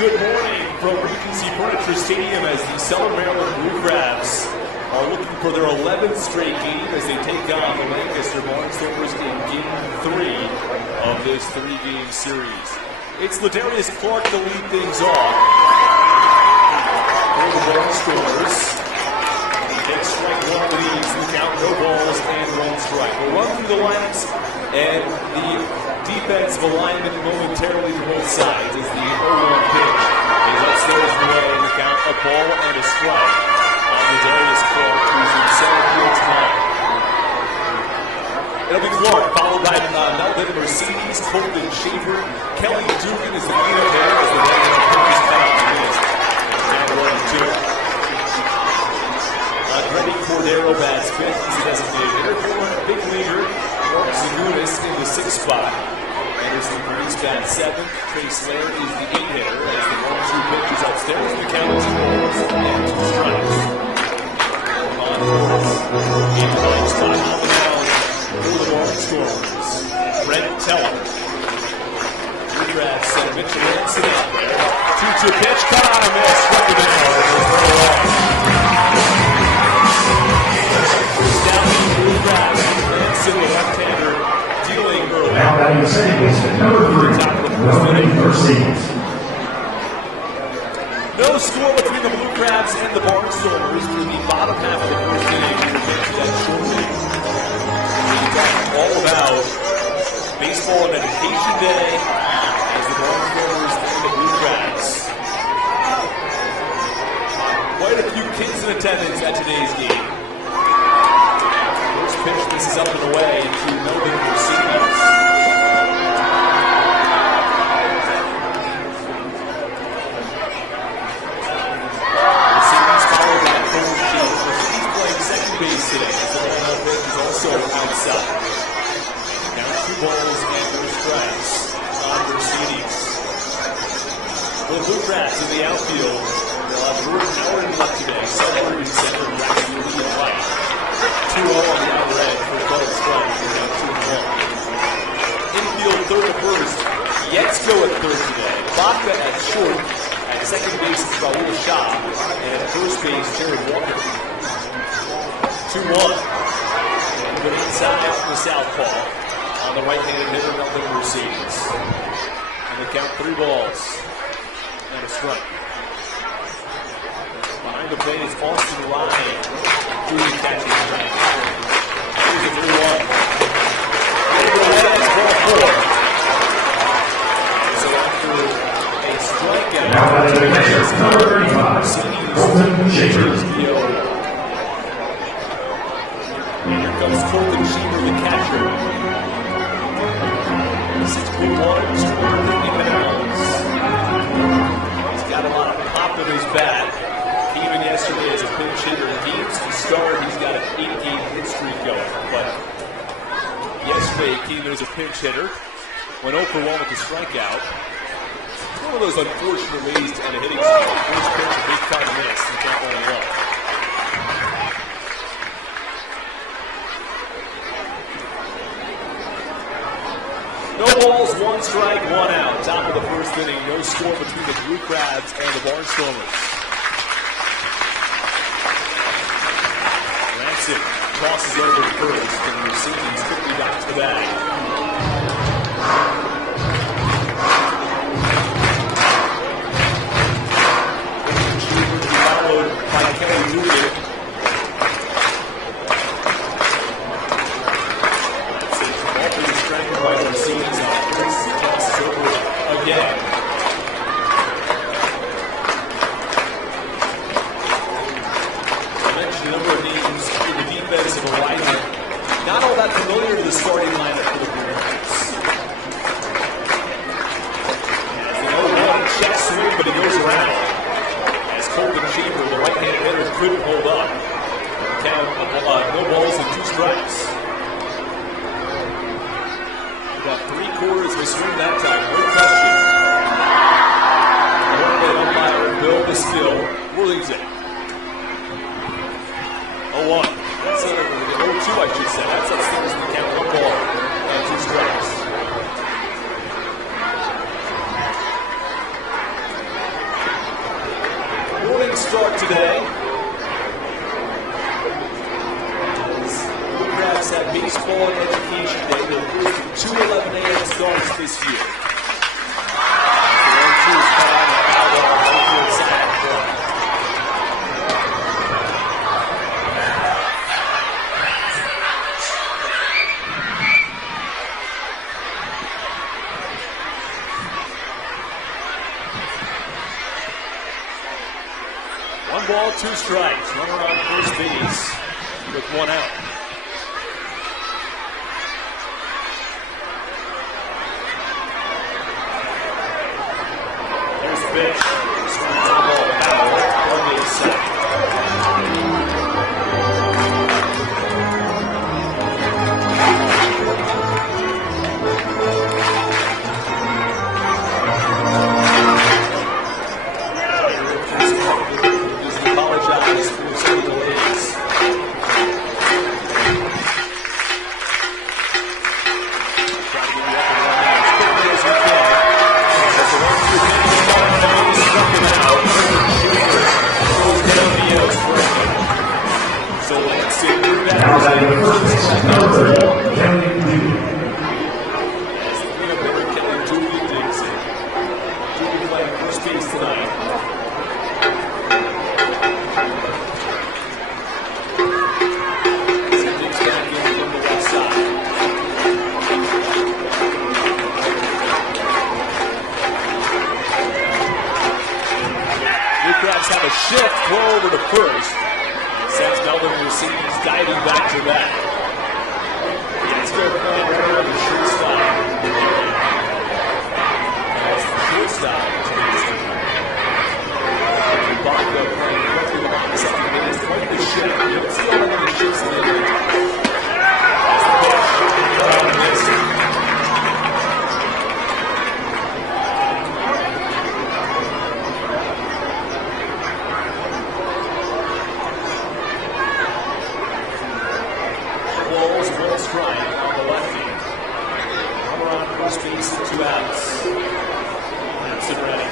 good morning from Regency Furniture Stadium as the Southern Maryland Blue Crabs are looking for their 11th straight game as they take on the Lancaster Barnstormers in Game 3 of this 3-game series. It's Ladarius Clark to lead things off for the Barnstormers. Get strike one leads the count, no balls and one strike. We'll run through the lineups and the defensive alignment momentarily to both sides as the 0-1 pitch is upstairs away in the count, a ball and a strike on Ladarius Clark, who's in center field tonight. It'll be Clark, followed by Melvin Mercedes, Colton Schaefer, Kelly Dugan is the leader there as the Lancaster pitches out and is at 1-2. Grady Cordero bats fifth. He's a designated hitter. Former big leaguer Mark Zagunis in the sixth spot. Anderson Bruce bats seventh. Trace Laird is the 8-hitter as the 1-2 pitch is upstairs. The count is 4 and 2 strikes. On fourth, in right spot on the mound for the Barnstormers, Brent Teller. Blue Crabs send Mitchell Hansen out there. 2-2 pitch. Caught on a miss. Struck it out. The left-hander dealing early. Now batting second baseman, number 3, Mercedes. No score between the Blue Crabs and the Barnstormers through the bottom half of the first inning. That shortly. All about baseball and education day as the Barnstormers and the Blue Crabs. Quite a few kids in attendance at today's game. Pitch, this is up and away to Melvin Mercedes. Mercedes followed by Colton Schaefer. He's playing second base today as the ball pitch is also outside. Now 2 balls and no strikes on Mercedes. For the Blue Crabs in the outfield, they'll have Jordan Howard left today. Summer in center, Braxton Lee in right. 2-0 on the outer edge for 12 strikes. We're now 2-1. Infield third to first. Yetzko at third today. Baca at short. At second base is Raul Shah. And at first base, Jared Walker. 2-1. Moving inside from the southpaw. On the right-handed hitter, Melvin Mercedes. And they count 3 balls and a strike. Behind the plate is Austin Ryan. Through the catching strike. Here's a 3-1. So after a strikeout, now the catcher, number 35, Colton Schaefer. Here comes Colton Schaefer, the catcher. 6'1", 250 pounds. He's got a lot of pop in his bat. Even yesterday as a pinch hitter, games to start, he's got an 8-game hit streak going. But yesterday he came in as a pinch hitter, went 0 for 1 with the strikeout. It's one of those unfortunate ways to end a hitting streak. First pitch, a big time miss, and can't only run. No balls, 1 strike, 1 out. Top of the first inning, no score between the Blue Crabs and the Barnstormers. Crosses over first, and Mercedes quickly back to the bag. Followed by Kelly Dugan. That's it. All being strangled by Mercedes. Crosses over again. Defensive alignment. Not all that familiar to the starting lineup for the Blue Crabs. The 0-1 check swing, but he goes around. As Colton Schaefer, the right-handed hitter, couldn't hold up. Count no balls and 2 strikes. About 3/4 of a swing that time, no question. One-man umpire Bill Bestill, Worthington. 0-1. That's 0-2, I should say. That's upstairs in the count. 1 ball and 2 strikes. start today. Blue Crabs have baseball and education day. They're first 2:11 a.m. starts this year. The 1-2 is cut out and foul ball right inside the front. One ball, two strikes. Runner on first base with one out. There's the pitch. Swings the ball foul. One base side. Apologize for some delays. Try to get you up and running as quickly as we can. But the 1-2 pitch struck him out. Goes down the edge for him. So Lansing, you're back. As the cleanup hitter, Kelly Dooley digs in. Dooley playing first base tonight. Have a shift, throw over to first. Sends Melvin Mercedes diving back to that. Gets their point runner of the shortstop. As the shortstop takes it. Bongo playing quickly behind the second base. Quite the shift. You don't see all of the shifts in the other. As the pitch, missed. Strike on the lefty. Runner on first base, 2 outs. That's it ready.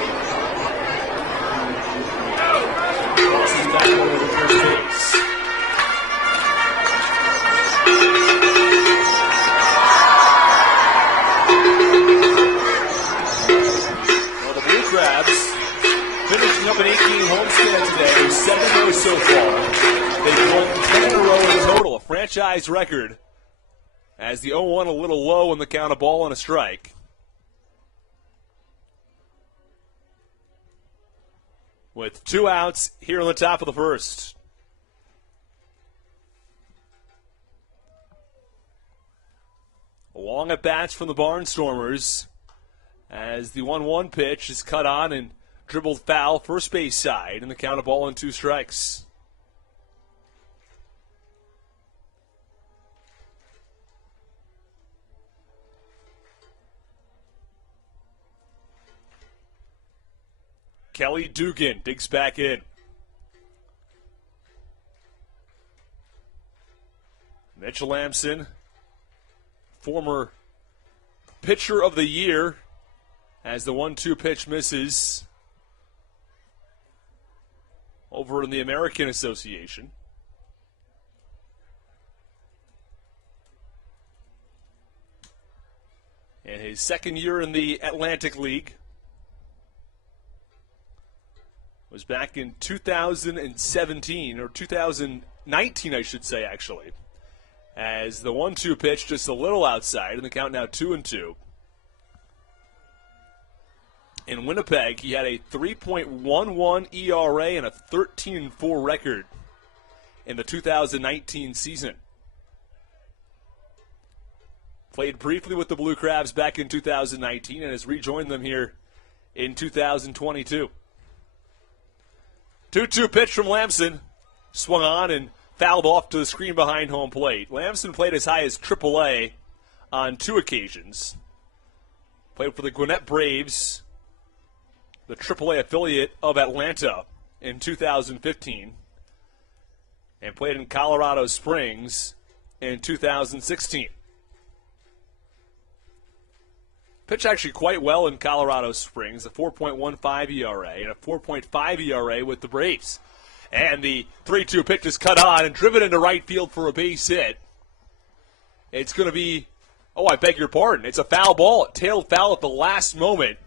Crosses back over to first base. Well, the Blue Crabs finishing up an 8-game homestand today. They're 7-0 so far. They've won 10 in a row in total, a franchise record. As the 0-1 a little low in the count, a ball and a strike. With 2 outs here on the top of the first. Long at bats from the Barnstormers as the 1-1 pitch is cut on and dribbled foul first base side in the count, a ball and 2 strikes. Kelly Dugan digs back in. Mitchell Lamson, former pitcher of the year, as the 1-2 pitch misses over in the American Association. And his second year in the Atlantic League was back in 2017, or 2019, I should say, actually, as the 1-2 pitch just a little outside, and the count now 2-2. In Winnipeg, he had a 3.11 ERA and a 13-4 record in the 2019 season. Played briefly with the Blue Crabs back in 2019 and has rejoined them here in 2022. 2-2 pitch from Lamson. Swung on and fouled off to the screen behind home plate. Lamson played as high as AAA on 2 occasions. Played for the Gwinnett Braves, the AAA affiliate of Atlanta, in 2015. And played in Colorado Springs in 2016. Pitched actually quite well in Colorado Springs, a 4.15 ERA and a 4.5 ERA with the Braves. And the 3-2 pitch is cut on and driven into right field for a base hit. It's going to be, I beg your pardon, it's a foul ball. It tailed foul at the last moment.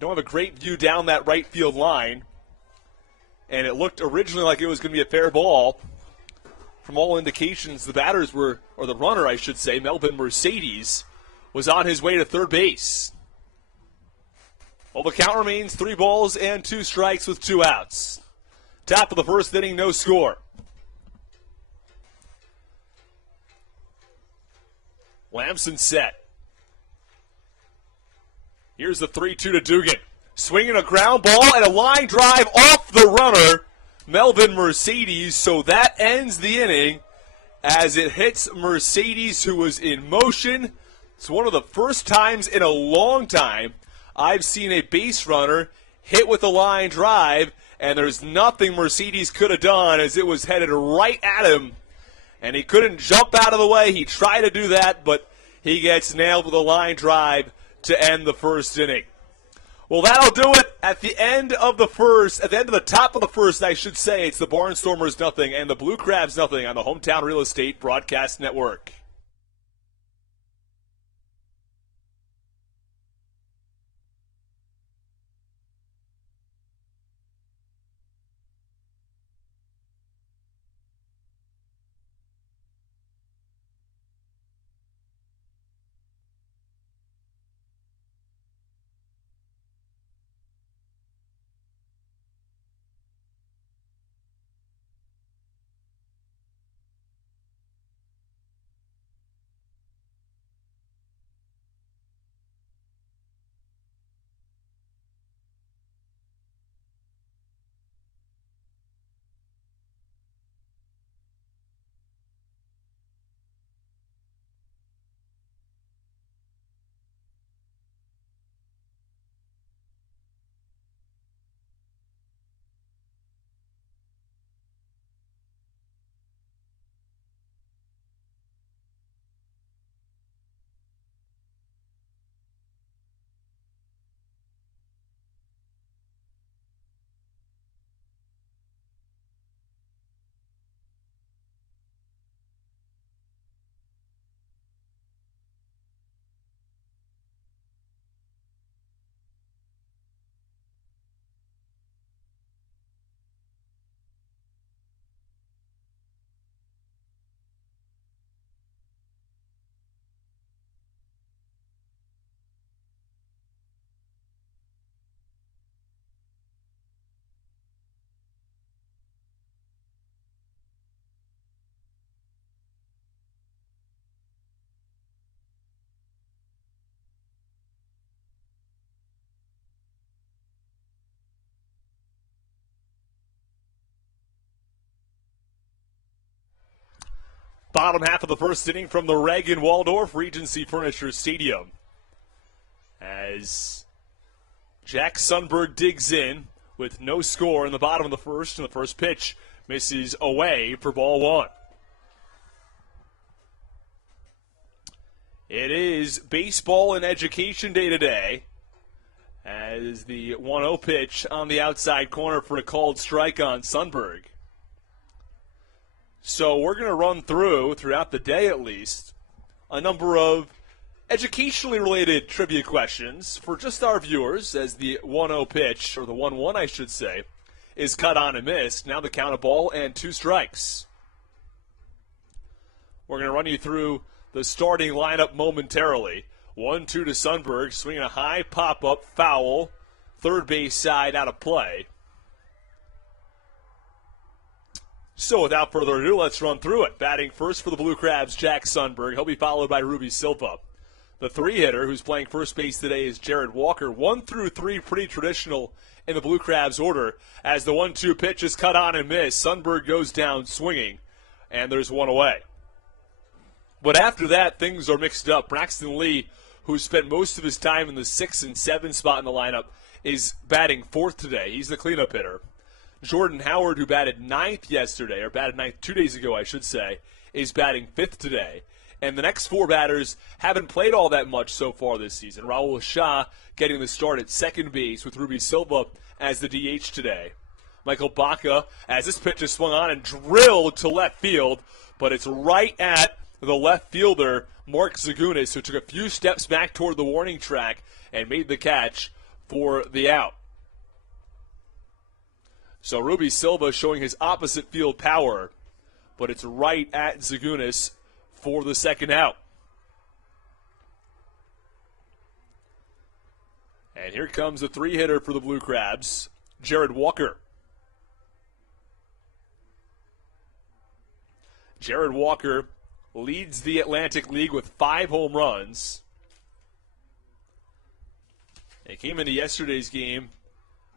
Don't have a great view down that right field line. And it looked originally like it was going to be a fair ball. From all indications, the batters were, or the runner, I should say, Melvin Mercedes, was on his way to third base. Well, the count remains 3 balls and 2 strikes with 2 outs. Top of the first inning, no score. Lamson set. Here's the 3-2 to Dugan. Swinging a ground ball and a line drive off the runner, Melvin Mercedes. So that ends the inning as it hits Mercedes, who was in motion. It's one of the first times in a long time I've seen a base runner hit with a line drive, and there's nothing Mercedes could have done as it was headed right at him. And he couldn't jump out of the way. He tried to do that, but he gets nailed with a line drive to end the first inning. Well, that'll do it at the end of the first, at the end of the top of the first, I should say. It's the Barnstormers nothing and the Blue Crabs nothing on the Hometown Real Estate Broadcast Network. Bottom half of the first inning from the Reagan Waldorf Regency Furniture Stadium. As Jack Sundberg digs in with no score in the bottom of the first, and the first pitch misses away for ball 1. It is baseball and education day today as the 1-0 pitch on the outside corner for a called strike on Sundberg. So we're going to run throughout the day at least, a number of educationally related trivia questions for just our viewers as the 1-0 pitch, or the 1-1 I should say, is cut on and missed. Now the count of ball and 2 strikes. We're going to run you through the starting lineup momentarily. 1-2 to Sundberg, swinging a high pop-up foul, third base side out of play. So without further ado, let's run through it. Batting first for the Blue Crabs, Jack Sundberg. He'll be followed by Ruby Silva. The 3-hitter who's playing first base today is Jared Walker. 1 through 3, pretty traditional in the Blue Crabs order. As the 1-2 pitch is cut on and missed, Sundberg goes down swinging, and there's 1 away. But after that, things are mixed up. Braxton Lee, who spent most of his time in the 6 and 7 spot in the lineup, is batting fourth today. He's the cleanup hitter. Jordan Howard, who batted ninth yesterday, or batted ninth 2 days ago, I should say, is batting fifth today. And the next 4 batters haven't played all that much so far this season. Raul Shah getting the start at second base with Ruby Silva as the DH today. Michael Baca, as this pitch is swung on and drilled to left field, but it's right at the left fielder, Mark Zagunis, who took a few steps back toward the warning track and made the catch for the out. So Ruby Silva showing his opposite field power, but it's right at Zagunis for the second out. And here comes the three-hitter for the Blue Crabs, Jared Walker. Jared Walker leads the Atlantic League with 5 home runs. He came into yesterday's game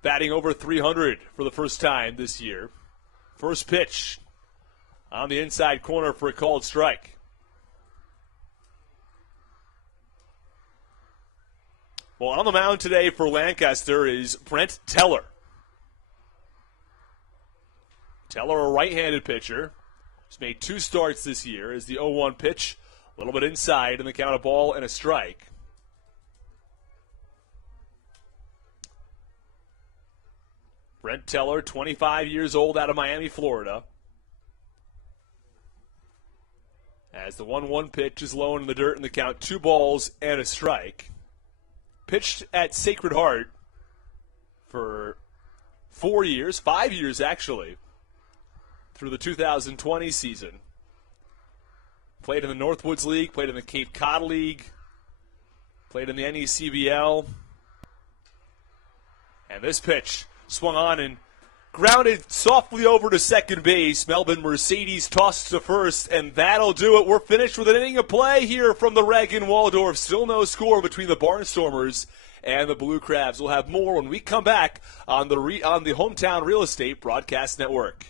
batting over 300 for the first time this year. First pitch on the inside corner for a called strike. Well, on the mound today for Lancaster is Brent Teller. Teller, a right-handed pitcher. He's made 2 starts this year as the 0-1 pitch, a little bit inside, and the count, a ball and a strike. Brent Teller, 25 years old, out of Miami, Florida. As the 1-1 pitch is low in the dirt, and the count, 2 balls and a strike. Pitched at Sacred Heart for 4 years, 5 years actually, through the 2020 season. Played in the Northwoods League, played in the Cape Cod League, played in the NECBL. And this pitch swung on and grounded softly over to second base. Melvin Mercedes tossed to first, and that'll do it. We're finished with an inning of play here from the Reg in Waldorf. Still no score between the Barnstormers and the Blue Crabs. We'll have more when we come back on the Hometown Real Estate Broadcast Network.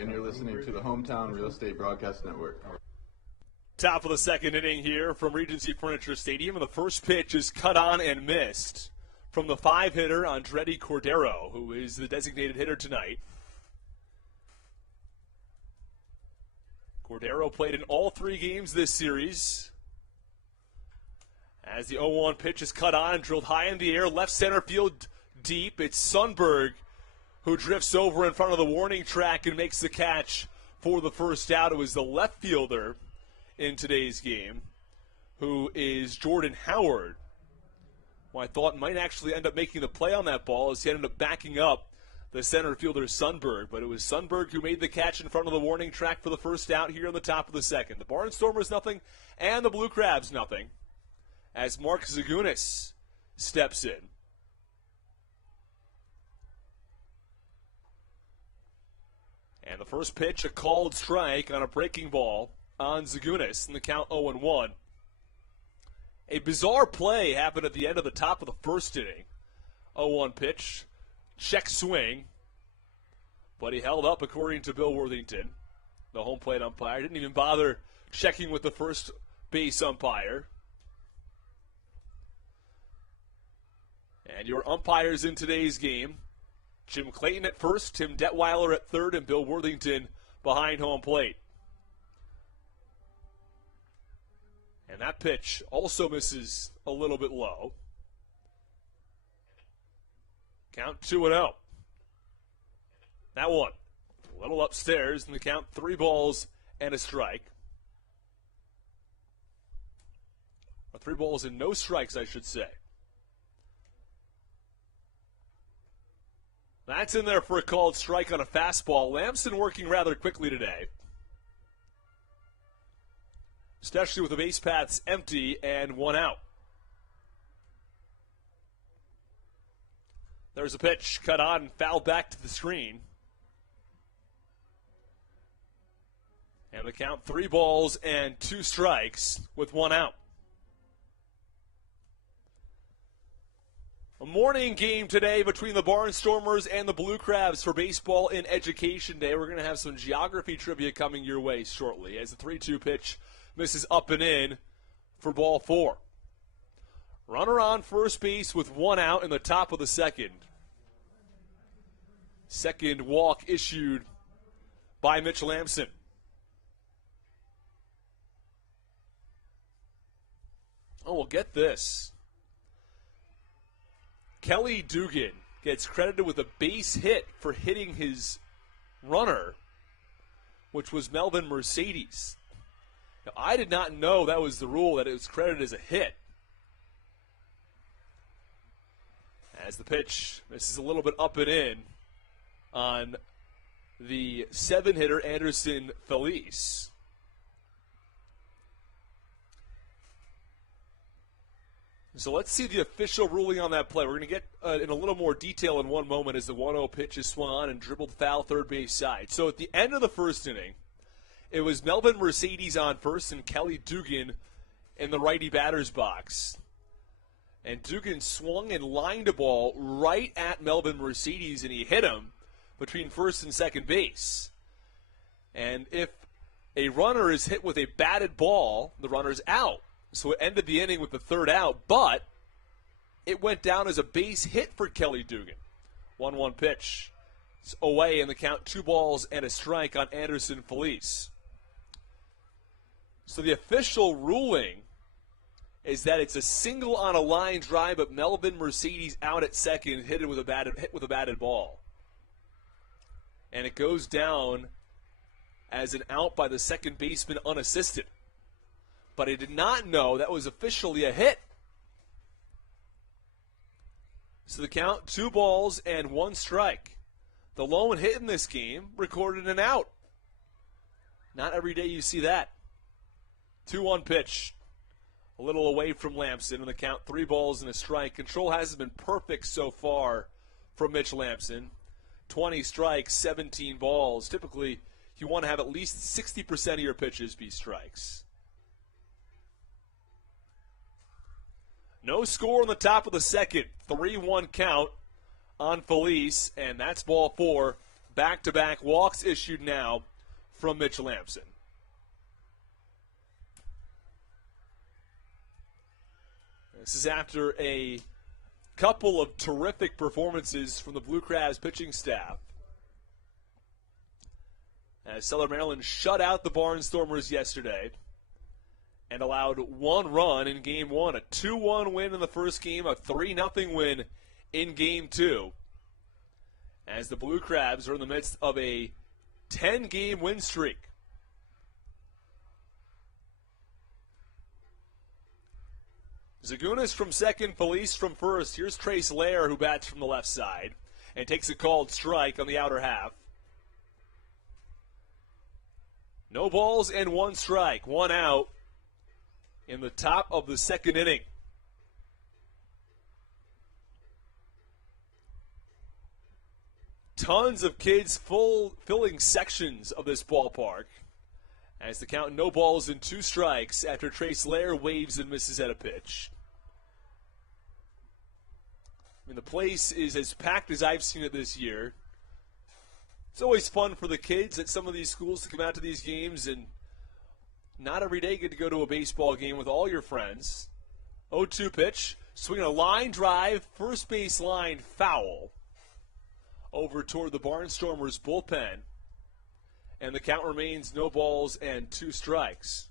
And you're listening to the Hometown Real Estate Broadcast Network. Top of the second inning here from Regency Furniture Stadium, and the first pitch is cut on and missed from the 5-hitter Andretti Cordero, who is the designated hitter tonight. Cordero played in all 3 games this series. As the 0-1 pitch is cut on and drilled high in the air, left center field deep. It's Sundberg who drifts over in front of the warning track and makes the catch for the first out. It was the left fielder in today's game, who is Jordan Howard, who I thought might actually end up making the play on that ball as he ended up backing up the center fielder Sundberg. But it was Sundberg who made the catch in front of the warning track for the first out here on the top of the second. The Barnstormers nothing, and the Blue Crabs nothing, as Mark Zagunis steps in. And the first pitch, a called strike on a breaking ball on Zagunis in the count 0-1. A bizarre play happened at the end of the top of the first inning. 0-1 pitch, check swing, but he held up according to Bill Worthington, the home plate umpire. Didn't even bother checking with the first base umpire. And your umpires in today's game, Jim Clayton at first, Tim Detweiler at third, and Bill Worthington behind home plate. And that pitch also misses a little bit low. Count 2-0. That one, a little upstairs, in the count 3 balls and a strike. Or 3 balls and no strikes, I should say. That's in there for a called strike on a fastball. Lamson working rather quickly today, especially with the base paths empty and 1 out. There's a pitch cut on and fouled back to the screen. And the count 3 balls and 2 strikes with 1 out. A morning game today between the Barnstormers and the Blue Crabs for Baseball in Education Day. We're going to have some geography trivia coming your way shortly as the 3-2 pitch misses up and in for ball 4. Runner on first base with 1 out in the top of the second. Second walk issued by Mitch Lamson. Oh, well, get this. Kelly Dugan gets credited with a base hit for hitting his runner, which was Melvin Mercedes. Now, I did not know that was the rule, that it was credited as a hit. As the pitch misses a little bit up and in on the 7-hitter Anderson Felice. So let's see the official ruling on that play. We're going to get in a little more detail in one moment as the 1-0 pitch is swung on and dribbled foul third base side. So at the end of the first inning, it was Melvin Mercedes on first and Kelly Dugan in the righty batter's box. And Dugan swung and lined a ball right at Melvin Mercedes, and he hit him between first and second base. And if a runner is hit with a batted ball, the runner's out. So it ended the inning with the 3rd out, but it went down as a base hit for Kelly Dugan. 1-1 pitch. It's away in the count, 2 balls and a strike on Anderson Felice. So the official ruling is that it's a single on a line drive, but Melvin Mercedes out at second, hit with a batted ball. And it goes down as an out by the second baseman unassisted. But I did not know that was officially a hit. So the count, 2 balls and 1 strike. The lone hit in this game recorded an out. Not every day you see that. 2-1 pitch. A little away from Lamson, and the count 3 balls and a strike. Control hasn't been perfect so far from Mitch Lamson. 20 strikes, 17 balls. Typically, you want to have at least 60% of your pitches be strikes. No score on the top of the second. 3-1 count on Felice, and that's ball 4. Back-to-back walks issued now from Mitch Lamson. This is after a couple of terrific performances from the Blue Crabs pitching staff, as Southern Maryland shut out the Barnstormers yesterday and allowed 1 run in Game 1. A 2-1 win in the first game, a 3-0 win in Game 2. As the Blue Crabs are in the midst of a 10-game win streak. Zagunis from second, Felice from first. Here's Trace Lair, who bats from the left side and takes a called strike on the outer half. No balls and 1 strike, 1 out in the top of the second inning. tons of kids filling sections of this ballpark as the count no balls and 2 strikes after Trace Lair waves and misses at a pitch. I mean, the place is as packed as I've seen it this year. It's always fun for the kids at some of these schools to come out to these games, and not every day get to go to a baseball game with all your friends. 0-2 pitch, swinging a line drive, first base line foul over toward the Barnstormers bullpen. And the count remains no balls and 2 strikes.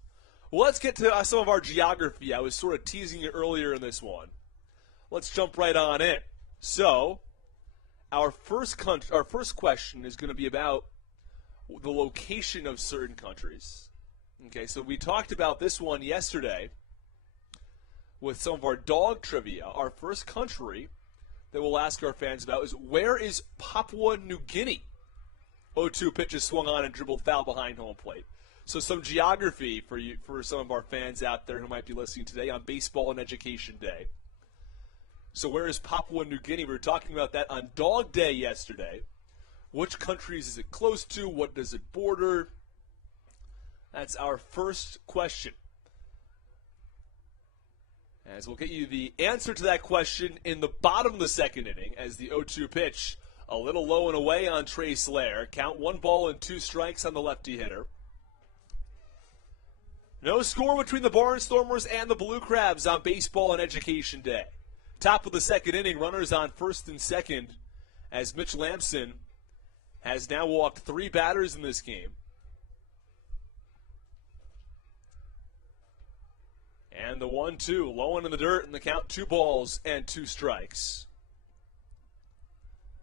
Well, let's get to some of our geography. I was sort of teasing it earlier in this one. Let's jump right on in. So, our first question is going to be about the location of certain countries. Okay, so we talked about this one yesterday with some of our dog trivia. Our first country that we'll ask our fans about is, where is Papua New Guinea? 0-2 pitch is swung on and dribbled foul behind home plate. So some geography for some of our fans out there who might be listening today on Baseball and Education Day. So where is Papua New Guinea? We were talking about that on Dog Day yesterday. Which countries is it close to? What does it border? That's our first question. As we'll get you the answer to that question in the bottom of the second inning as the 0-2 pitch a little low and away on Trace Lair. Count 1 ball and 2 strikes on the lefty hitter. No score between the Barnstormers and the Blue Crabs on Baseball and Education Day. Top of the second inning, runners on first and second as Mitch Lampson has now walked 3 batters in this game. And the 1-2, low and in the dirt, and the count 2 balls and 2 strikes.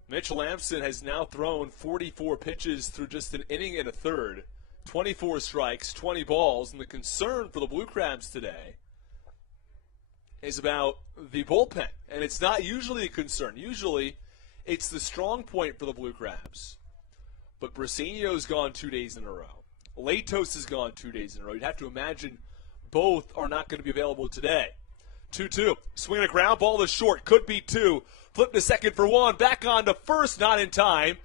Mitch Lampson has now thrown 44 pitches through just an inning and a third. 24 strikes, 20 balls, and the concern for the Blue Crabs today is about the bullpen. And it's not usually a concern. Usually, it's the strong point for the Blue Crabs. But Briseño's gone 2 days in a row. Latos has gone 2 days in a row. You'd have to imagine both are not going to be available today. 2-2. Swinging a ground ball to short. Could be 2. Flip to second for 1. Back on to first. Not in time.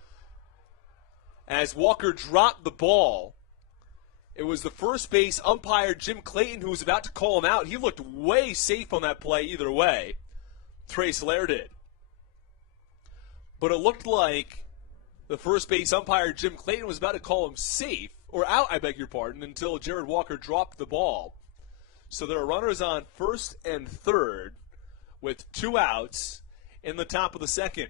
As Walker dropped the ball, it was the first base umpire, Jim Clayton, who was about to call him out. He looked way safe on that play either way. Trace Lair did. But it looked like the first base umpire, Jim Clayton, was about to call him safe, or out, I beg your pardon, until Jared Walker dropped the ball. So there are runners on first and third with 2 outs in the top of the second.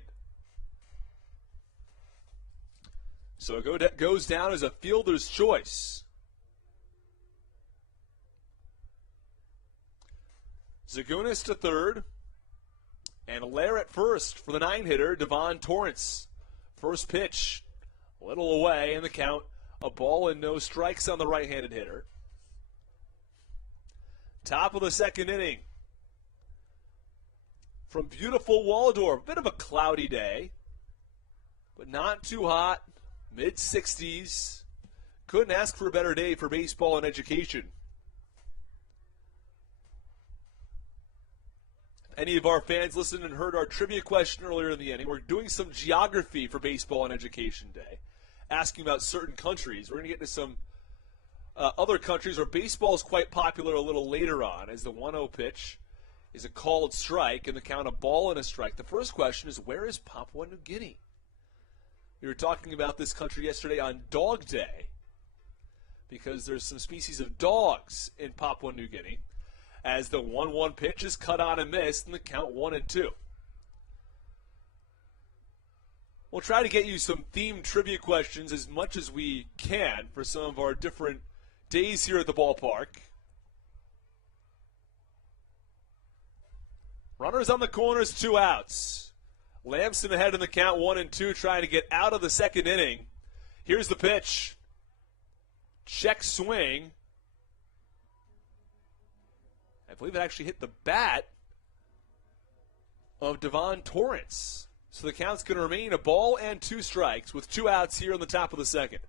So it goes down as a fielder's choice. Zagunis to third, and Lair at first for the 9-hitter, Devon Torrance. First pitch, a little away, and the count, a ball and no strikes on the right-handed hitter. Top of the second inning. From beautiful Waldorf, a bit of a cloudy day, but not too hot, mid-60s. Couldn't ask for a better day for baseball and education. Any of our fans listened and heard our trivia question earlier in the inning, we're doing some geography for Baseball and Education Day, asking about certain countries. We're going to get into some other countries where baseball is quite popular a little later on, as the 1-0 pitch is a called strike and the count a ball and a strike. The first question is, where is Papua New Guinea? We were talking about this country yesterday on Dog Day because there's some species of dogs in Papua New Guinea, as the 1-1 pitch is cut on and missed and the count 1-2. We'll try to get you some themed trivia questions as much as we can for some of our different days here at the ballpark. Runners on the corners, 2 outs. Lampson ahead in the count, 1-2, trying to get out of the second inning. Here's the pitch. Check swing. I believe it actually hit the bat of Devon Torrance. So the count's going to remain a ball and 2 strikes with 2 outs here in the top of the second.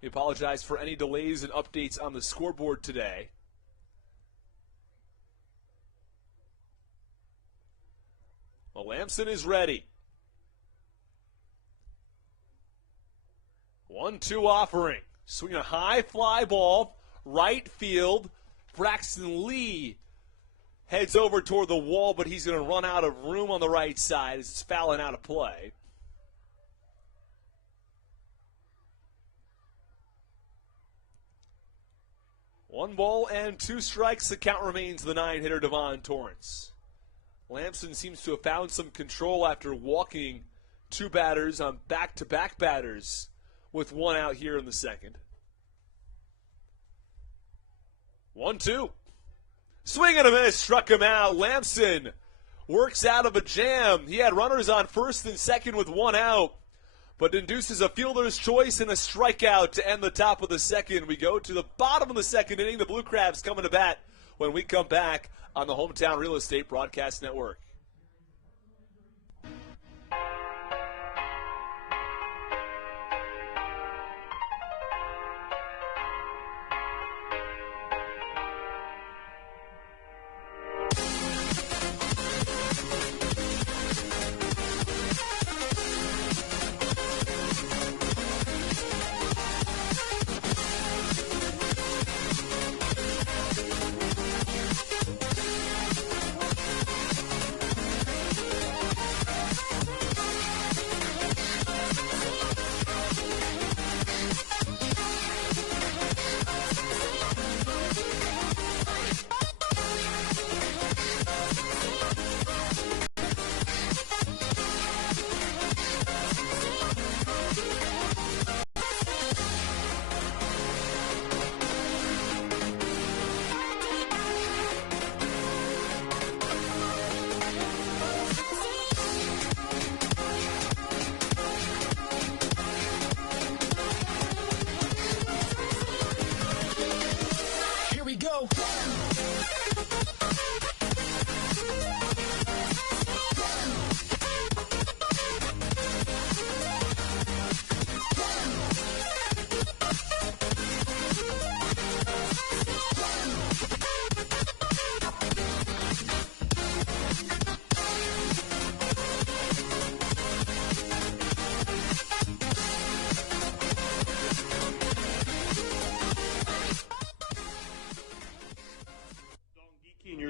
We apologize for any delays and updates on the scoreboard today. Well, Lampson is ready. 1-2 offering. Swing a high fly ball, right field. Braxton Lee heads over toward the wall, but he's going to run out of room on the right side as it's fouling out of play. One ball and 2 strikes. The count remains the 9-hitter Devon Torrance. Lamson seems to have found some control after walking 2 batters on back-to-back batters with 1 out here in the second. 1-2. Swing and a miss, struck him out. Lamson works out of a jam. He had runners on first and second with 1 out, but induces a fielder's choice and a strikeout to end the top of the second. We go to the bottom of the second inning. The Blue Crabs coming to bat when we come back on the Hometown Real Estate Broadcast Network.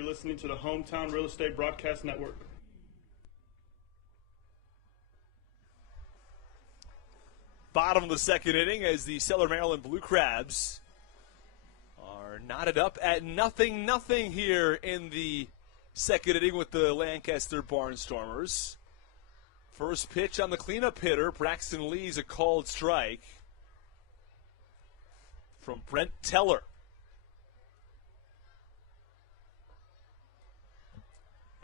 Listening to the Hometown Real Estate Broadcast Network. Bottom of the second inning as the Stellar Maryland Blue Crabs are knotted up at 0-0 here in the second inning with the Lancaster Barnstormers. First pitch on the cleanup hitter, Braxton Lee's a called strike from Brent Teller.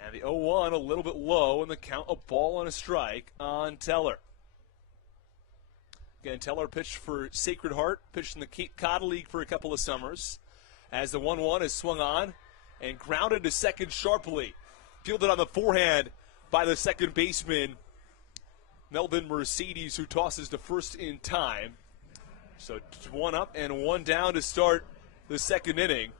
And the 0-1 a little bit low, and the count a ball and a strike on Teller. Again, Teller pitched for Sacred Heart, pitched in the Cape Cod League for a couple of summers. As the 1-1 is swung on and grounded to second sharply. Fielded on the forehand by the second baseman, Melvin Mercedes, who tosses to first in time. So 1 up and 1 down to start the second inning.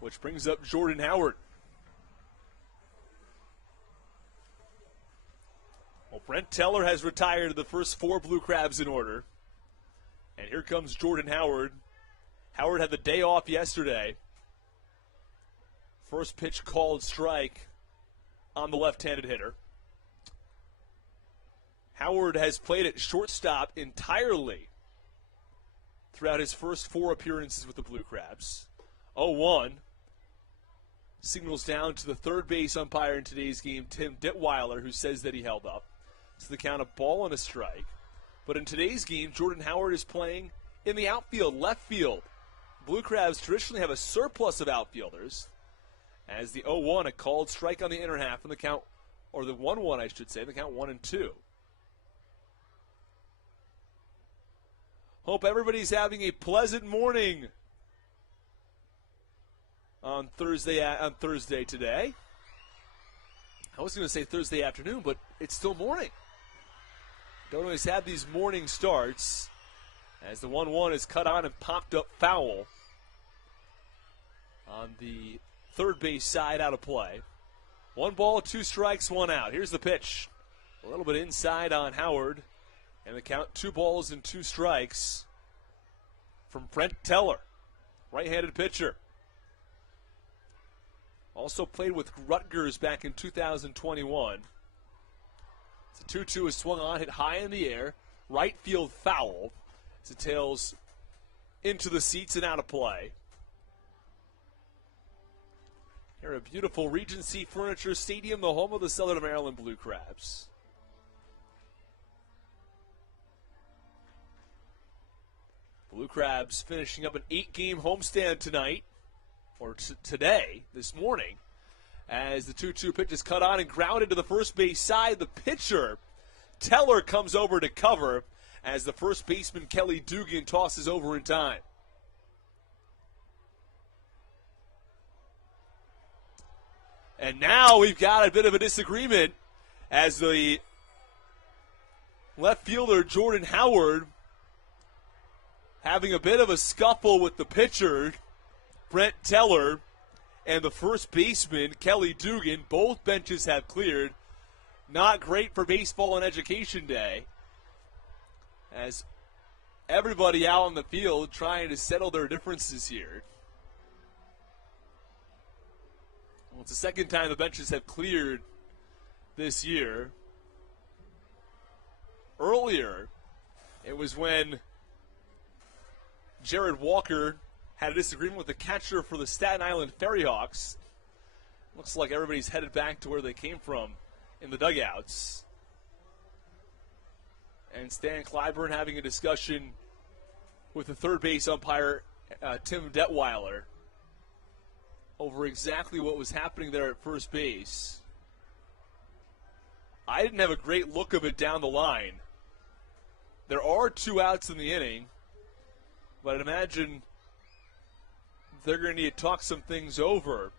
Which brings up Jordan Howard. Well, Brent Teller has retired the first 4 Blue Crabs in order. And here comes Jordan Howard. Howard had the day off yesterday. First pitch called strike on the left-handed hitter. Howard has played at shortstop entirely throughout his first 4 appearances with the Blue Crabs. 0-1. Signals down to the third base umpire in today's game, Tim Detweiler, who says that he held up. So the count a ball and a strike. But in today's game, Jordan Howard is playing in the outfield, left field. Blue Crabs traditionally have a surplus of outfielders. As the 0-1, a called strike on the inner half, and the count, or the 1-1, I should say, the count 1-2. Hope everybody's having a pleasant morning on Thursday today. I was going to say Thursday afternoon, but it's still morning. Don't always have these morning starts. As the 1-1 is cut on and popped up foul on the third base side, out of play. 1 ball, 2 strikes, 1 out. Here's the pitch. A little bit inside on Howard. And the count 2 balls and 2 strikes from Brent Teller, right-handed pitcher. Also played with Rutgers back in 2021. The 2-2 is swung on, hit high in the air, right field foul. As it tails into the seats and out of play. Here at beautiful Regency Furniture Stadium, the home of the Southern Maryland Blue Crabs. Blue Crabs finishing up an 8-game homestand tonight, or today, this morning, as the 2-2 pitch is cut on and grounded to the first base side. The pitcher, Teller, comes over to cover as the first baseman, Kelly Dugan, tosses over in time. And now we've got a bit of a disagreement as the left fielder, Jordan Howard, having a bit of a scuffle with the pitcher, Brent Teller, and the first baseman, Kelly Dugan. Both benches have cleared. Not great for baseball and education day, as everybody out on the field trying to settle their differences here. Well, it's the second time the benches have cleared this year. Earlier, it was when Jared Walker had a disagreement with the catcher for the Staten Island Ferryhawks. Looks like everybody's headed back to where they came from in the dugouts. And Stan Clyburn having a discussion with the third base umpire, Tim Detweiler, over exactly what was happening there at first base. I didn't have a great look of it down the line. There are 2 outs in the inning, but I'd imagine they're going to need to talk some things over.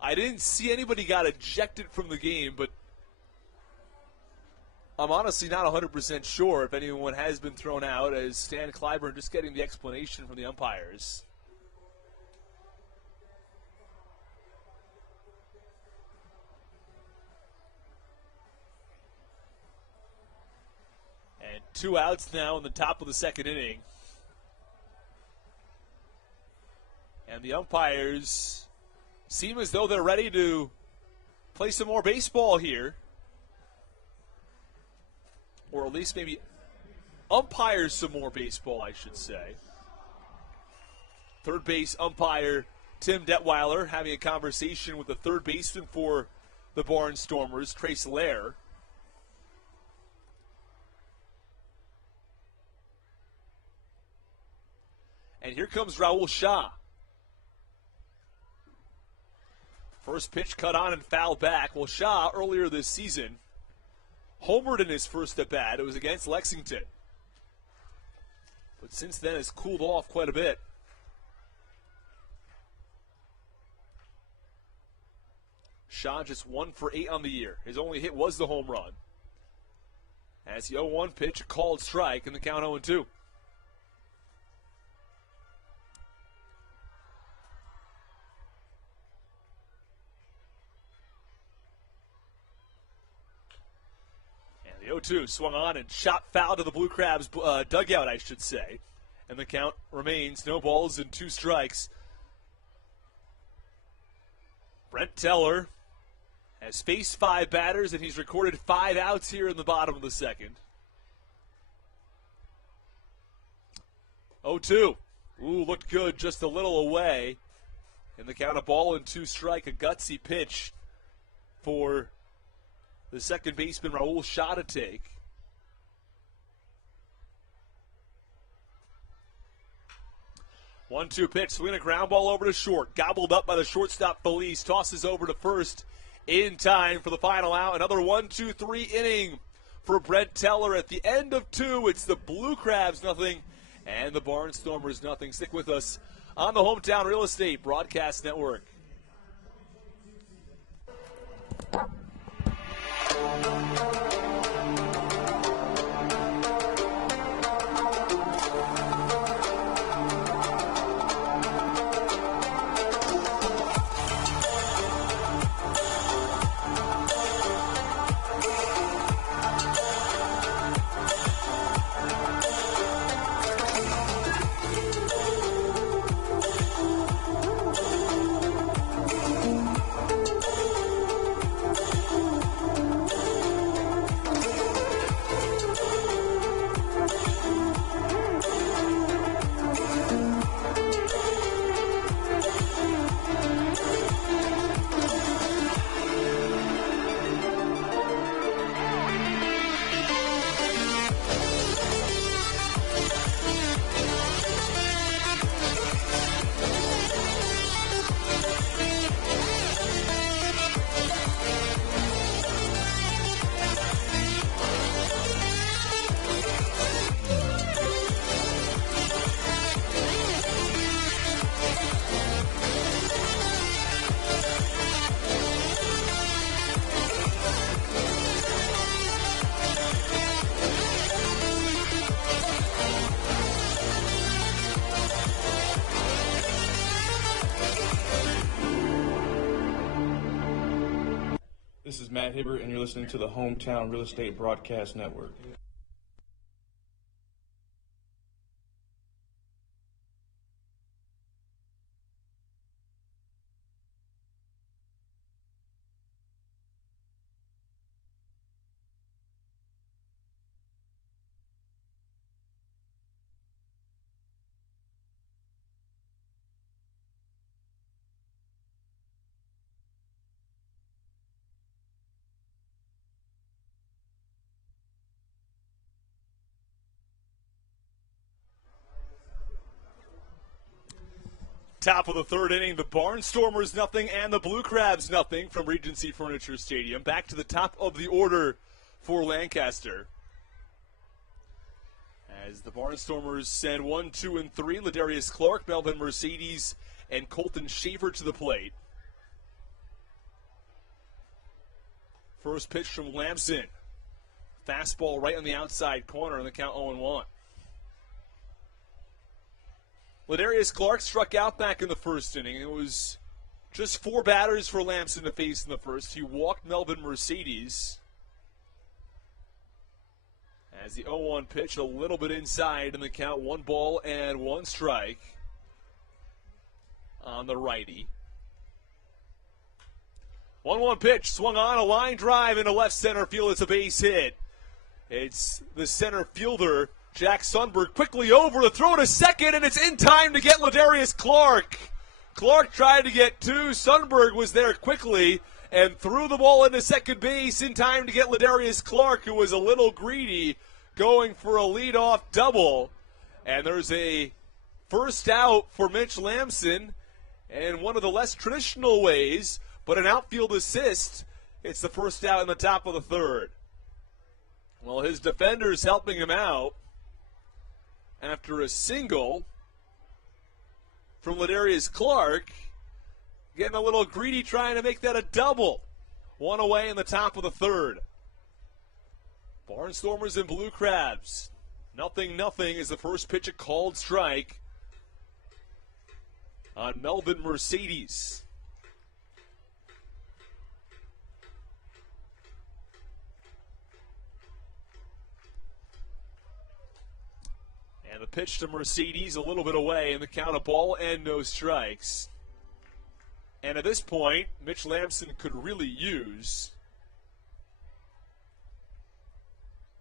I didn't see anybody got ejected from the game, but I'm honestly not 100% sure if anyone has been thrown out, as Stan Clyburn just getting the explanation from the umpires. And 2 outs now in the top of the second inning. And the umpires seem as though they're ready to play some more baseball here. Or at least maybe umpires some more baseball, I should say. Third base umpire Tim Detweiler having a conversation with the third baseman for the Barnstormers, Trace Lair. And here comes Raul Shah. First pitch cut on and fouled back. Well, Shah, earlier this season, homered in his first at-bat. It was against Lexington. But since then has cooled off quite a bit. Shah just 1 for 8 on the year. His only hit was the home run. As the 0-1 pitch, a called strike, and the count 0-2. The 0-2 swung on and shot foul to the Blue Crabs dugout, I should say. And the count remains no balls and 2 strikes. Brent Teller has faced 5 batters, and he's recorded 5 outs here in the bottom of the second. 0-2. Ooh, looked good, just a little away. And the count, a ball and 2 strike, a gutsy pitch for the second baseman, Raul Shah, to take. One-two pitch, swinging a ground ball over to short. Gobbled up by the shortstop, Felice. Tosses over to first in time for the final out. Another 1-2-3 inning for Brent Teller. At the end of 2, it's the Blue Crabs nothing and the Barnstormers nothing. Stick with us on the Hometown Real Estate Broadcast Network. This is Matt Hibbert, and you're listening to the Hometown Real Estate Broadcast Network. Top of the third inning, the Barnstormers nothing and the Blue Crabs nothing from Regency Furniture Stadium. Back to the top of the order for Lancaster. As the Barnstormers send 1, 2, and 3, Ladarius Clark, Melvin Mercedes, and Colton Shaver to the plate. First pitch from Lamson. Fastball right on the outside corner, and the count 0-1. Ladarius Clark struck out back in the first inning. It was just 4 batters for Lamson to face in the first. He walked Melvin Mercedes. As the 0-1 pitch, a little bit inside in the count, 1 ball and 1 strike on the righty. 1-1 pitch, swung on, a line drive into left center field. It's a base hit. It's the center fielder, Jack Sundberg, quickly over to throw to second, and it's in time to get Ladarius Clark. Clark tried to get 2. Sundberg was there quickly and threw the ball into second base in time to get Ladarius Clark, who was a little greedy, going for a leadoff double. And there's a first out for Mitch Lamson, and one of the less traditional ways, but an outfield assist. It's the first out in the top of the third. Well, his defender's helping him out after a single from Ladarius Clark, getting a little greedy, trying to make that a double. 1 away in the top of the third. Barnstormers and Blue Crabs. 0-0 is the first pitch, a called strike on Melvin Mercedes. And the pitch to Mercedes a little bit away in the count, of ball and no strikes. And at this point, Mitch Lamson could really use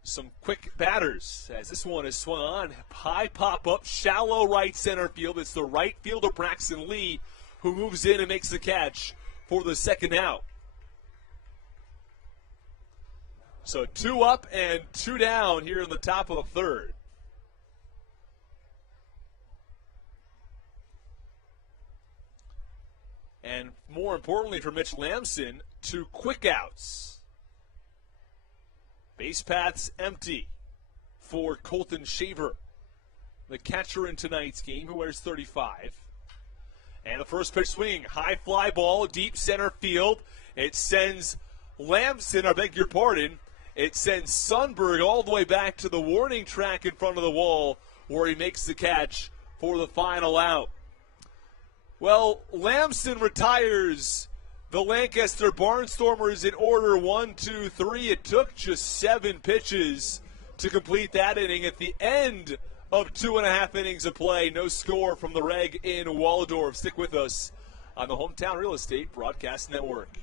some quick batters, as this one is swung on. High pop-up, shallow right center field. It's the right fielder, Braxton Lee, who moves in and makes the catch for the second out. So 2 up and 2 down here in the top of the third. And more importantly for Mitch Lamson, 2 quick outs. Base paths empty for Colton Shaver, the catcher in tonight's game, who wears 35. And the first pitch swing, high fly ball, deep center field. It sends Lamson, I beg your pardon, it sends Sundberg all the way back to the warning track in front of the wall, where he makes the catch for the final out. Well, Lamson retires the Lancaster Barnstormers in order 1, 2, 3. It took just 7 pitches to complete that inning. At the end of 2.5 innings of play, no score from the Reg in Waldorf. Stick with us on the Hometown Real Estate Broadcast Network.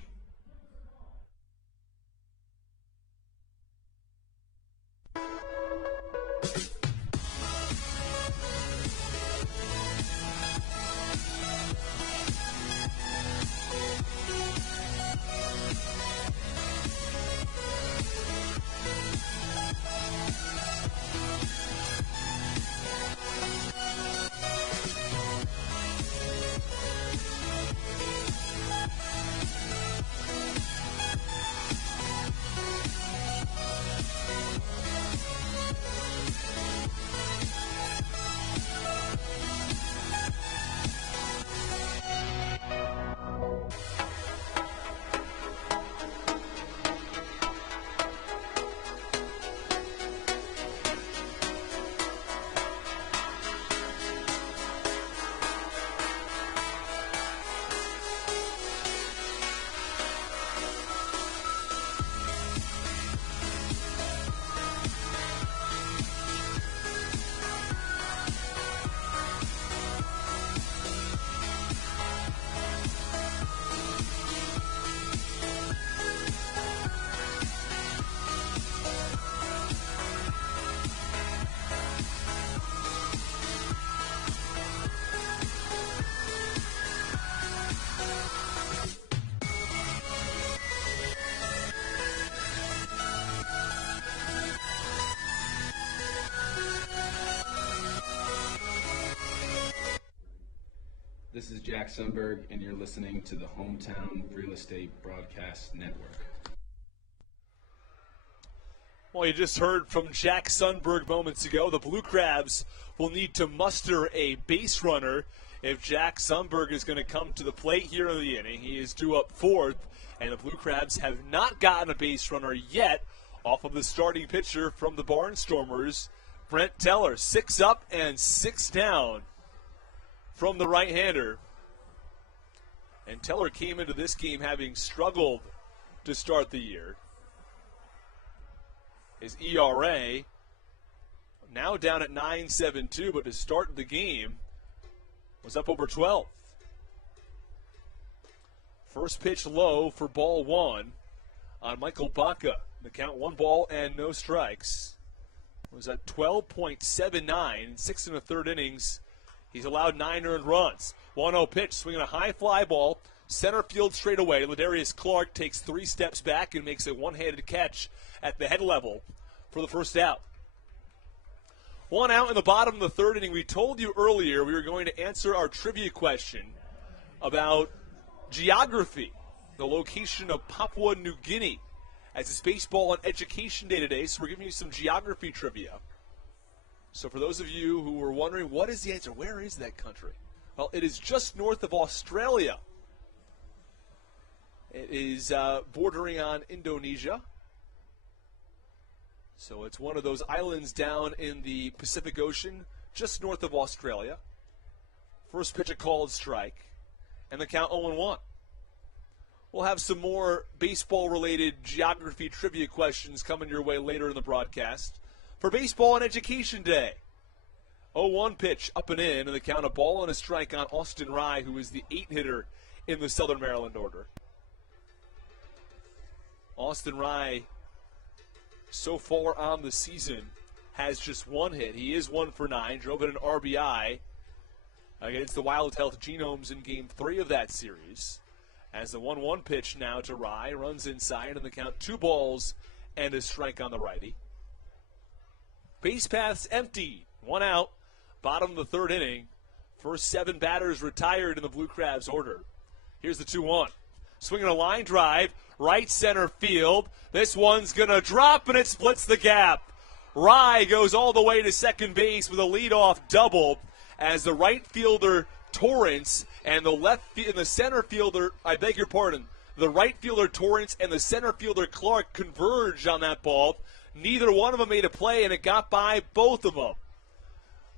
This is Jack Sundberg, and you're listening to the Hometown Real Estate Broadcast Network. Well, you just heard from Jack Sundberg moments ago. The Blue Crabs will need to muster a base runner if Jack Sundberg is going to come to the plate here in the inning. He is due up fourth, and the Blue Crabs have not gotten a base runner yet off of the starting pitcher from the Barnstormers, Brent Teller. 6 up and 6 down from the right-hander. And Teller came into this game having struggled to start the year. His ERA now down at 9.72, but to start the game was up over 12. First pitch low for ball one on Michael Baca. The count 1 ball and no strikes. Was at 12.79 in 6 1/3 innings. He's allowed 9 earned runs. 1-0 pitch, swinging a high fly ball, center field straight away. Ladarius Clark takes 3 steps back and makes a one-handed catch at the head level for the first out. 1 out in the bottom of the 3rd inning. We told you earlier we were going to answer our trivia question about geography, the location of Papua New Guinea, as it's Baseball and Education Day today, so we're giving you some geography trivia. So for those of you who were wondering, what is the answer? Where is that country? Well, it is just north of Australia. It is bordering on Indonesia. So it's one of those islands down in the Pacific Ocean, just north of Australia. First pitch a called strike, and the count 0-1. We'll have some more baseball-related geography trivia questions coming your way later in the broadcast. For Baseball and Education Day, 0-1 pitch up and in, and the count a ball and a strike on Austin Rye, who is the 8-hitter in the Southern Maryland order. Austin Rye, so far on the season, has just 1 hit. He is 1 for 9, drove in an RBI against the Wild Health Genomes in Game 3 of that series. As the 1-1 pitch now to Rye, runs inside, and the count 2 balls and a strike on the righty. Base paths empty, 1 out, bottom of the 3rd inning. First 7 batters retired in the Blue Crabs order. Here's the 2-1. Swinging a line drive, right center field. This one's going to drop, and it splits the gap. Rye goes all the way to second base with a leadoff double as the right fielder Torrance and the center fielder, the right fielder Torrance and the center fielder Clark converged on that ball. Neither one of them made a play, and it got by both of them.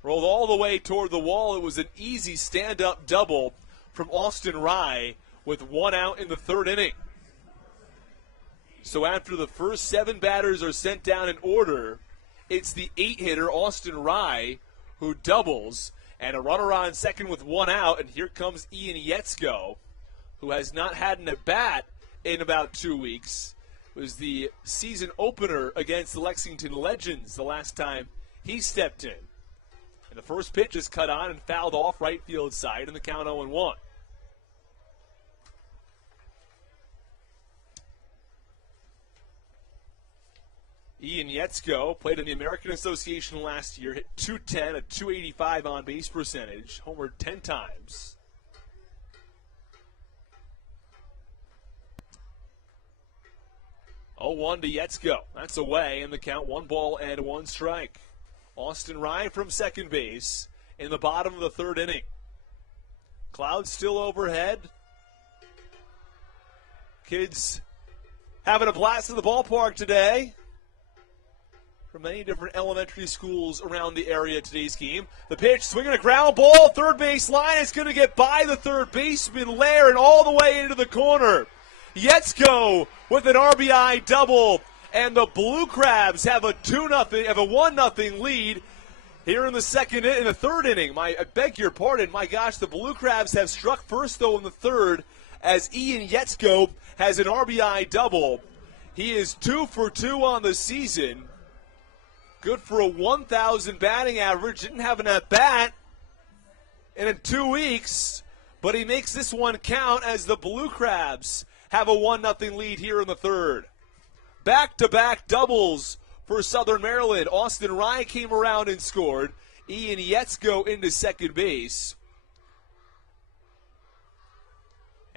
Rolled all the way toward the wall. It was an easy stand-up double from Austin Rye with 1 out in the 3rd inning. So after the first 7 batters are sent down in order, it's the 8-hitter Austin Rye who doubles, and a runner on second with 1 out, and here comes Ian Yetzko, who has not had an at-bat in about 2 weeks. It was the season opener against the Lexington Legends the last time he stepped in. And the first pitch is cut on and fouled off right field side, and the count 0-1. Ian Yetzko played in the American Association last year, hit .210, a .285 on-base percentage, homered 10 times. Oh, 1 to Yetzko. That's away, and the count 1 ball and 1 strike. Austin Rye from second base in the bottom of the 3rd inning. Clouds still overhead. Kids having a blast in the ballpark today. From many different elementary schools around the area today's game. The pitch, swinging a ground ball, third base line. It's going to get by the third baseman, Lair, and all the way into the corner. Yetzko with an RBI double, and the Blue Crabs have a 1-0 lead here in the 3rd inning. I beg your pardon. My gosh, the Blue Crabs have struck first, though, in the 3rd, as Ian Yetzko has an RBI double. He is 2 for 2 on the season. Good for a 1,000 batting average. Didn't have an at-bat in 2 weeks, but he makes this one count as the Blue Crabs have a 1-0 lead here in the 3rd. Back-to-back doubles for Southern Maryland. Austin Rye came around and scored. Ian Yetzko into second base.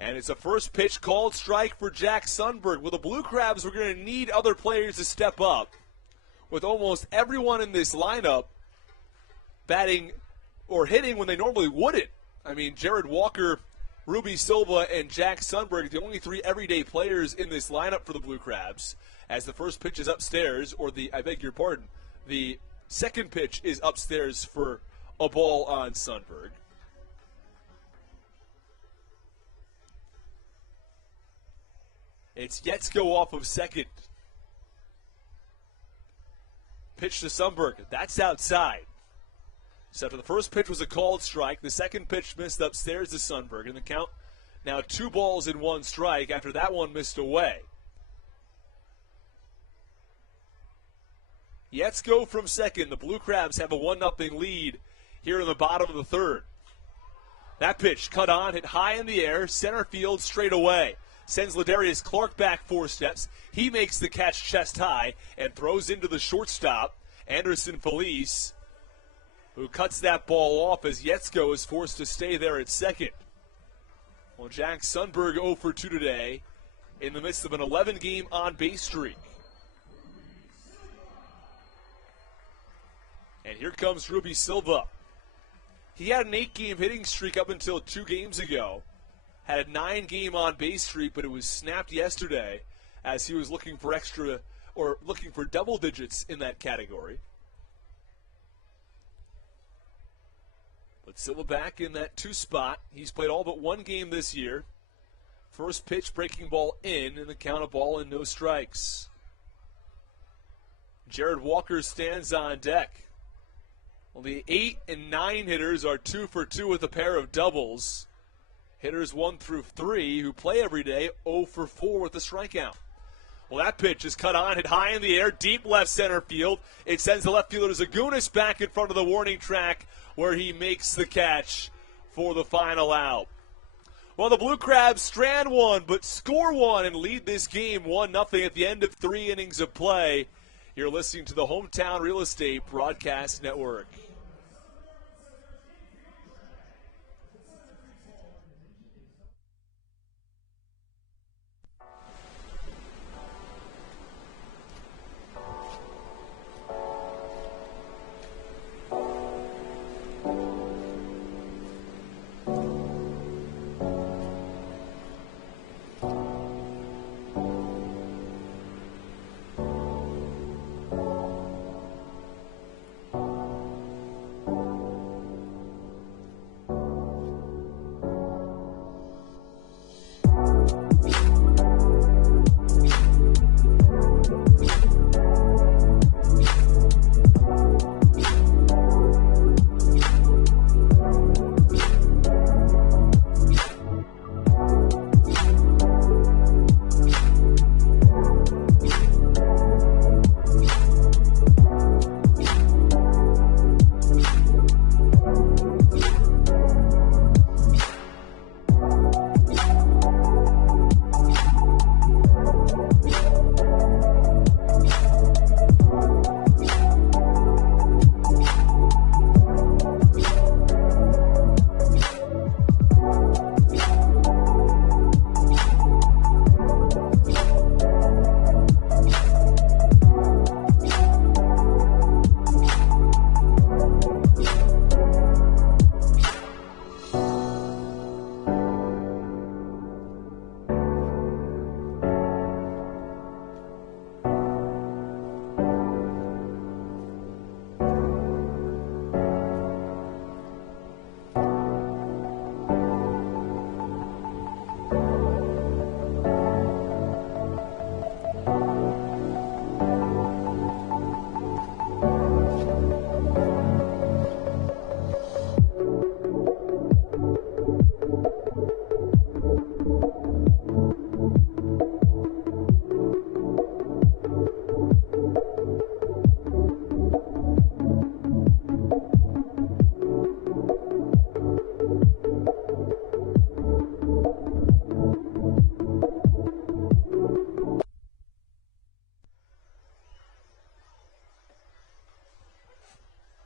And it's a first pitch called strike for Jack Sundberg. Well, the Blue Crabs were going to need other players to step up, with almost everyone in this lineup batting or hitting when they normally wouldn't. I mean, Jared Walker, Ruby Silva, and Jack Sundberg, the only three everyday players in this lineup for the Blue Crabs, as the first pitch is upstairs, or I beg your pardon, the second pitch is upstairs for a ball on Sundberg. It's Yetzko off of second. Pitch to Sundberg. That's outside. So after the first pitch was a called strike, the second pitch missed upstairs to Sundberg, and the count now 2 balls and 1 strike after that one missed away. Yetzko from second. The Blue Crabs have a 1-0 lead here in the bottom of the third. That pitch cut on, hit high in the air, center field straight away. Sends Ladarius Clark back 4 steps. He makes the catch chest high and throws into the shortstop, Anderson Felice, who cuts that ball off as Yetzko is forced to stay there at second. Well, Jack Sundberg 0 for 2 today in the midst of an 11-game on-base streak. And here comes Ruby Silva. He had an 8-game hitting streak up until 2 games ago. Had a 9-game on-base streak, but it was snapped yesterday as he was looking for double digits in that category. But Silva back in that 2 spot. He's played all but 1 game this year. First pitch, breaking ball in, and the count of ball and no strikes. Jared Walker stands on deck. Well, the 8 and 9 hitters are 2 for 2 with a pair of doubles. Hitters 1 through 3 who play every day 0 for 4 with a strikeout. Well, that pitch is cut on, hit high in the air, deep left center field. It sends the left fielder Zagunis back in front of the warning track where he makes the catch for the final out. Well, the Blue Crabs strand 1 but score 1 and lead this game 1-0 at the end of 3 innings of play. You're listening to the Hometown Real Estate Broadcast Network.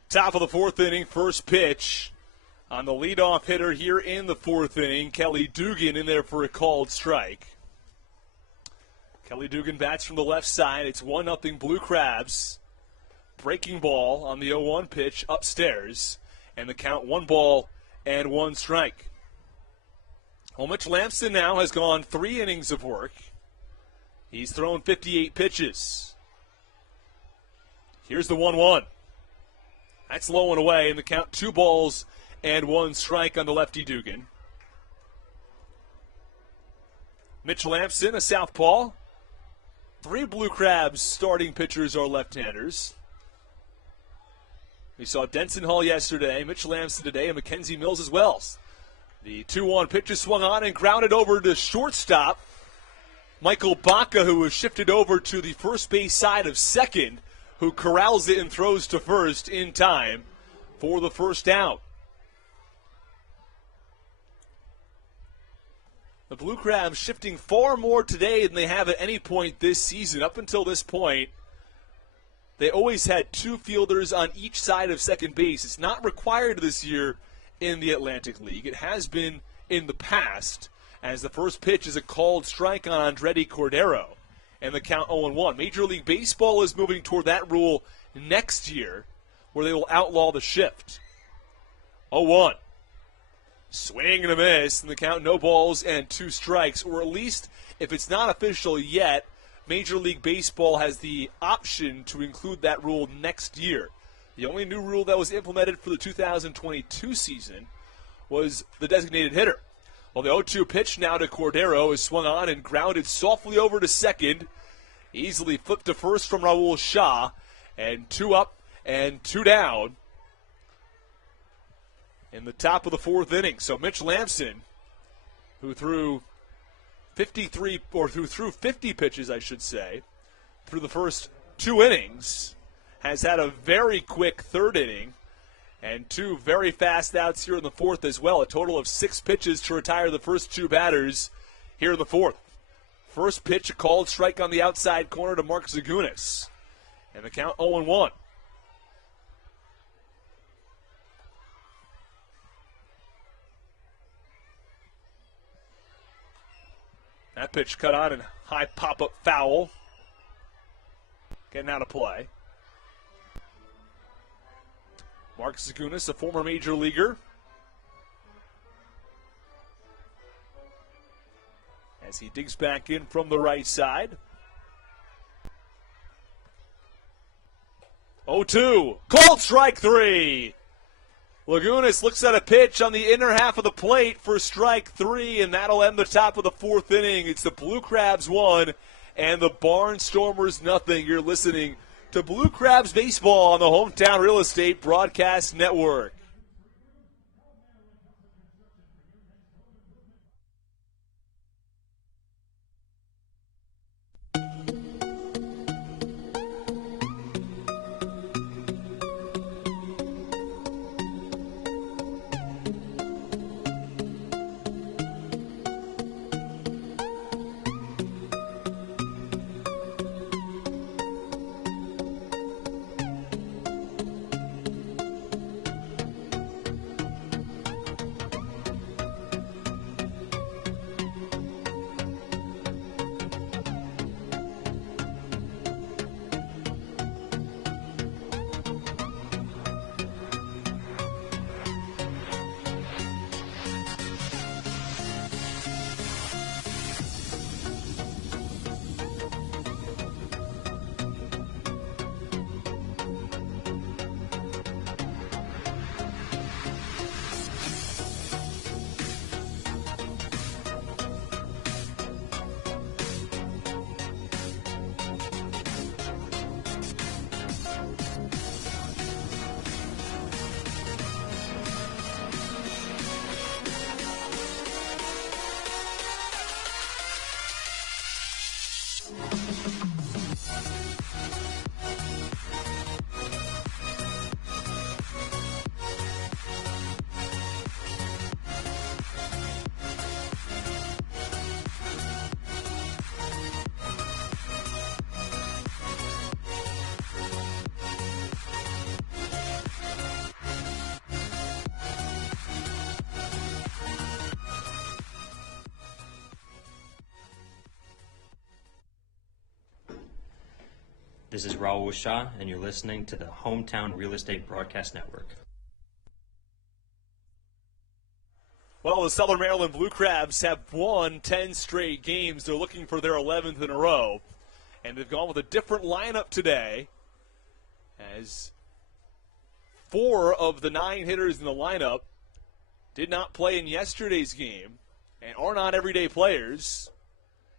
Top of the 4th inning, first pitch on the leadoff hitter here in the fourth inning. Kelly Dugan in there for a called strike. Kelly Dugan bats from the left side. It's 1-0 Blue Crabs. Breaking ball on the 0-1 pitch upstairs. And the count 1-1 strike. Well, Mitch Lamson now has gone 3 innings of work. He's thrown 58 pitches. Here's the 1-1. That's low and away, and the count 2-1 strike on the lefty Dugan. Mitch Lamson, a southpaw. 3 Blue Crabs starting pitchers are left-handers. We saw Denson Hall yesterday, Mitch Lamson today, and Mackenzie Mills as well. The 2-1 pitch is swung on and grounded over to shortstop. Michael Baca, who was shifted over to the first base side of second, who corrals it and throws to first in time for the first out. The Blue Crabs shifting far more today than they have at any point this season. Up until this point, they always had 2 fielders on each side of second base. It's not required this year in the Atlantic League. It has been in the past, as the first pitch is a called strike on Andretti Cordero, and the count 0-1. Major League Baseball is moving toward that rule next year, where they will outlaw the shift. 0-1. Swing and a miss, and the count 2 strikes, or at least, if it's not official yet, Major League Baseball has the option to include that rule next year. The only new rule that was implemented for the 2022 season was the designated hitter. Well, the 0-2 pitch now to Cordero is swung on and grounded softly over to second. Easily flipped to first from Raul Shah. And 2 up and 2 down in the top of the fourth inning. So Mitch Lamson, who threw 50 pitches, I should say, through the first 2 innings, has had a very quick third inning and 2 very fast outs here in the fourth as well. A total of 6 pitches to retire the first 2 batters here in the fourth. First pitch, a called strike on the outside corner to Mark Zagunis. And the count 0-1. That pitch cut on and high pop-up foul. Getting out of play. Mark Zagunis, a former major leaguer, as he digs back in from the right side. 0-2, called strike 3. Lagunas looks at a pitch on the inner half of the plate for strike 3, and that'll end the top of the fourth inning. It's the Blue Crabs 1 and the Barnstormers 0. You're listening to Blue Crabs Baseball on the Hometown Real Estate Broadcast Network. This is Raul Shah, and you're listening to the Hometown Real Estate Broadcast Network. Well, the Southern Maryland Blue Crabs have won 10 straight games. They're looking for their 11th in a row. And they've gone with a different lineup today, as 4 of the 9 hitters in the lineup did not play in yesterday's game and are not everyday players.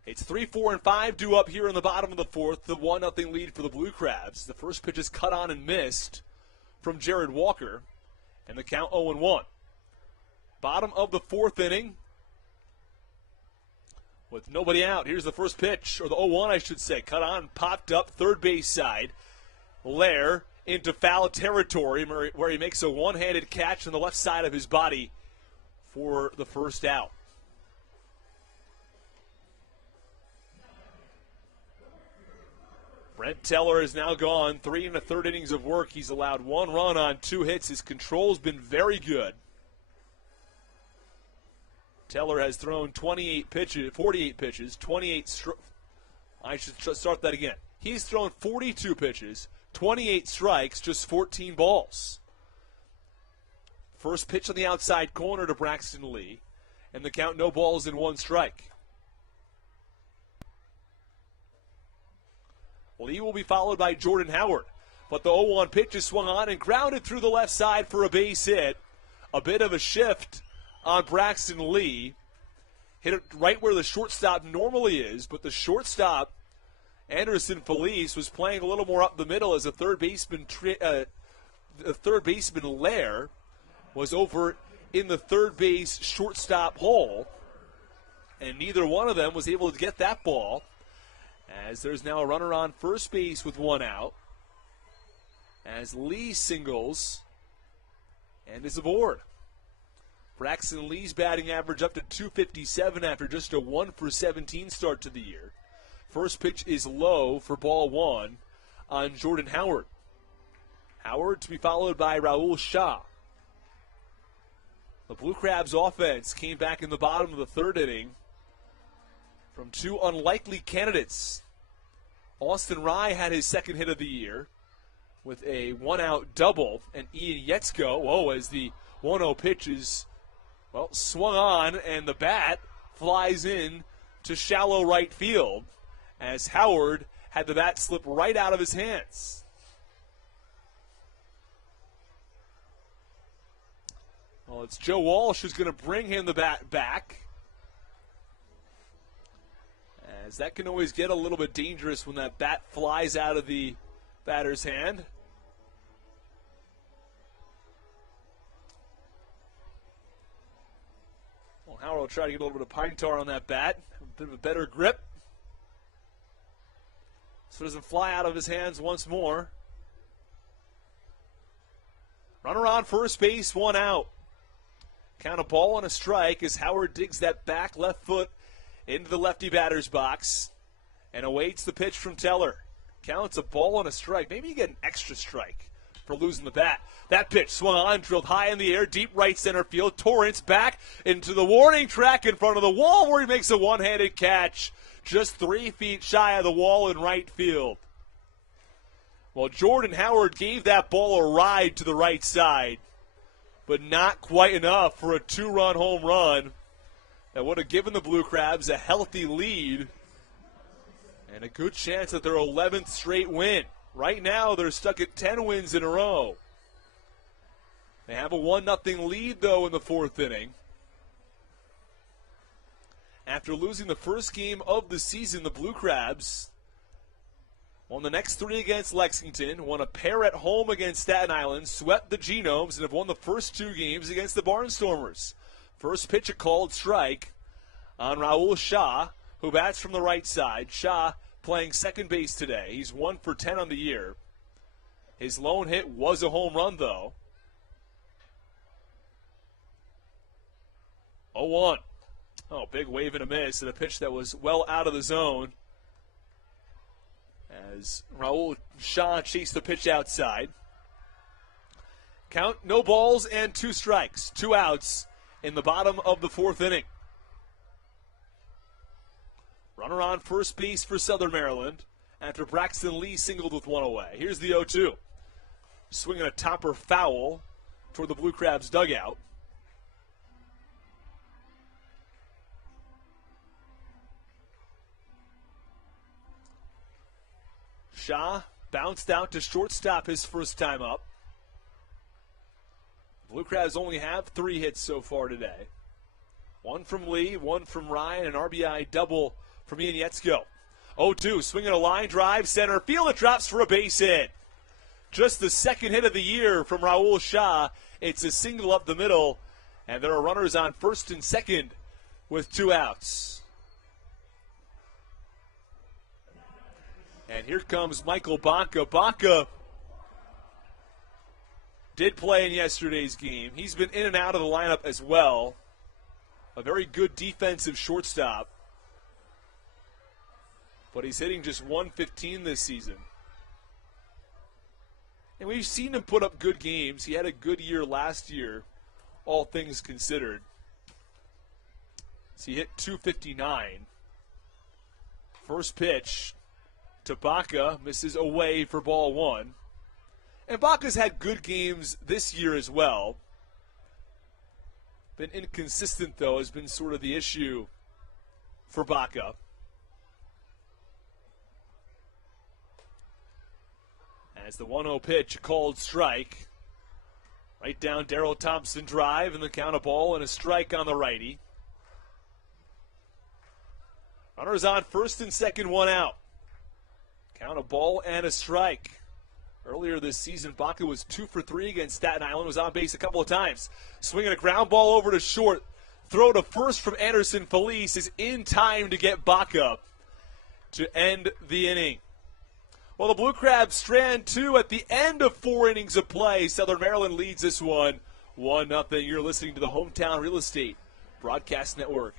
It's 3, 4, and 5 due up here in the bottom of the fourth. The 1-0 lead for the Blue Crabs. The first pitch is cut on and missed from Jared Walker, and the count 0-1. Bottom of the fourth inning with nobody out. Here's the first pitch, or the 0-1 I should say. Cut on, popped up, third base side. Lair into foul territory where he makes a one-handed catch on the left side of his body for the first out. Brent Teller is now gone 3 1/3 innings of work. He's allowed 1 run on 2 hits. His control's been very good. Teller has thrown 48 pitches, 28 I should start that again. He's thrown 42 pitches, 28 strikes, just 14 balls. First pitch on the outside corner to Braxton Lee, and the count no balls and 1 strike. Lee will be followed by Jordan Howard, but the 0-1 pitch is swung on and grounded through the left side for a base hit. A bit of a shift on Braxton Lee. Hit it right where the shortstop normally is, but the shortstop, Anderson Felice, was playing a little more up the middle as a third baseman Lair was over in the third base shortstop hole, and neither one of them was able to get that ball, as there's now a runner on first base with 1 out, as Lee singles and is aboard. Braxton Lee's batting average up to .257 after just a 1-for-17 start to the year. First pitch is low for ball 1 on Jordan Howard. Howard to be followed by Raul Shah. The Blue Crabs offense came back in the bottom of the third inning from 2 unlikely candidates. Austin Rye had his second hit of the year with a 1-out double, and Ian Yetzko, as the 1-0 pitch is swung on, and the bat flies in to shallow right field as Howard had the bat slip right out of his hands. Well, it's Joe Walsh who's going to bring him the bat back, as that can always get a little bit dangerous when that bat flies out of the batter's hand. Well, Howard will try to get a little bit of pine tar on that bat, a bit of a better grip, so it doesn't fly out of his hands once more. Runner on first base, 1 out. Count a ball and a strike as Howard digs that back left foot into the lefty batter's box and awaits the pitch from Teller. Counts a ball and a strike. Maybe you get an extra strike for losing the bat. That pitch swung on, drilled high in the air, deep right center field. Torrance back into the warning track in front of the wall where he makes a one-handed catch just 3 feet shy of the wall in right field. Well, Jordan Howard gave that ball a ride to the right side, but not quite enough for a 2-run home run that would have given the Blue Crabs a healthy lead and a good chance at their 11th straight win. Right now, they're stuck at 10 wins in a row. They have a 1-0 lead, though, in the fourth inning. After losing the first game of the season, the Blue Crabs won the next 3 against Lexington, won a pair at home against Staten Island, swept the Genomes, and have won the first 2 games against the Barnstormers. First pitch, a called strike on Raul Shah, who bats from the right side. Shah playing second base today. He's 1 for 10 on the year. His lone hit was a home run, though. 0-1. Oh, big wave and a miss, and a pitch that was well out of the zone as Raul Shah chased the pitch outside. Count, no balls and 2 strikes, 2 outs in the bottom of the fourth inning. Runner on first base for Southern Maryland, after Braxton Lee singled with one away. Here's the 0-2. Swinging a topper foul toward the Blue Crabs dugout. Shaw bounced out to shortstop his first time up. Blue Crabs only have 3 hits so far today. 1 from Lee, 1 from Ryan, an RBI double from Ian Yetzko. 0-2, swinging a line drive, center field, it drops for a base hit. Just the second hit of the year from Raul Shaw. It's a single up the middle, and there are runners on first and second with 2 outs. And here comes Michael Baca. Baca did play in yesterday's game. He's been in and out of the lineup as well. A very good defensive shortstop. But he's hitting just .115 this season. And we've seen him put up good games. He had a good year last year, all things considered. So he hit .259. First pitch to Baca, misses away for ball 1. And Baca's had good games this year as well. Been inconsistent, though, has been sort of the issue for Baca. As the 1-0 pitch, a called strike. Right down Darryl Thompson drive, and the count a ball and a strike on the righty. Runners on first and second, 1 out. Count a ball and a strike. Earlier this season, Baca was 2 for 3 against Staten Island, was on base a couple of times. Swinging a ground ball over to short. Throw to first from Anderson Felice is in time to get Baca to end the inning. Well, the Blue Crabs strand 2 at the end of 4 innings of play. Southern Maryland leads this one 1-0. You're listening to the Hometown Real Estate Broadcast Network.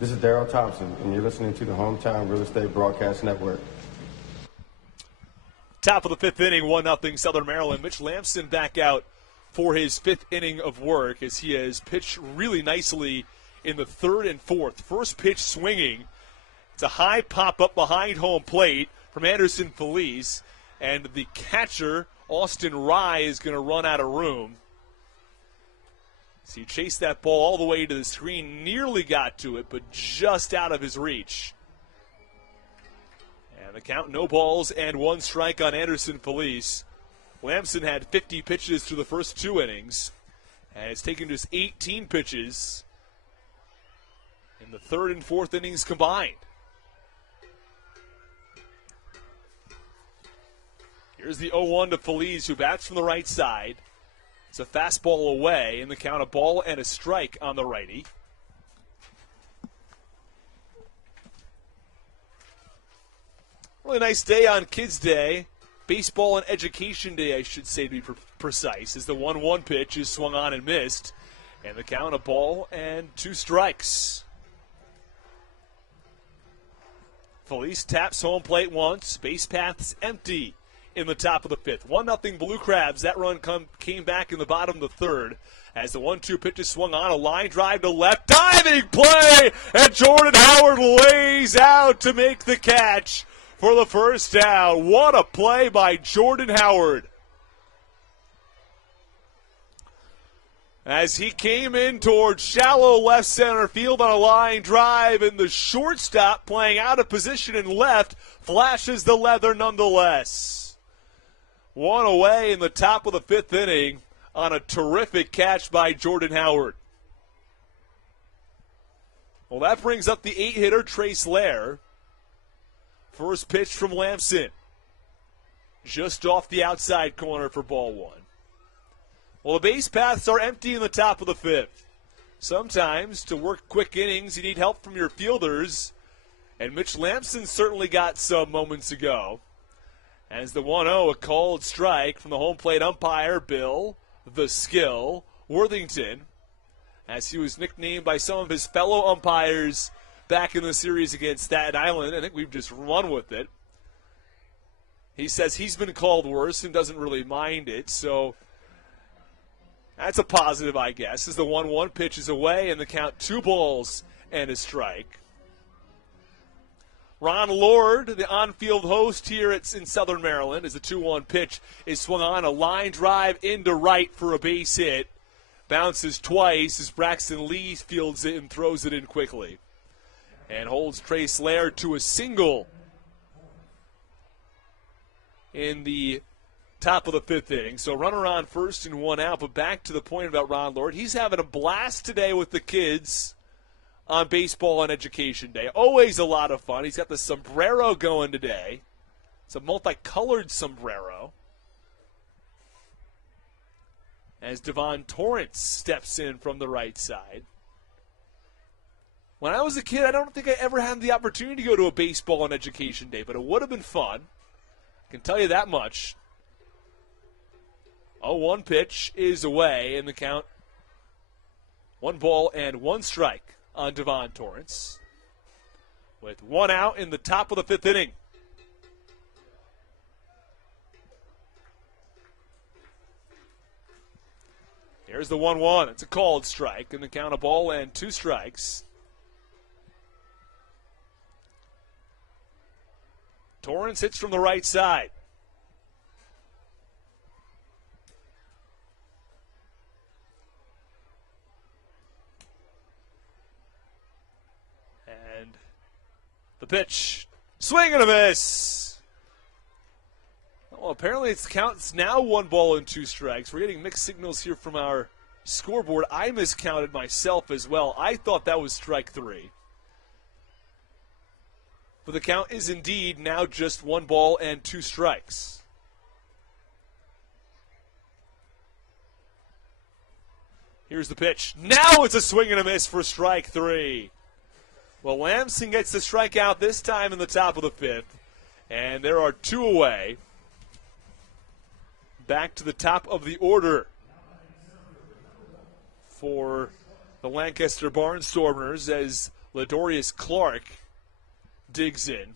This is Darryl Thompson, and you're listening to the Hometown Real Estate Broadcast Network. Top of the 5th inning, 1-0 Southern Maryland. Mitch Lamson back out for his 5th inning of work as he has pitched really nicely in the 3rd and 4th. First pitch swinging. It's a high pop up behind home plate from Anderson Felice, and the catcher, Austin Rye, is going to run out of room. So he chased that ball all the way to the screen, nearly got to it, but just out of his reach. And the count, no balls and 1 strike on Anderson Felice. Lamson had 50 pitches through the first 2 innings, and it's taken just 18 pitches in the 3rd and 4th innings combined. Here's the 0-1 to Feliz, who bats from the right side. It's a fastball away, and the count a ball and a strike on the righty. Really nice day on Kids Day. Baseball and Education Day, I should say, to be precise, as the 1-1 pitch is swung on and missed. And the count a ball and 2 strikes. Feliz taps home plate once. Base path's empty in the top of the 5th. 1-0 Blue Crabs. That run came back in the bottom of the 3rd. As the 1-2 pitch is swung on, a line drive to left. Diving play! And Jordan Howard lays out to make the catch for the first down. What a play by Jordan Howard. As he came in towards shallow left center field on a line drive, and the shortstop, playing out of position in left, flashes the leather nonetheless. 1 away in the top of the 5th inning on a terrific catch by Jordan Howard. Well, that brings up the 8-hitter Trace Lair. First pitch from Lamson. Just off the outside corner for ball 1. Well, the base paths are empty in the top of the 5th. Sometimes, to work quick innings, you need help from your fielders. And Mitch Lamson certainly got some moments ago. As the 1-0, a called strike from the home plate umpire, Bill, the Skill, Worthington. As he was nicknamed by some of his fellow umpires back in the series against Staten Island. I think we've just run with it. He says he's been called worse and doesn't really mind it, so that's a positive, I guess, as the 1-1 pitch is away and the count 2 balls and a strike. Ron Lord, the on-field host here in Southern Maryland, as the 2-1 pitch is swung on, a line drive into right for a base hit. Bounces twice as Braxton Lee fields it and throws it in quickly. And holds Trace Lair to a single in the top of the 5th inning. So runner on first and 1 out, but back to the point about Ron Lord. He's having a blast today with the kids on Baseball and Education Day. Always a lot of fun. He's got the sombrero going today. It's a multicolored sombrero. As Devon Torrance steps in from the right side. When I was a kid, I don't think I ever had the opportunity to go to a Baseball and Education Day, but it would have been fun. I can tell you that much. 0-1 pitch is away in the count. 1 ball and 1 strike on Devon Torrance. With 1 out in the top of the 5th inning. Here's the 1-1. It's a called strike in the count, a ball and 2 strikes. Torrance hits from the right side. And the pitch. Swing and a miss. Well, apparently it's counts now 1 ball and 2 strikes. We're getting mixed signals here from our scoreboard. I miscounted myself as well. I thought that was strike 3. But the count is indeed now just 1 ball and 2 strikes. Here's the pitch. Now it's a swing and a miss for strike 3. Well, Lamson gets the strikeout this time in the top of the 5th. And there are 2 away. Back to the top of the order for the Lancaster Barnstormers as Ladorius Clark digs in.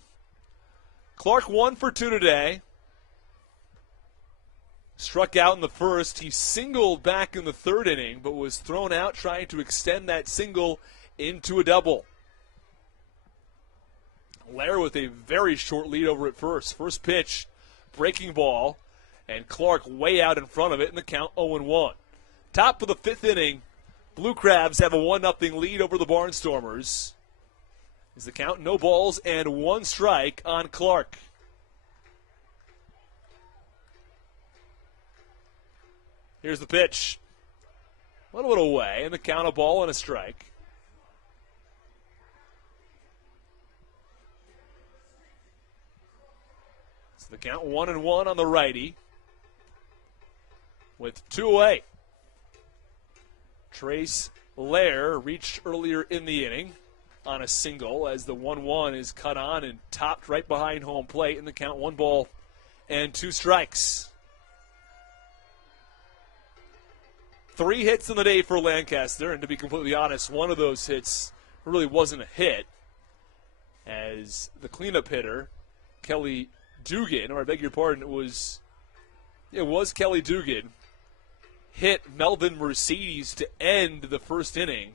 Clark 1 for 2 today. Struck out in the first. He singled back in the 3rd inning, but was thrown out trying to extend that single into a double. Lair with a very short lead over at first. First pitch, breaking ball, and Clark way out in front of it in the count 0-1. Top of the 5th inning, Blue Crabs have a 1-0 lead over the Barnstormers. Is the count no balls and 1 strike on Clark. Here's the pitch. A little bit away, and the count, a ball and a strike. So the count 1-1 on the righty with 2 away. Trace Lair reached earlier in the inning on a single as the 1-1 is cut on and topped right behind home plate, and the count 1 ball and 2 strikes. 3 hits in the day for Lancaster, and to be completely honest, one of those hits really wasn't a hit, as the cleanup hitter, Kelly Dugan, or I beg your pardon, it was Kelly Dugan, hit Melvin Mercedes to end the first inning.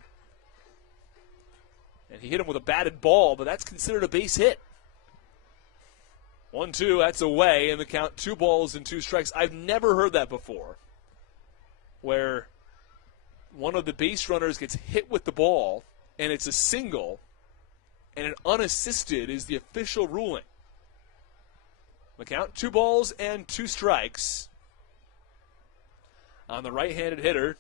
And he hit him with a batted ball, but that's considered a base hit. 1-2, that's away, and the count 2 balls and 2 strikes. I've never heard that before, where one of the base runners gets hit with the ball, and it's a single, and an unassisted is the official ruling. The count 2 balls and 2 strikes on the right-handed hitter.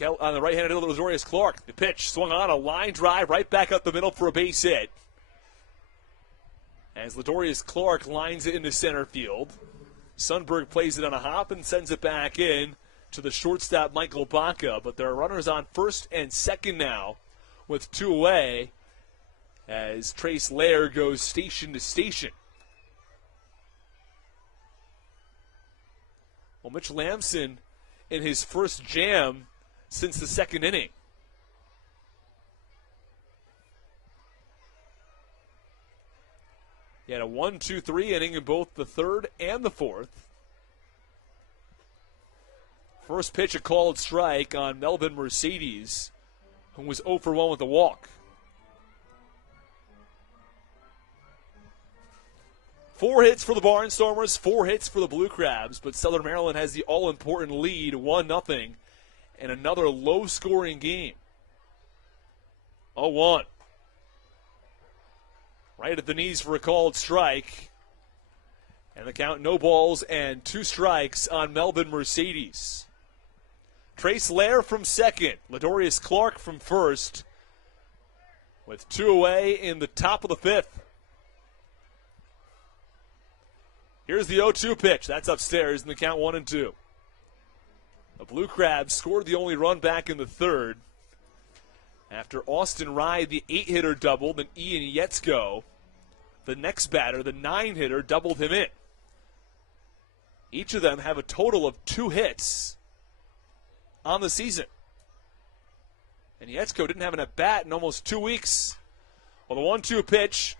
On the right-handed hitter, Ladorius Clark. The pitch swung on, a line drive right back up the middle for a base hit. As Ladorius Clark lines it into center field, Sundberg plays it on a hop and sends it back in to the shortstop Michael Baca. But there are runners on first and second now with 2 away as Trace Lair goes station to station. Well, Mitch Lamson in his first jam since the second inning. He had a 1-2-3 inning in both the third and the fourth. First pitch, a called strike on Melvin Mercedes, who was 0 for 1 with a walk. 4 hits for the Barnstormers, 4 hits for the Blue Crabs, but Southern Maryland has the all-important lead, 1-0, in another low-scoring game. 0-1. Right at the knees for a called strike. And the count, no balls and 2 strikes on Melvin Mercedes. Trace Lair from second. Ladorius Clark from first. With 2 away in the top of the 5th. Here's the 0-2 pitch. That's upstairs in the count 1-2. The Blue Crabs scored the only run back in the third after Austin Rye, the 8-hitter, doubled, and Ian Yetzko, the next batter, the 9-hitter, doubled him in. Each of them have a total of 2 hits on the season. And Yetzko didn't have an at-bat in almost 2 weeks. Well, the 1-2 pitch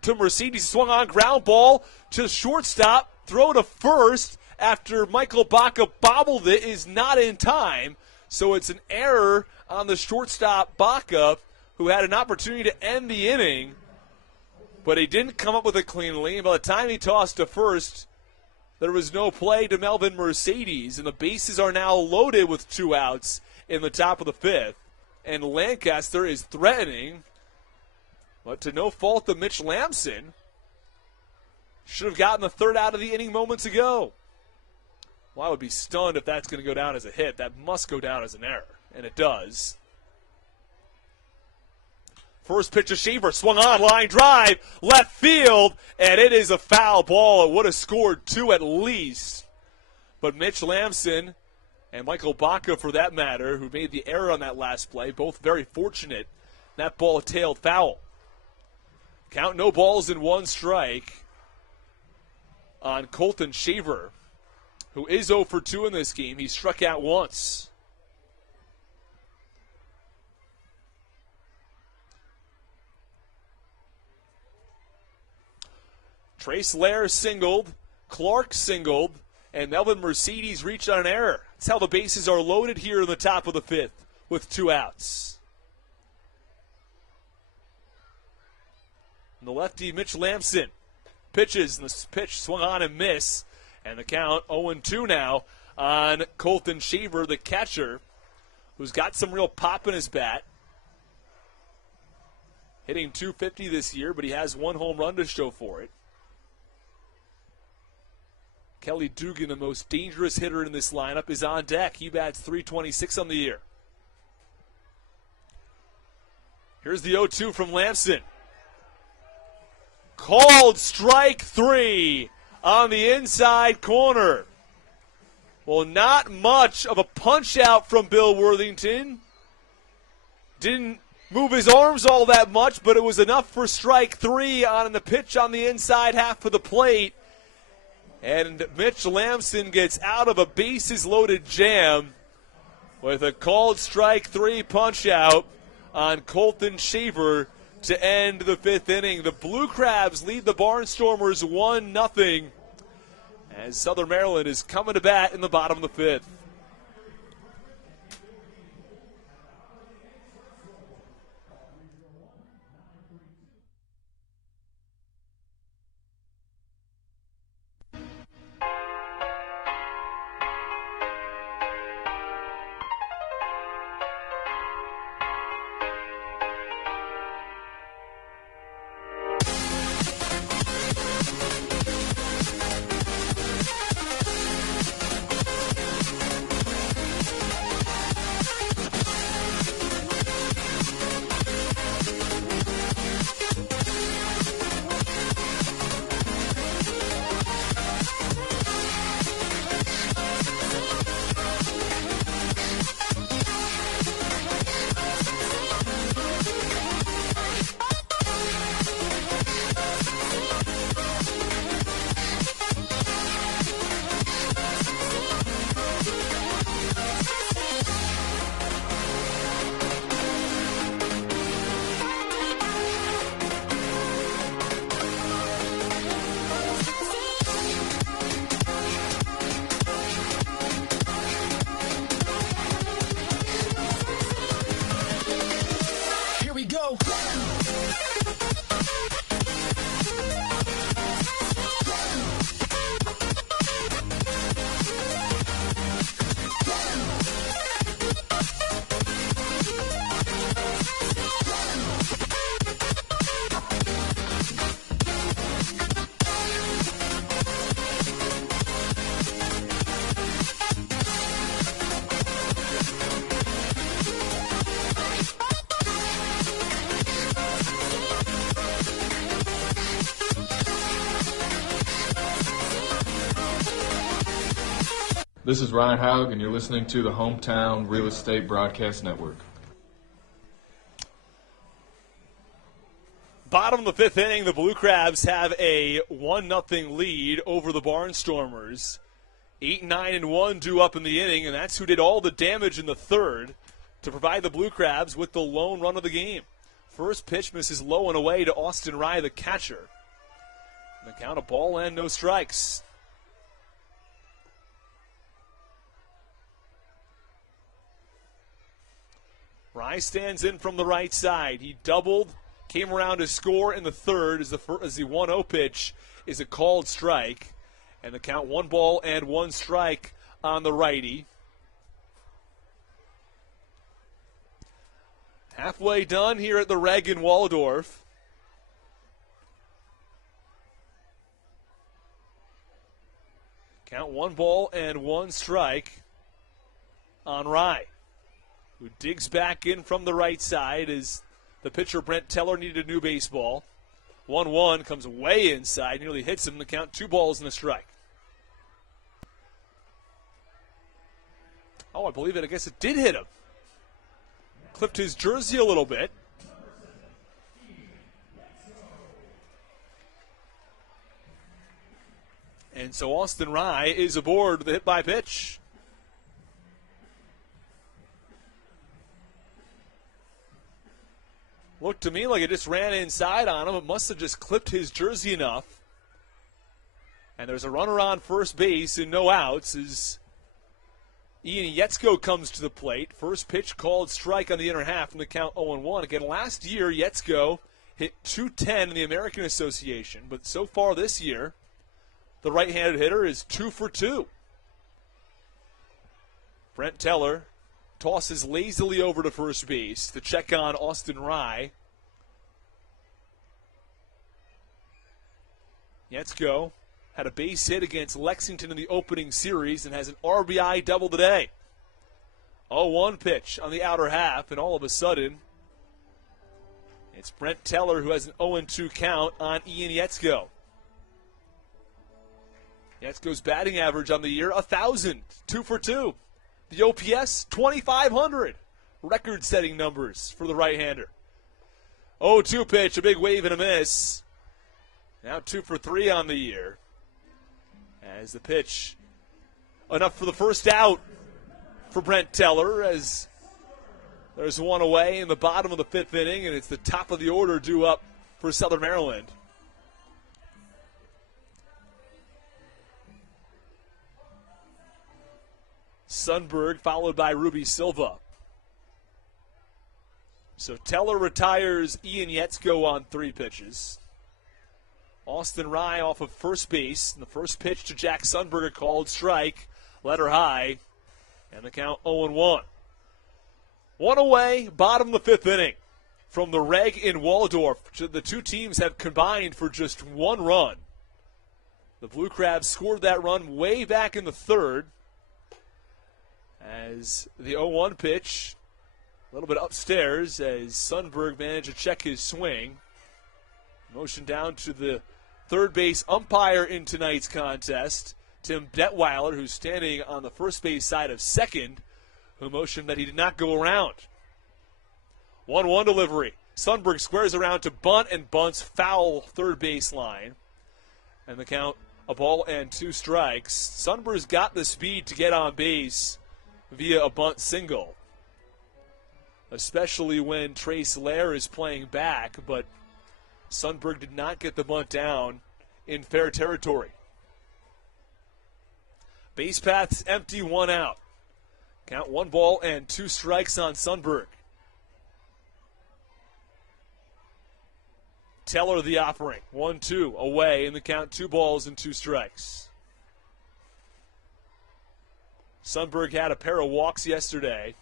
to Mercedes, swung on, ground ball to shortstop, throw to first after Michael Baca bobbled it, is not in time. So it's an error on the shortstop, Baca, who had an opportunity to end the inning, but he didn't come up with it cleanly. And by the time he tossed to first, there was no play to Melvin Mercedes, and the bases are now loaded with 2 outs in the top of the 5th. And Lancaster is threatening, but to no fault of Mitch Lamson, should have gotten the 3rd out of the inning moments ago. Well, I would be stunned if that's going to go down as a hit. That must go down as an error, and it does. First pitch to Shaver, swung on, line drive, left field, and it is a foul ball. It would have scored 2 at least. But Mitch Lamson and Michael Baca, for that matter, who made the error on that last play, both very fortunate. That ball tailed foul. Count, no balls and 1 strike on Colton Shaver, who is 0 for 2 in this game. He struck out once. Trace Lair singled, Clark singled, and Melvin Mercedes reached on an error. That's how the bases are loaded here in the top of the 5th with 2 outs. And the lefty, Mitch Lamson, pitches, and the pitch swung on and miss. And the count 0-2 now on Colton Shaver, the catcher, who's got some real pop in his bat. Hitting .250 this year, but he has 1 home run to show for it. Kelly Dugan, the most dangerous hitter in this lineup, is on deck. He bats .326 on the year. Here's the 0-2 from Lamson. Called strike 3 on the inside corner. Well, not much of a punch out from Bill Worthington. Didn't move his arms all that much, but it was enough for strike 3 on the pitch on the inside half of the plate. And Mitch Lamson gets out of a bases-loaded jam with a called strike 3 punch out on Colton Shaver to end the 5th inning. The Blue Crabs lead the Barnstormers 1-0 as Southern Maryland is coming to bat in the bottom of the 5th. This is Ryan Haug, and you're listening to the Hometown Real Estate Broadcast Network. Bottom of the 5th inning, the Blue Crabs have a 1-0 lead over the Barnstormers. 8-9-1 due up in the inning, and that's who did all the damage in the 3rd to provide the Blue Crabs with the lone run of the game. First pitch misses low and away to Austin Rye, the catcher. The count of ball and no strikes. Rye stands in from the right side. He doubled, came around to score in the 3rd as the 1-0 pitch is a called strike. And the count 1-1 strike on the righty. Halfway done here at the Reg in Waldorf. Count 1-1 strike on Rye, who digs back in from the right side as the pitcher Brent Teller needed a new baseball. 1-1 comes way inside, nearly hits him. The count 2 balls and a strike. Oh, I believe it. I guess it did hit him. Clipped his jersey a little bit. And so Austin Rye is aboard the hit by pitch. Looked to me like it just ran inside on him. It must have just clipped his jersey enough. And there's a runner on first base and no outs as Ian Yetzko comes to the plate. First pitch called strike on the inner half from the count 0-1. Again, last year Yetzko hit .210 in the American Association, but so far this year, the right-handed hitter is 2 for 2. Brent Teller tosses lazily over to first base to check on Austin Rye. Yetzko had a base hit against Lexington in the opening series and has an RBI double today. 0-1 pitch on the outer half, and all of a sudden, it's Brent Teller who has an 0-2 count on Ian Yetzko. Yetzko's batting average on the year, 1,000, 2 for 2. The OPS, 2,500. Record-setting numbers for the right-hander. 0-2 pitch, a big wave and a miss. Now 2 for 3 on the year. As the pitch, enough for the first out for Brent Teller, as there's one away in the bottom of the 5th inning, and it's the top of the order due up for Southern Maryland. Sundberg followed by Ruby Silva. So Teller retires Ian Yetzko on 3 pitches. Austin Rye off of first base. And the first pitch to Jack Sundberg, a called strike. Letter high. And the count 0-1. One away, bottom of the 5th inning. From the Reg in Waldorf, the two teams have combined for just 1 run. The Blue Crabs scored that run way back in the 3rd. As the 0-1 pitch, a little bit upstairs as Sundberg managed to check his swing. Motion down to the third base umpire in tonight's contest, Tim Detweiler, who's standing on the first base side of second, who motioned that he did not go around. 1-1 delivery. Sundberg squares around to bunt and bunts foul third base line. And the count, a ball and 2 strikes. Sundberg's got the speed to get on base via a bunt single, especially when Trace Lair is playing back, but Sundberg did not get the bunt down in fair territory. Base paths empty, 1 out. Count 1 ball and 2 strikes on Sundberg. Teller the offering, 1-2 away, in the count 2 balls and 2 strikes. Sundberg had a pair of walks yesterday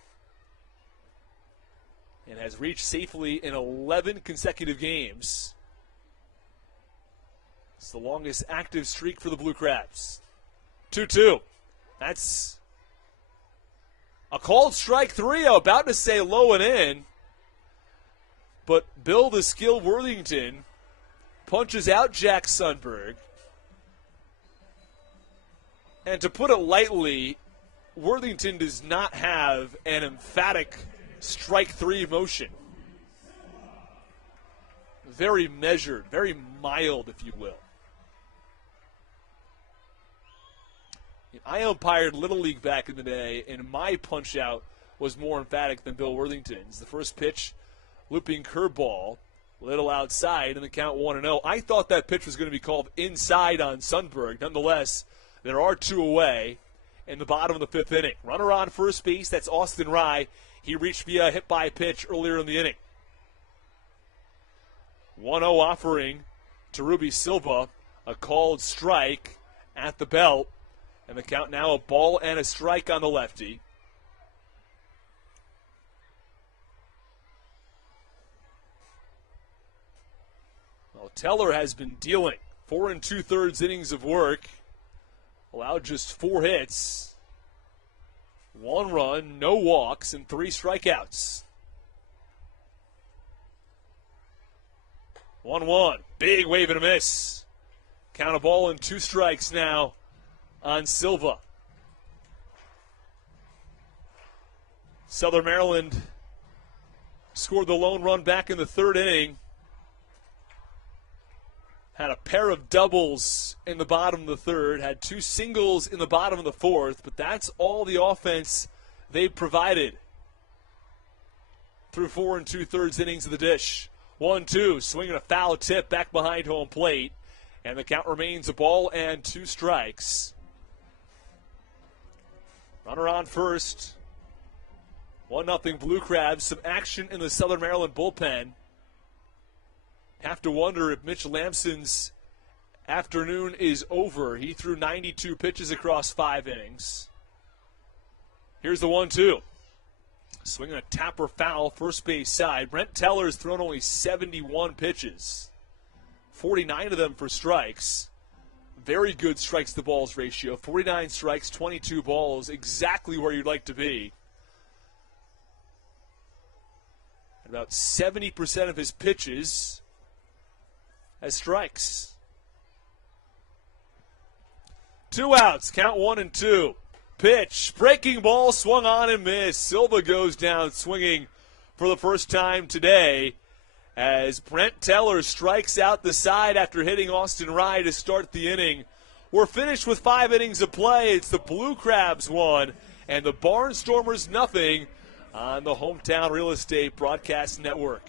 and has reached safely in 11 consecutive games. It's the longest active streak for the Blue Crabs. 2-2. That's a called strike 3. I'm about to say low and in, but Bill the Skill Worthington punches out Jack Sundberg. And to put it lightly, Worthington does not have an emphatic strike 3 motion. Very measured, very mild, if you will. I umpired Little League back in the day, and my punch-out was more emphatic than Bill Worthington's. The first pitch, looping curveball, little outside, and the count 1-0. I thought that pitch was going to be called inside on Sundberg. Nonetheless, there are 2 away in the bottom of the 5th inning. Runner on first base, that's Austin Rye. He reached via a hit-by pitch earlier in the inning. 1-0 offering to Ruby Silva, a called strike at the belt, and the count now a ball and a strike on the lefty. Well, Teller has been dealing 4 2/3 innings of work. Allowed just 4 hits, 1 run, no walks, and 3 strikeouts. 1-1, big wave and a miss. Count a ball and 2 strikes now on Silva. Southern Maryland scored the lone run back in the 3rd inning. Had a pair of doubles in the bottom of the 3rd, had 2 singles in the bottom of the 4th, but that's all the offense they provided through 4 2/3 innings of the dish. 1-2, swinging a foul tip back behind home plate, and the count remains a ball and 2 strikes. Runner on first. 1-0 Blue Crabs. Some action in the Southern Maryland bullpen. Have to wonder if Mitch Lamson's afternoon is over. He threw 92 pitches across 5 innings. Here's the 1-2. Swinging a tapper foul, first base side. Brent Teller's thrown only 71 pitches, 49 of them for strikes. very good strikes to balls ratio. 49 strikes, 22 balls, exactly where you'd like to be. About 70% of his pitches as strikes. 2 outs, count 1 and 2. Pitch, breaking ball, swung on and missed. Silva goes down swinging for the first time today as Brent Teller strikes out the side after hitting Austin Rye to start the inning. We're finished with 5 innings of play. It's the Blue Crabs 1 and the Barnstormers nothing on the Hometown Real Estate Broadcast Network.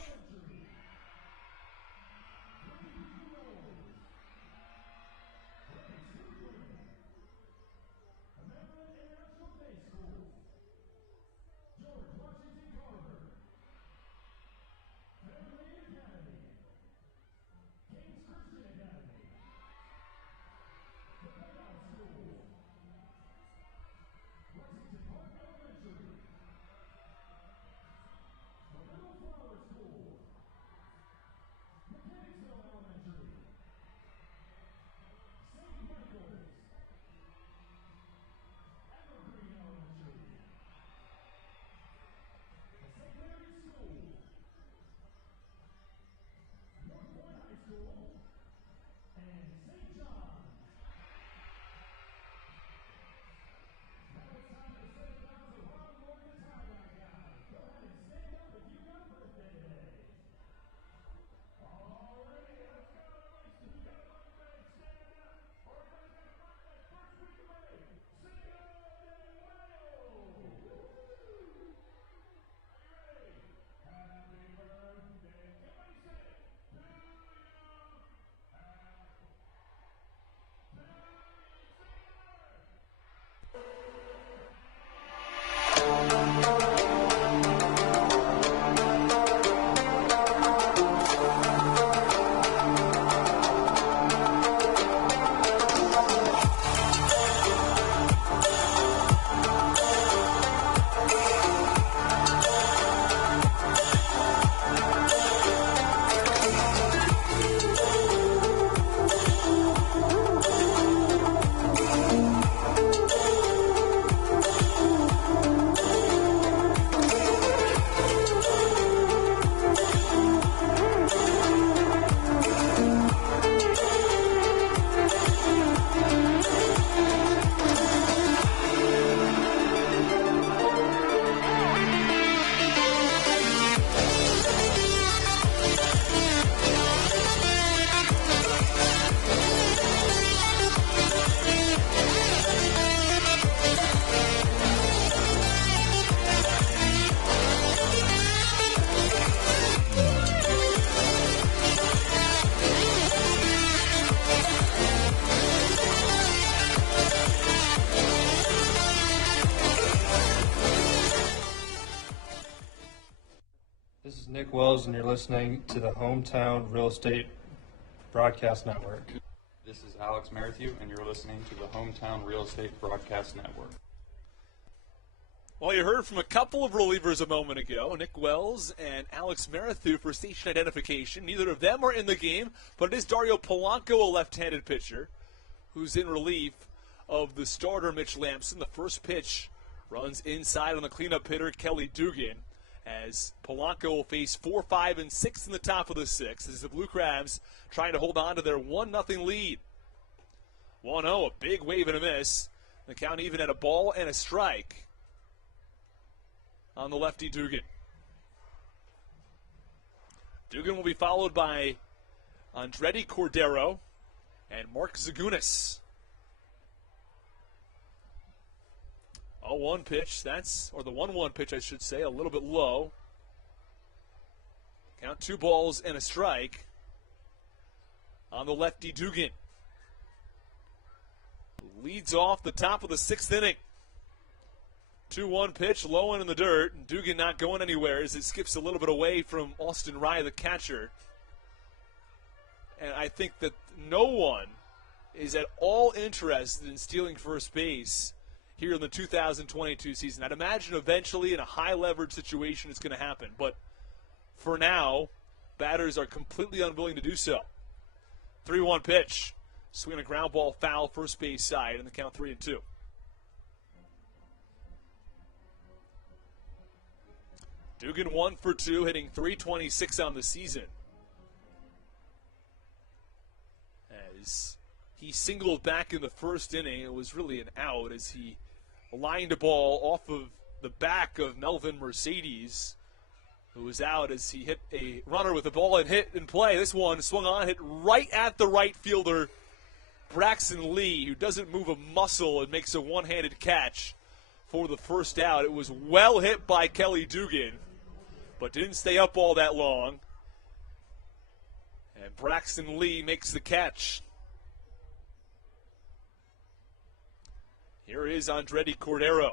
This is Nick Wells, and you're listening to the Hometown Real Estate Broadcast Network. This is Alex Merrithew, and you're listening to the Hometown Real Estate Broadcast Network. Well, you heard from a couple of relievers a moment ago, Nick Wells and Alex Merrithew for station identification. Neither of them are in the game, but it is Dario Polanco, a left-handed pitcher, who's in relief of the starter, Mitch Lampson. The first pitch runs inside on the cleanup hitter, Kelly Dugan, as Polanco will face 4, 5, and 6 in the top of the 6th. This is the Blue Crabs trying to hold on to their 1-0 lead. 1-0, a big wave and a miss. The count even at a ball and a strike on the lefty Dugan. Dugan will be followed by Andretti Cordero and Mark Zagunis. 0-1 pitch, or the 1-1 pitch, I should say, a little bit low. Count 2 balls and a strike on the lefty Dugan. Leads off the top of the 6th inning. 2-1 pitch, low and in the dirt, and Dugan not going anywhere as it skips a little bit away from Austin Rye, the catcher. And I think that no one is at all interested in stealing first base here in the 2022 season. I'd imagine eventually in a high-leverage situation it's going to happen. But for now, batters are completely unwilling to do so. 3-1 pitch. Swing a ground ball foul, first base side, and the count 3-2. Dugan 1 for 2, hitting .326 on the season. As he singled back in the first inning, it was really an out as he lined a ball off of the back of Melvin Mercedes, who was out as he hit a runner with the ball and hit in play. This one swung on, hit right at the right fielder, Braxton Lee, who doesn't move a muscle and makes a one-handed catch for the first out. It was well hit by Kelly Dugan, but didn't stay up all that long. And Braxton Lee makes the catch. Here is Andretti Cordero.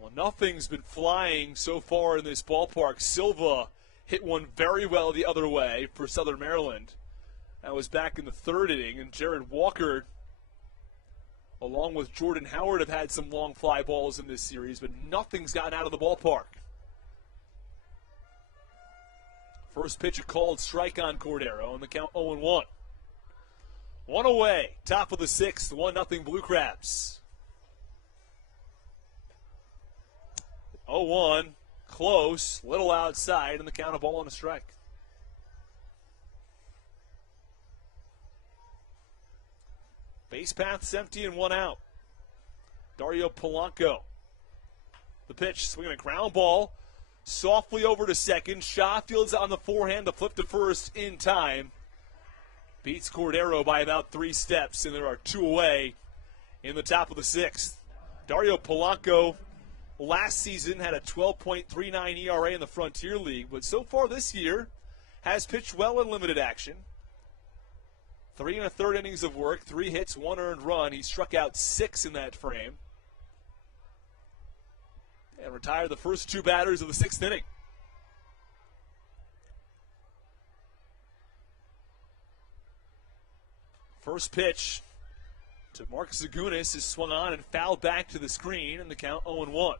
Well, nothing's been flying so far in this ballpark. Silva hit one very well the other way for Southern Maryland. That was back in the third inning, and Jared Walker, along with Jordan Howard, have had some long fly balls in this series, but nothing's gotten out of the ballpark. First pitch, a called strike on Cordero, and the count 0-1. One away, top of the sixth, 1-0 Blue Crabs. 0-1, close, little outside, and the count, a ball and a strike. Base path's empty and one out. Dario Polanco. The pitch, swinging a ground ball, softly over to second. Shaw fields on the forehand to flip to first in time. Beats Cordero by about 3 steps, and there are 2 away in the top of the sixth. Dario Polanco last season had a 12.39 ERA in the Frontier League, but so far this year has pitched well in limited action. 3 1/3 innings of work, 3 hits, 1 earned run. He struck out 6 in that frame. And retired the first 2 batters of the 6th inning. First pitch to Mark Zagunis is swung on and fouled back to the screen, and the count 0-1.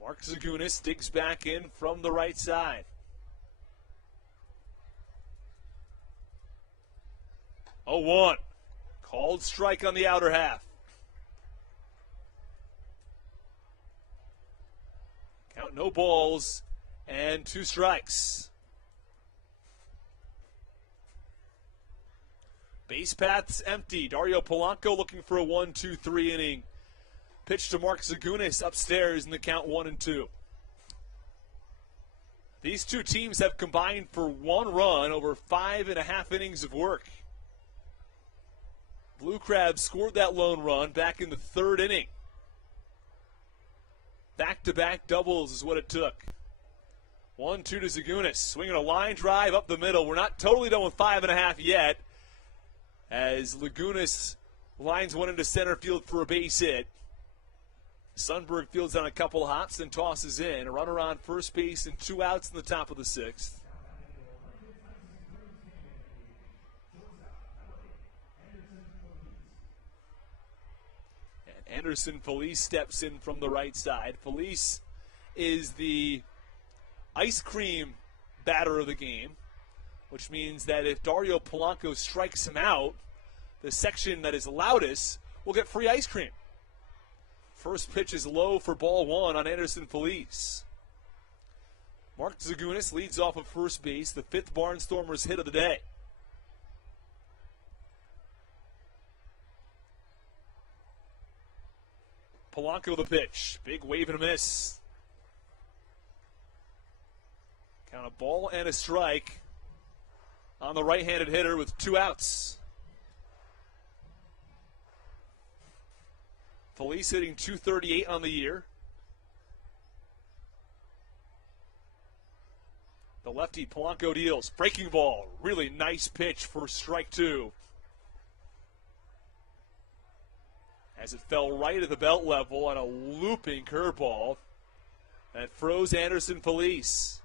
Mark Zagunis digs back in from the right side. 0-1. Called strike on the outer half. Count no balls and 2 strikes. Base path's empty. Dario Polanco looking for a 1-2-3 inning. Pitch to Mark Zagunis upstairs in the count 1-2. These 2 teams have combined for 1 run over 5.5 innings of work. Blue Crabs scored that lone run back in the 3rd inning. Back-to-back doubles is what it took. 1-2 to Zagunis. Swinging a line drive up the middle. We're not totally done with 5.5 yet, as Lagunas lines one into center field for a base hit. Sundberg fields on a couple hops, then tosses in. A runner on first base and 2 outs in the top of the 6th. And Anderson Felice steps in from the right side. Felice is the ice cream batter of the game, which means that if Dario Polanco strikes him out, the section that is loudest will get free ice cream. First pitch is low for ball 1 on Anderson Felice. Mark Zagunis leads off of first base, the 5th Barnstormers hit of the day. Polanco the pitch. Big wave and a miss. Count a ball and a strike on the right-handed hitter with 2 outs. Felice hitting .238 on the year. The lefty Polanco deals. Breaking ball. Really nice pitch for strike 2. As it fell right at the belt level on a looping curveball that froze Anderson Felice.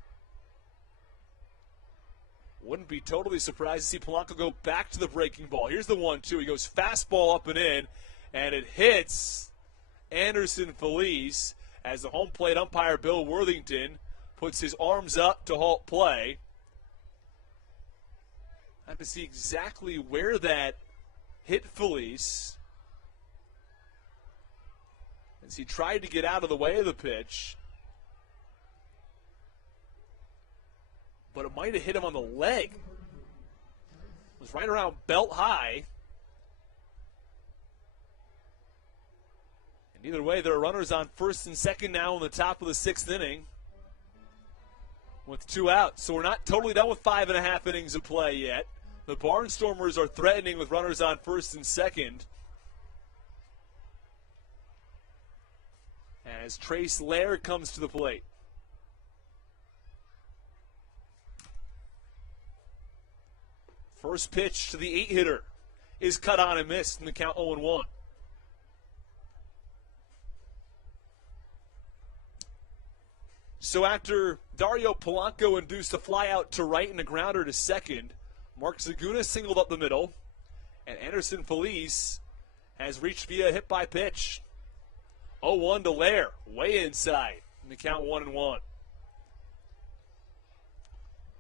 Wouldn't be totally surprised to see Polanco go back to the breaking ball. Here's the 1-2. He goes fastball up and in. And it hits Anderson Felice as the home plate umpire Bill Worthington puts his arms up to halt play. I have to see exactly where that hit Felice as he tried to get out of the way of the pitch. But it might have hit him on the leg. It was right around belt high. And either way, there are runners on first and second now in the top of the sixth inning with 2 outs. So we're not totally done with 5.5 innings of play yet. The Barnstormers are threatening with runners on first and second. As Trace Laird comes to the plate. First pitch to the 8-hitter is cut on and missed in the count 0-1. So after Dario Polanco induced a fly out to right and a grounder to second, Mark Zaguna singled up the middle, and Anderson Felice has reached via hit by pitch. 0-1 to Lair, way inside in the count 1-1.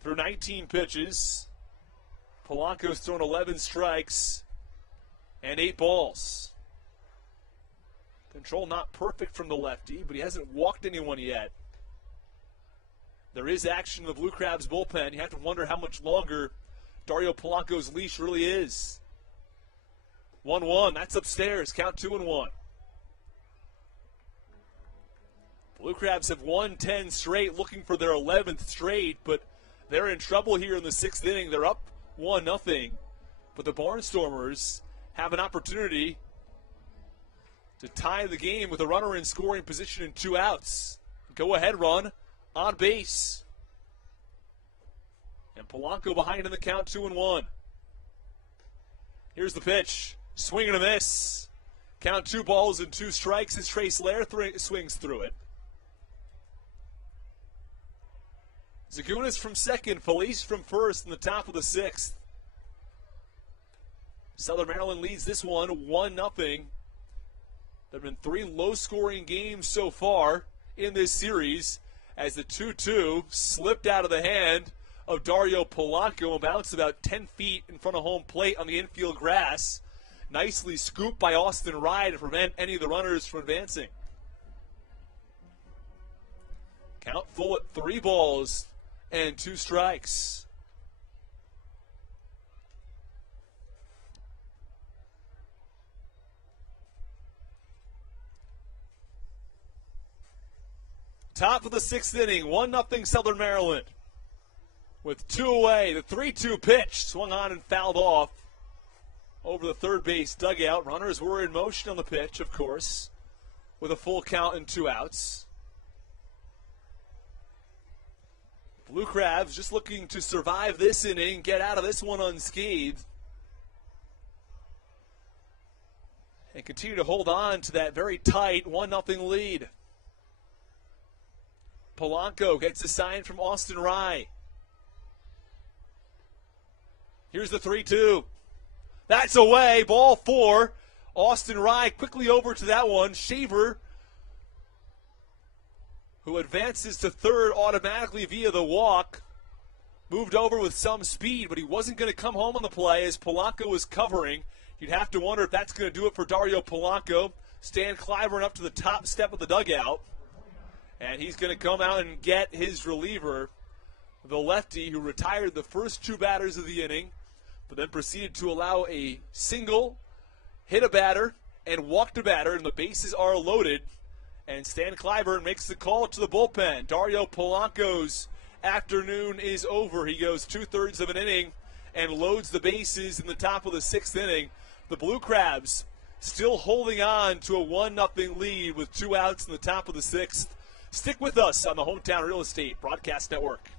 Through 19 pitches, Polanco's thrown 11 strikes and 8 balls. Control not perfect from the lefty, but he hasn't walked anyone yet. There is action in the Blue Crabs bullpen. You have to wonder how much longer Dario Polanco's leash really is. 1-1, that's upstairs, count 2-1. Blue Crabs have won 10 straight, looking for their 11th straight, but they're in trouble here in the 6th inning. They're up 1-0, but the Barnstormers have an opportunity to tie the game with a runner in scoring position and 2 outs. Go-ahead run on base. And Polanco behind in the count 2-1. Here's the pitch. Swing and a miss. Count 2 balls and 2 strikes as Trace Lair swings through it. Zagunas from second, Felice from first in the top of the 6th. Southern Maryland leads this one 1-0. There have been 3 low-scoring games so far in this series as the 2-2 slipped out of the hand of Dario Polanco and bounced about 10 feet in front of home plate on the infield grass. Nicely scooped by Austin Rye to prevent any of the runners from advancing. Count full at 3 balls and 2 strikes. Top of the 6th inning, 1-0 Southern Maryland. With 2 away, the 3-2 pitch swung on and fouled off over the third base dugout. Runners were in motion on the pitch, of course, with a full count and 2 outs. Blue Crabs just looking to survive this inning, get out of this one unscathed, and continue to hold on to that very tight 1-0 lead. Polanco gets a sign from Austin Rye. Here's the 3-2. That's away, ball 4. Austin Rye quickly over to that one. Shaver, who advances to third automatically via the walk, moved over with some speed, but he wasn't going to come home on the play as Polanco was covering. You'd have to wonder if that's going to do it for Dario Polanco. Stan Clyburn up to the top step of the dugout, and he's going to come out and get his reliever, the lefty, who retired the first 2 batters of the inning, but then proceeded to allow a single, hit a batter, and walked a batter, and the bases are loaded. And Stan Clyburn makes the call to the bullpen. Dario Polanco's afternoon is over. He goes 2/3 of an inning and loads the bases in the top of the 6th inning. The Blue Crabs still holding on to a 1-0 lead with 2 outs in the top of the 6th. Stick with us on the Hometown Real Estate Broadcast Network.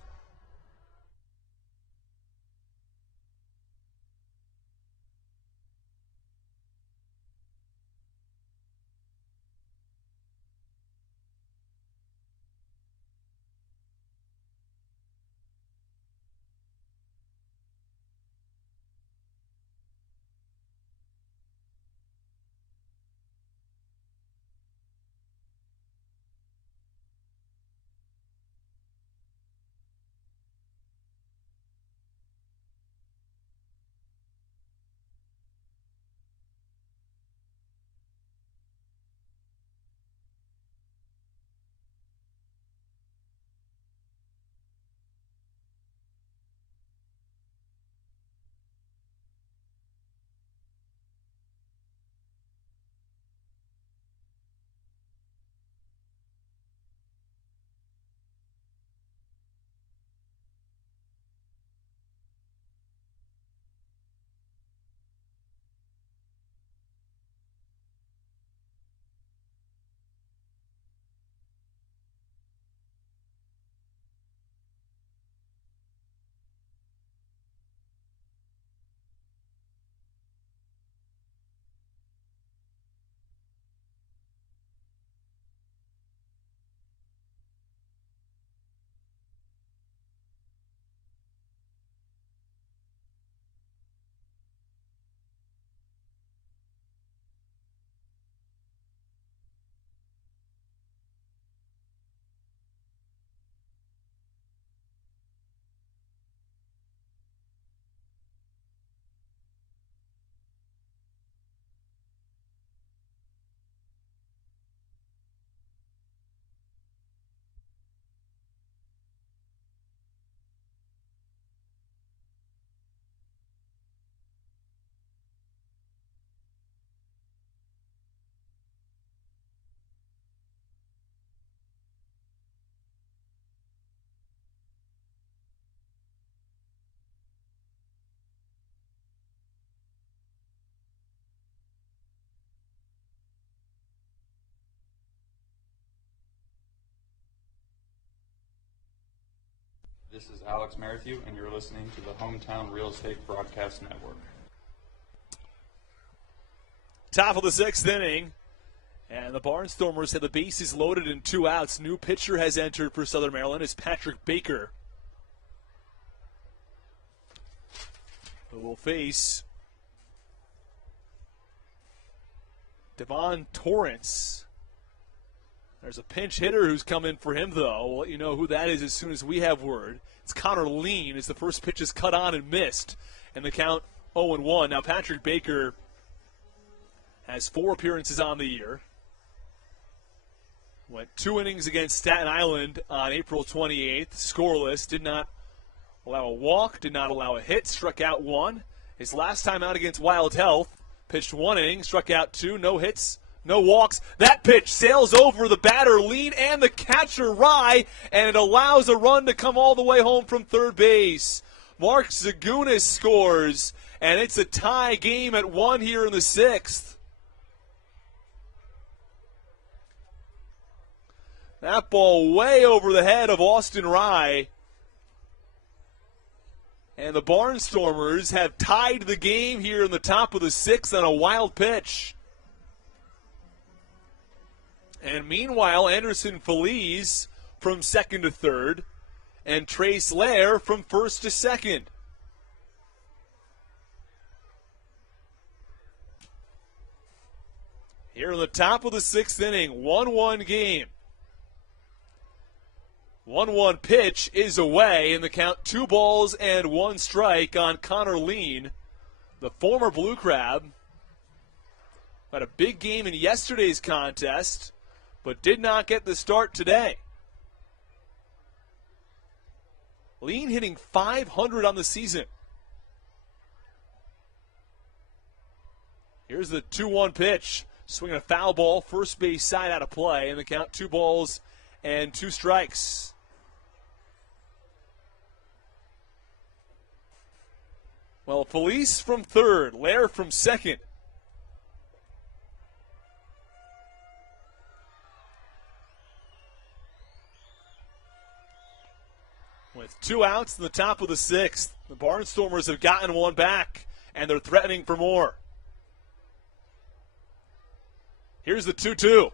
This is Alex Merrithew, and you're listening to the Hometown Real Estate Broadcast Network. Top of the 6th inning, and the Barnstormers have the bases loaded and 2 outs. New pitcher has entered for Southern Maryland is Patrick Baker, who will face Devon Torrance. There's a pinch hitter who's come in for him, though. We'll let you know who that is as soon as we have word. It's Connor Lean as the first pitch is cut on and missed, and the count 0-1. Now Patrick Baker has 4 appearances on the year. Went 2 innings against Staten Island on April 28th. Scoreless. Did not allow a walk. Did not allow a hit. Struck out 1. His last time out against Wild Health. Pitched 1 inning. Struck out 2. No hits. No walks. That pitch sails over the batter Lean and the catcher Rye, and it allows a run to come all the way home from third base. Mark Zagunis scores, and it's a tie game at 1 here in the 6th. That ball way over the head of Austin Rye. And the Barnstormers have tied the game here in the top of the 6th on a wild pitch. And meanwhile, Anderson Feliz from 2nd to 3rd, and Trace Lair from 1st to 2nd. Here in the top of the 6th inning, 1-1 game. 1-1 pitch is away, and the count 2 balls and 1 strike on Connor Lean, the former Blue Crab. Had a big game in yesterday's contest, but did not get the start today. Lean hitting .500 on the season. Here's the 2-1 pitch. Swinging a foul ball, first base side out of play, and the count 2 balls and 2 strikes. Well, Felice from 3rd, Lair from 2nd. With 2 outs in the top of the 6th, the Barnstormers have gotten 1 back, and they're threatening for more. Here's the 2-2.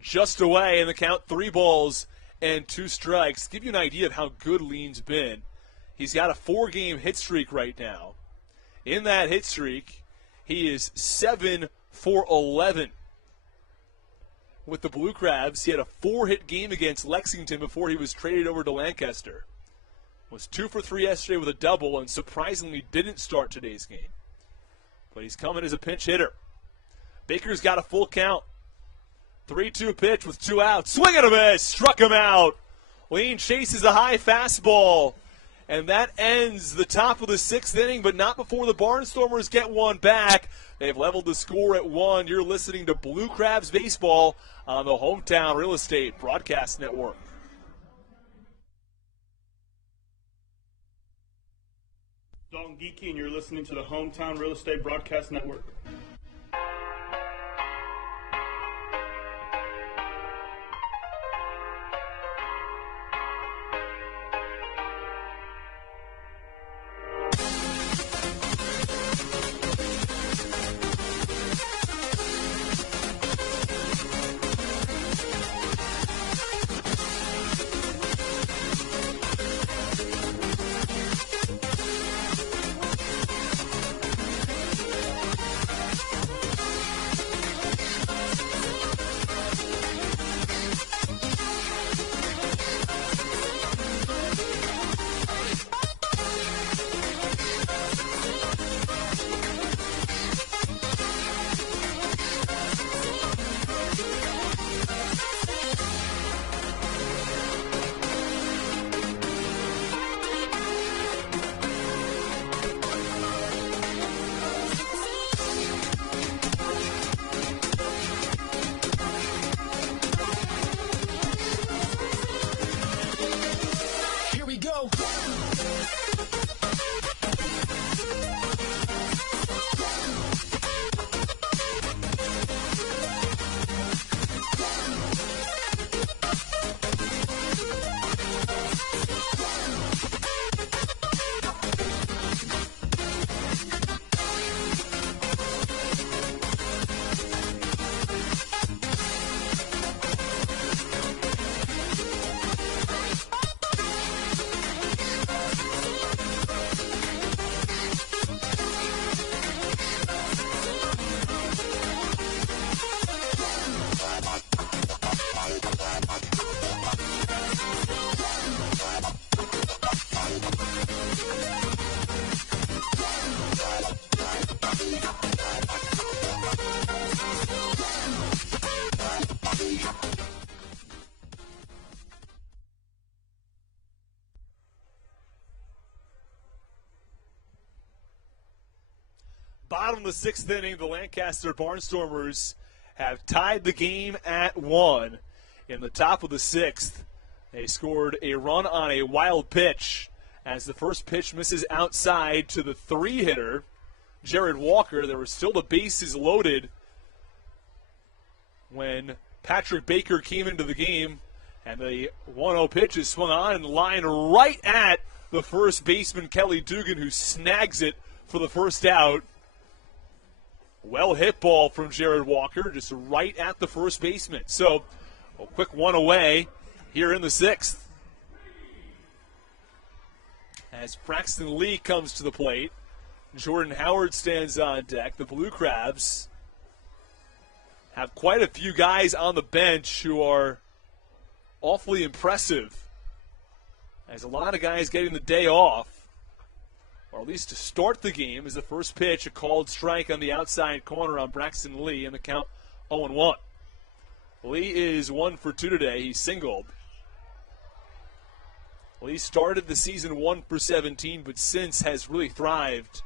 Just away, and the count 3 balls and 2 strikes. Give you an idea of how good Lean's been. He's got a 4-game hit streak right now. In that hit streak, he is 7 for 11. With the Blue Crabs, he had a 4-hit game against Lexington before he was traded over to Lancaster. Was 2 for 3 yesterday with a double, and surprisingly didn't start today's game. But he's coming as a pinch hitter. Baker's got a full count. 3-2 pitch with 2 outs. Swing and a miss. Struck him out. Lean chases a high fastball. And that ends the top of the 6th inning, but not before the Barnstormers get 1 back. They've leveled the score at 1. You're listening to Blue Crabs Baseball on the Hometown Real Estate Broadcast Network. Dalton Geeky, and you're listening to the Hometown Real Estate Broadcast Network. Bottom of the sixth inning, the Lancaster Barnstormers have tied the game at 1. In the top of the sixth, they scored a run on a wild pitch as the first pitch misses outside to the 3-hitter, Jared Walker. There were still the bases loaded when Patrick Baker came into the game, and the 1-0 pitch is swung on and lined right at the first baseman, Kelly Dugan, who snags it for the first out. Well hit ball from Jared Walker, just right at the first baseman. So, a quick one away here in the sixth. As Braxton Lee comes to the plate, Jordan Howard stands on deck. The Blue Crabs have quite a few guys on the bench who are awfully impressive. As a lot of guys getting the day off, or at least to start the game, is the first pitch, a called strike on the outside corner on Braxton Lee, and the count 0-1. Lee is 1 for 2 today. He singled. Lee started the season 1 for 17, but since has really thrived,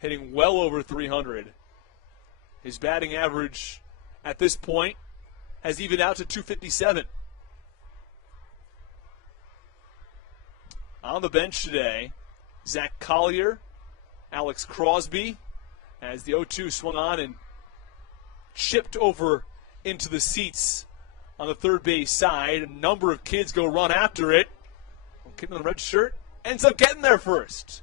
hitting well over 300. His batting average at this point has evened out to 257. On the bench today, Zach Collier, Alex Crosby, as the 0-2 swung on and chipped over into the seats on the third base side. A number of kids go run after it. One kid in the red shirt ends up getting there first.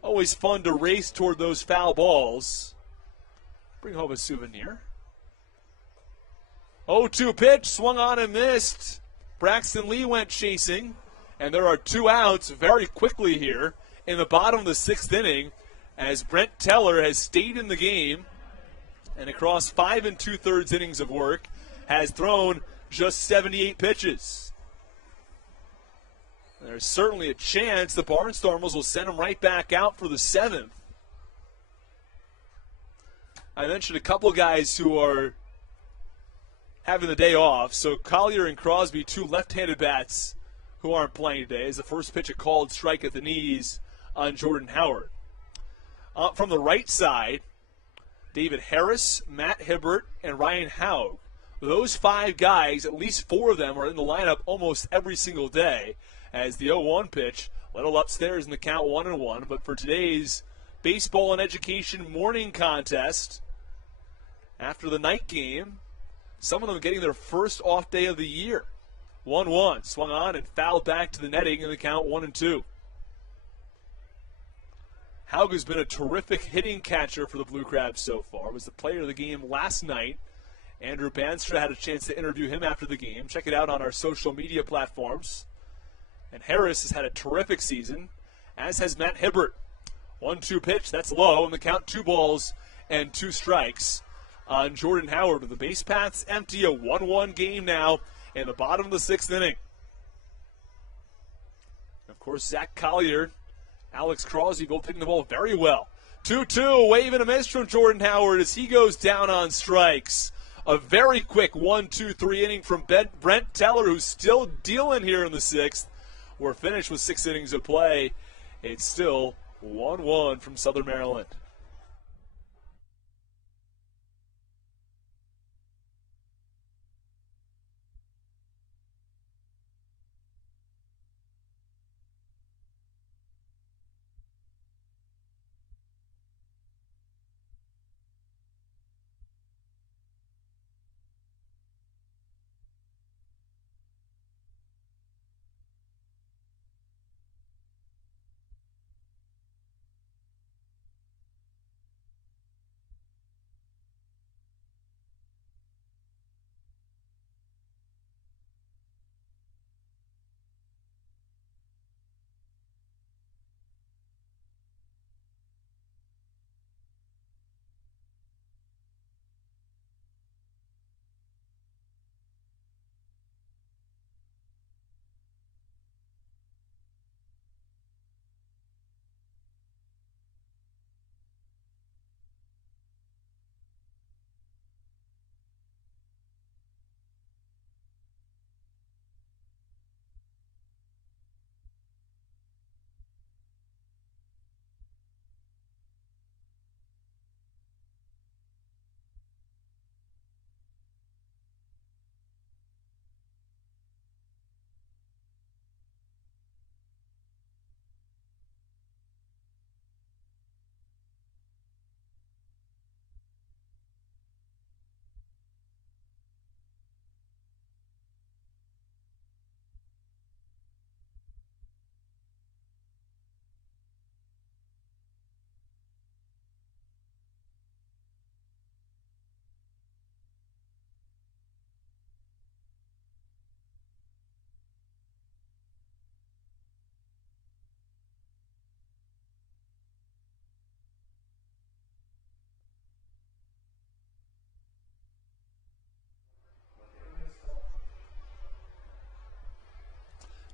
Always fun to race toward those foul balls. Bring home a souvenir. 0-2 pitch, swung on and missed. Braxton Lee went chasing, and there are 2 outs very quickly here in the bottom of the sixth inning, as Brent Teller has stayed in the game and across 5 2/3 innings of work has thrown just 78 pitches. There's certainly a chance the Barnstormers will send him right back out for the 7th. I mentioned a couple guys who are having the day off. So Collier and Crosby, 2 left-handed bats who aren't playing today, as the first pitch a called strike at the knees on Jordan Howard. From the right side, David Harris, Matt Hibbert, and Ryan Haug. Those 5 guys, at least 4 of them, are in the lineup almost every single day, as the 0-1 pitch, a little upstairs in the count 1-1. But for today's baseball and education morning contest, after the night game, some of them getting their first off day of the year. 1-1, swung on and fouled back to the netting in the count 1-2. Haug has been a terrific hitting catcher for the Blue Crabs so far. Was the player of the game last night. Andrew Banstra had a chance to interview him after the game. Check it out on our social media platforms. And Harris has had a terrific season, as has Matt Hibbert. 1-2 pitch, that's low, and the count 2 balls and 2 strikes on Jordan Howard. With the base paths empty, a 1-1 game now in the bottom of the 6th inning. Of course, Zach Collier, Alex Crosby both hitting the ball very well. 2-2, wave and a miss from Jordan Howard as he goes down on strikes. A very quick 1-2-3 inning from Brent Teller, who's still dealing here in the 6th. We're finished with 6 innings of play. It's still 1-1 from Southern Maryland.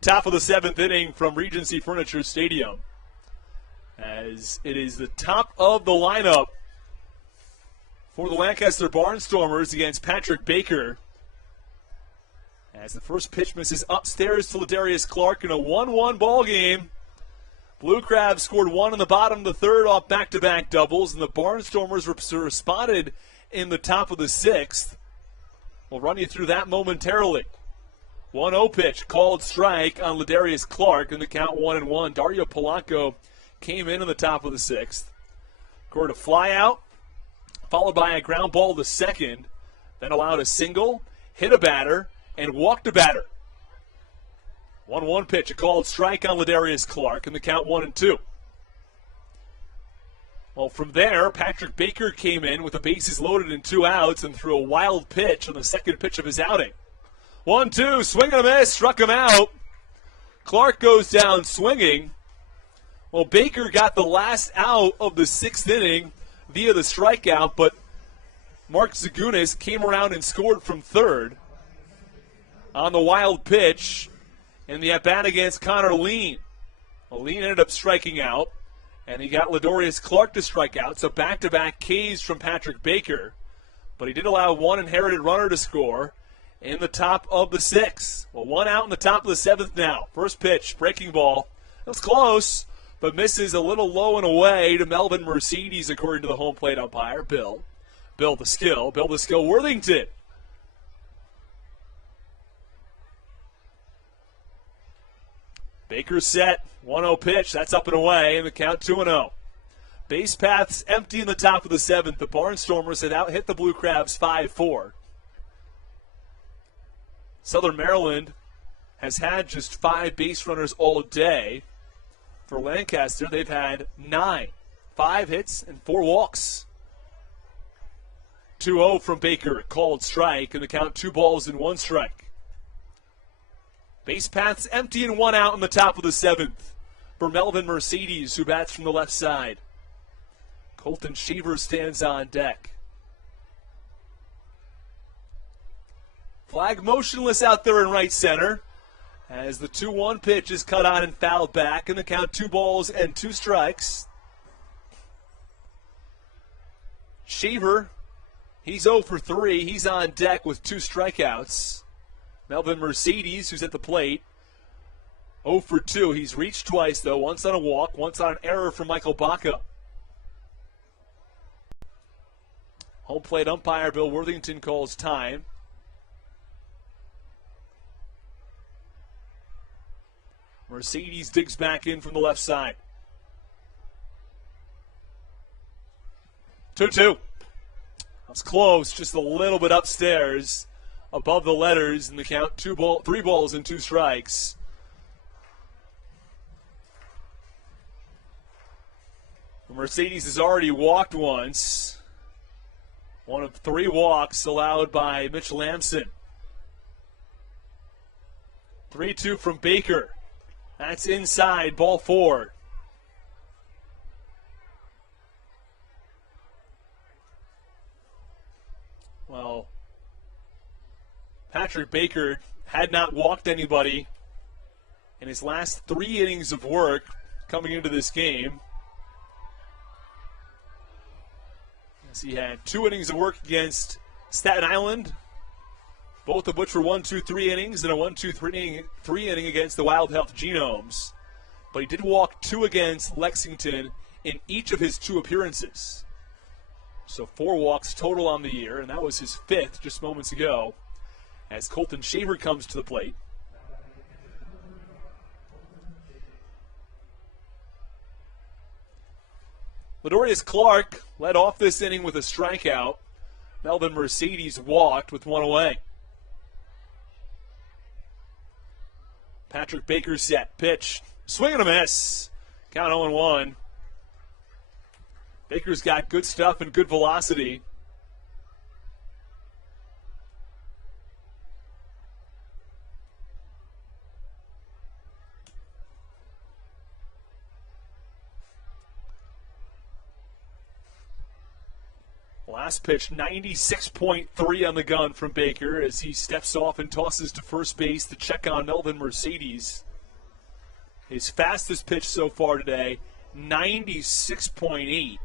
Top of the 7th inning from Regency Furniture Stadium. As it is the top of the lineup for the Lancaster Barnstormers against Patrick Baker. As the first pitch misses upstairs to Ladarius Clark in a 1-1 ball game. Blue Crabs scored 1 in the bottom of the 3rd off back-to-back doubles, and the Barnstormers responded in the top of the 6th. We'll run you through that momentarily. 1-0 pitch, called strike on Ladarius Clark, in the count 1-1. Dario Polanco came in the top of the 6th. Scored a fly out, followed by a ground ball to second, then allowed a single, hit a batter, and walked a batter. 1-1 pitch, a called strike on Ladarius Clark, in the count 1-2. Well, from there, Patrick Baker came in with the bases loaded and 2 outs and threw a wild pitch on the second pitch of his outing. 1-2, swing and a miss, struck him out. Clark goes down swinging. Well, Baker got the last out of the 6th inning via the strikeout, but Mark Zagunis came around and scored from third on the wild pitch in the at-bat against Connor Lean. Well, Lean ended up striking out, and he got Ladarius Clark to strike out, so back-to-back Ks from Patrick Baker. But he did allow one inherited runner to score in the top of the 6th. Well, 1 out in the top of the 7th now. First pitch, breaking ball. It was close, but misses a little low and away to Melvin Mercedes, according to the home plate umpire, Bill the Skill Worthington. Baker set, 1-0 pitch, that's up and away, and the count 2-0. Base paths empty in the top of the 7th. The Barnstormers had out-hit the Blue Crabs 5-4. Southern Maryland has had just 5 base runners all day. For Lancaster, they've had 9. 5 hits and 4 walks. 2-0 from Baker, called strike, and the count 2 balls and 1 strike. Base paths empty and 1 out in the top of the 7th for Melvin Mercedes, who bats from the left side. Colton Shaver stands on deck. Flag motionless out there in right center as the 2-1 pitch is cut on and fouled back, and the count 2 balls and 2 strikes. Shaver, he's 0 for 3. He's on deck with 2 strikeouts. Melvin Mercedes, who's at the plate, 0 for 2. He's reached twice, though, once on a walk, once on an error from Michael Baca. Home plate umpire Bill Worthington calls time. Mercedes digs back in from the left side. 2-2. That's close, just a little bit upstairs, above the letters, in the count 3 balls and 2 strikes. Mercedes has already walked once. One of 3 walks allowed by Mitch Lamson. 3-2 from Baker. That's inside, ball 4. Well, Patrick Baker had not walked anybody in his last 3 innings of work coming into this game. As he had 2 innings of work against Staten Island, both of which were 1-2-3 innings, and a 1-2-3 inning against the Wild Health Genomes. But he did walk 2 against Lexington in each of his 2 appearances. So 4 walks total on the year, and that was his 5th just moments ago, as Colton Shaver comes to the plate. Ladarius Clark led off this inning with a strikeout. Melvin Mercedes walked with 1 away. Patrick Baker set, pitch, swing and a miss. Count 0-1. Baker's got good stuff and good velocity. Last pitch, 96.3 on the gun from Baker as he steps off and tosses to first base to check on Melvin Mercedes. His fastest pitch so far today, 96.8.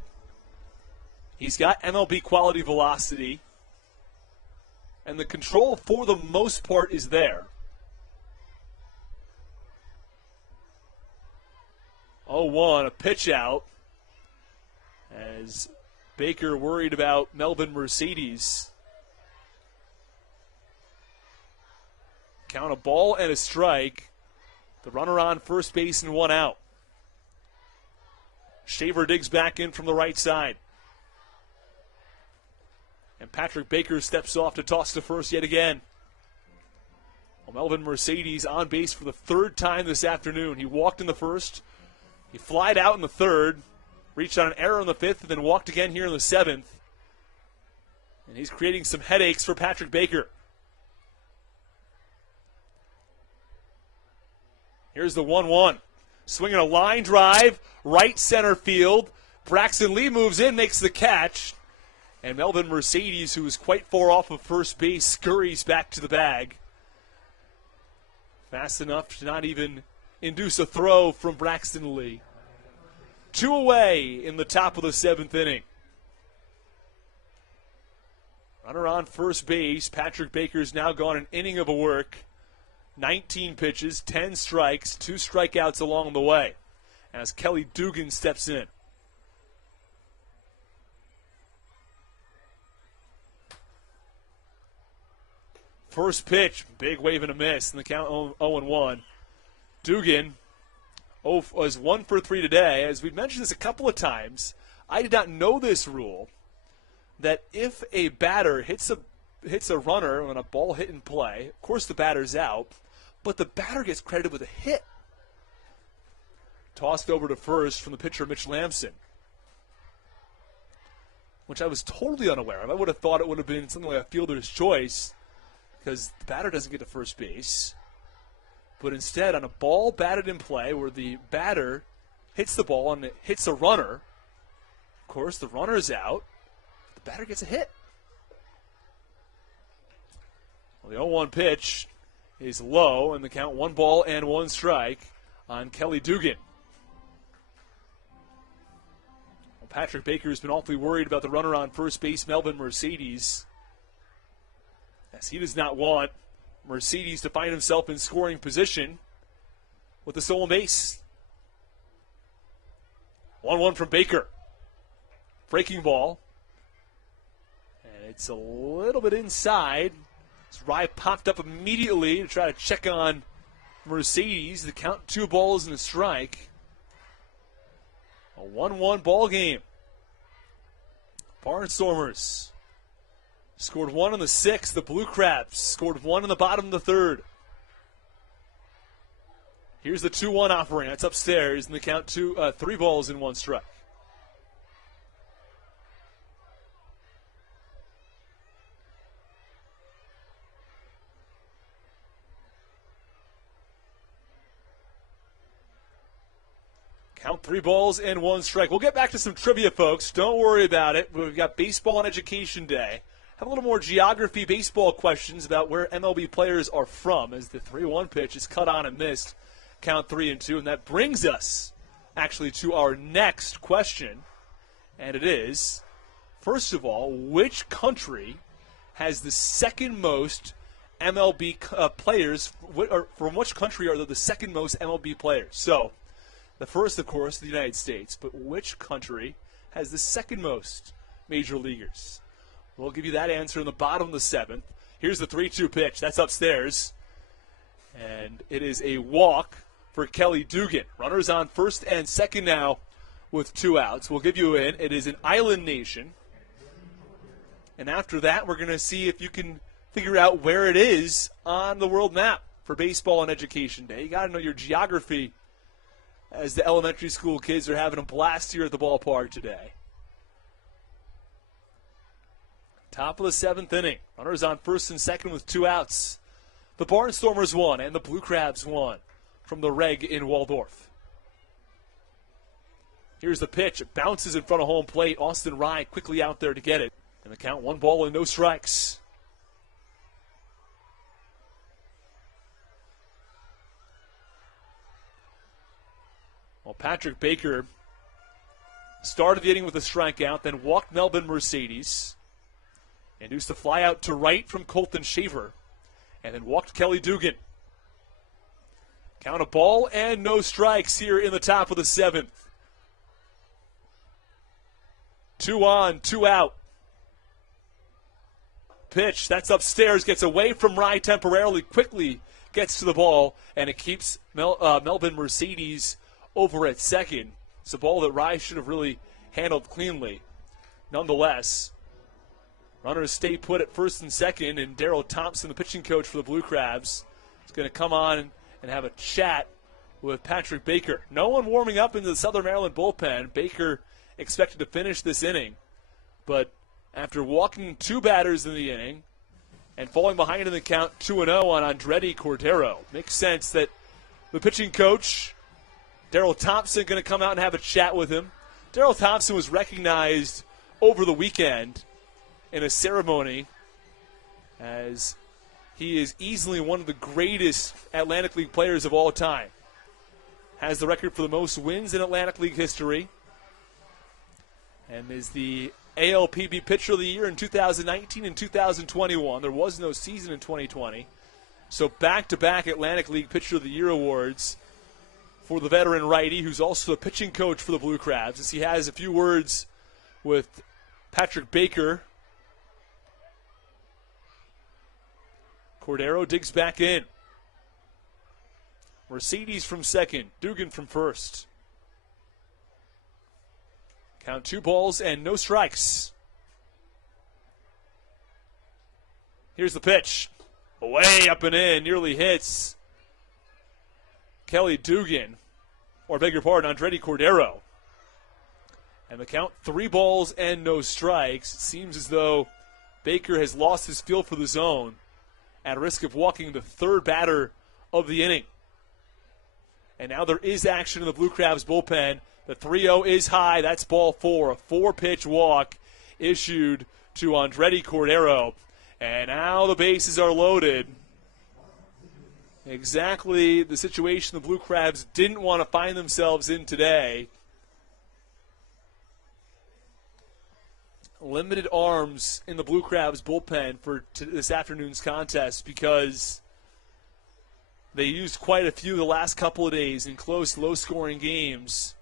He's got MLB quality velocity, and the control for the most part is there. 0-1, a pitch out, as Baker worried about Melvin Mercedes. Count a ball and a strike. The runner on first base and one out. Shaver digs back in from the right side. And Patrick Baker steps off to toss to first yet again. Well, Melvin Mercedes on base for the third time this afternoon. He walked in the first. He flied out in the third. Reached on an error in the fifth and then walked again here in the seventh. And he's creating some headaches for Patrick Baker. Here's the 1-1. Swinging a line drive, right center field. Braxton Lee moves in, makes the catch. And Melvin Mercedes, who is quite far off of first base, scurries back to the bag. Fast enough to not even induce a throw from Braxton Lee. 2 away in the top of the seventh inning. Runner on first base. Patrick Baker's now gone an inning of a work. 19 pitches, 10 strikes, 2 strikeouts along the way as Kelly Dugan steps in. First pitch, big wave and a miss, and the count 0-1. Dugan was 1 for 3 today. As we've mentioned this a couple of times, I did not know this rule, that if a batter hits a runner on a ball hit in play, of course the batter's out, but the batter gets credited with a hit. Tossed over to first from the pitcher Mitch Lamson, which I was totally unaware of. I would have thought it would have been something like a fielder's choice because the batter doesn't get to first base. But instead, on a ball batted in play where the batter hits the ball and it hits a runner, of course, the runner's out, the batter gets a hit. Well, the 0-1 pitch is low, and the count 1 ball and 1 strike on Kelly Dugan. Well, Patrick Baker has been awfully worried about the runner on first base, Melvin Mercedes, as he does not want Mercedes to find himself in scoring position with the stolen base. 1-1 from Baker. Breaking ball. And it's a little bit inside. Rye popped up immediately to try to check on Mercedes. The count 2 balls and a strike. A 1-1 ball game. Barnstormers scored 1 in the 6th. The Blue Crabs scored 1 in the bottom of the 3rd. Here's the 2-1 offering. That's upstairs, and the count 3 balls and 1 strike. Count 3 balls and 1 strike. We'll get back to some trivia, folks. Don't worry about it. We've got Baseball and Education Day. Have a little more geography baseball questions about where MLB players are from as the 3-1 pitch is cut on and missed. Count 3 and 2. And that brings us actually to our next question. And it is, first of all, which country has the second most MLB players? From which country are the second most MLB players? So, the first, of course, the United States. But which country has the second most major leaguers? We'll give you that answer in the bottom of the 7th. Here's the 3-2 pitch. That's upstairs. And it is a walk for Kelly Dugan. Runners on first and second now with 2 outs. We'll give you in. It is an island nation. And after that, we're going to see if you can figure out where it is on the world map for Baseball and Education Day. You got to know your geography, as the elementary school kids are having a blast here at the ballpark today. Top of the 7th inning. Runners on first and second with 2 outs. The Barnstormers won and the Blue Crabs won from the Reg in Waldorf. Here's the pitch. It bounces in front of home plate. Austin Rye quickly out there to get it. And the count 1 ball and no strikes. Patrick Baker started the inning with a strikeout, then walked Melvin Mercedes, induced a fly out to right from Colton Shaver, and then walked Kelly Dugan. Count a ball and no strikes here in the top of the 7th. 2 on, 2 out. Pitch, that's upstairs, gets away from Rye temporarily, quickly gets to the ball, and it keeps Melvin Mercedes over at second. It's a ball that Rye should have really handled cleanly. Nonetheless, runners stay put at first and second, and Darryl Thompson, the pitching coach for the Blue Crabs, is going to come on and have a chat with Patrick Baker. No one warming up into the Southern Maryland bullpen. Baker expected to finish this inning, but after walking 2 batters in the inning and falling behind in the count 2-0 on Andretti Cordero, makes sense that the pitching coach, Darryl Thompson, going to come out and have a chat with him. Darryl Thompson was recognized over the weekend in a ceremony as he is easily one of the greatest Atlantic League players of all time. Has the record for the most wins in Atlantic League history and is the ALPB Pitcher of the Year in 2019 and 2021. There was no season in 2020. So back-to-back Atlantic League Pitcher of the Year awards for the veteran righty, who's also the pitching coach for the Blue Crabs, as he has a few words with Patrick Baker. Cordero digs back in. Mercedes from second, Dugan from first. Count 2 balls and no strikes. Here's the pitch. Way up and in, nearly hits Kelly Dugan, or beg your pardon, Andretti Cordero. And the count 3 balls and no strikes. It seems as though Baker has lost his feel for the zone at risk of walking the 3rd batter of the inning. And now there is action in the Blue Crabs bullpen. The 3-0 is high. That's ball 4. A 4-pitch walk issued to Andretti Cordero. And now the bases are loaded. Exactly the situation the Blue Crabs didn't want to find themselves in today. Limited arms in the Blue Crabs bullpen for this afternoon's contest because they used quite a few the last couple of days in close, low-scoring games.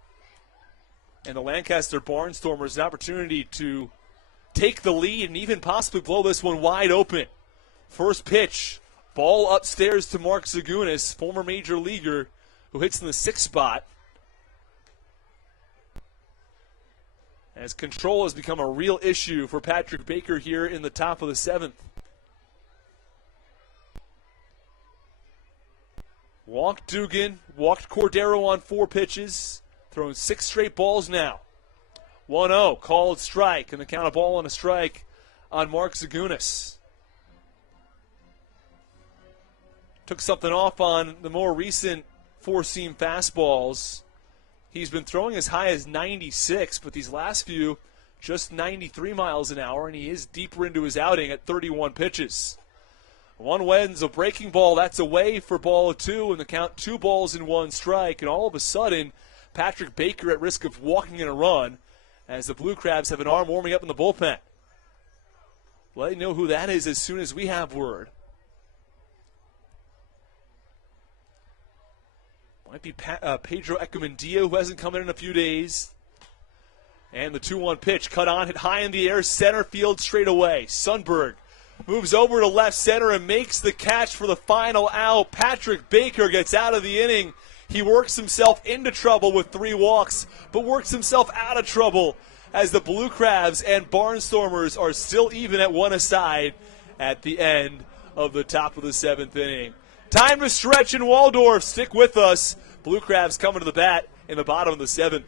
And the Lancaster Barnstormers an opportunity to take the lead and even possibly blow this one wide open. First pitch, ball upstairs to Mark Zagunis, former major leaguer who hits in the 6th spot. As control has become a real issue for Patrick Baker here in the top of the 7th. Walked Dugan, walked Cordero on 4 pitches, throwing 6 straight balls now. 1-0, called strike, and the count of ball and a strike on Mark Zagunis. Took something off on the more recent 4-seam fastballs. He's been throwing as high as 96, but these last few just 93 miles an hour, and he is deeper into his outing at 31 pitches. One wins a breaking ball. That's away for ball 2, and the count 2 balls and 1 strike. And all of a sudden, Patrick Baker at risk of walking in a run as the Blue Crabs have an arm warming up in the bullpen. Let you know who that is as soon as we have word. Might be Pedro Echemendia, who hasn't come in a few days. And the 2-1 pitch cut on, hit high in the air, center field straight away. Sundberg moves over to left center and makes the catch for the final out. Patrick Baker gets out of the inning. He works himself into trouble with 3 walks, but works himself out of trouble as the Blue Crabs and Barnstormers are still even at 1 aside at the end of the top of the 7th inning. Time to stretch in Waldorf. Stick with us. Blue Crabs coming to the bat in the bottom of the 7th.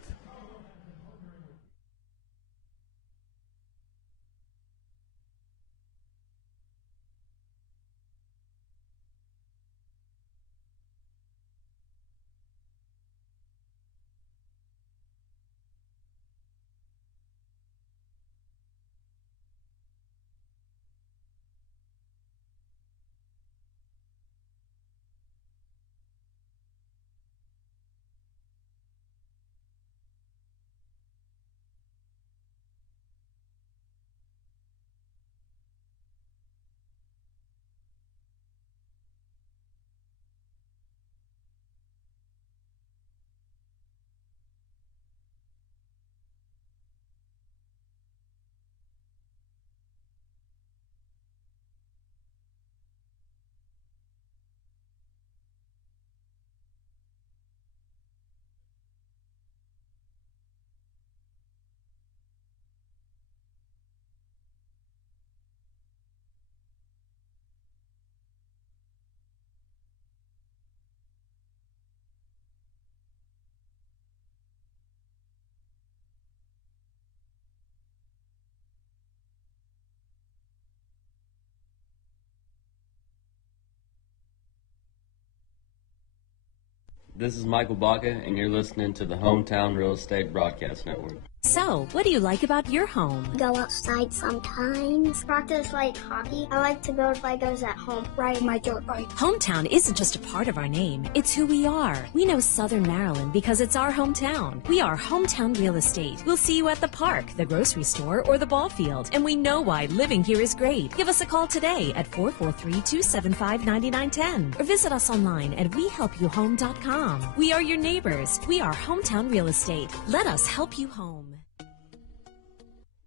This is Michael Baca, and you're listening to the Hometown Real Estate Broadcast Network. So, what do you like about your home? Go outside sometimes. Practice like hockey. I like to build Legos at home, ride my dirt bike. Hometown isn't just a part of our name, it's who we are. We know Southern Maryland because it's our hometown. We are Hometown Real Estate. We'll see you at the park, the grocery store, or the ball field, and we know why living here is great. Give us a call today at 443-275-9910 or visit us online at wehelpyouhome.com. We are your neighbors. We are Hometown Real Estate. Let us help you home.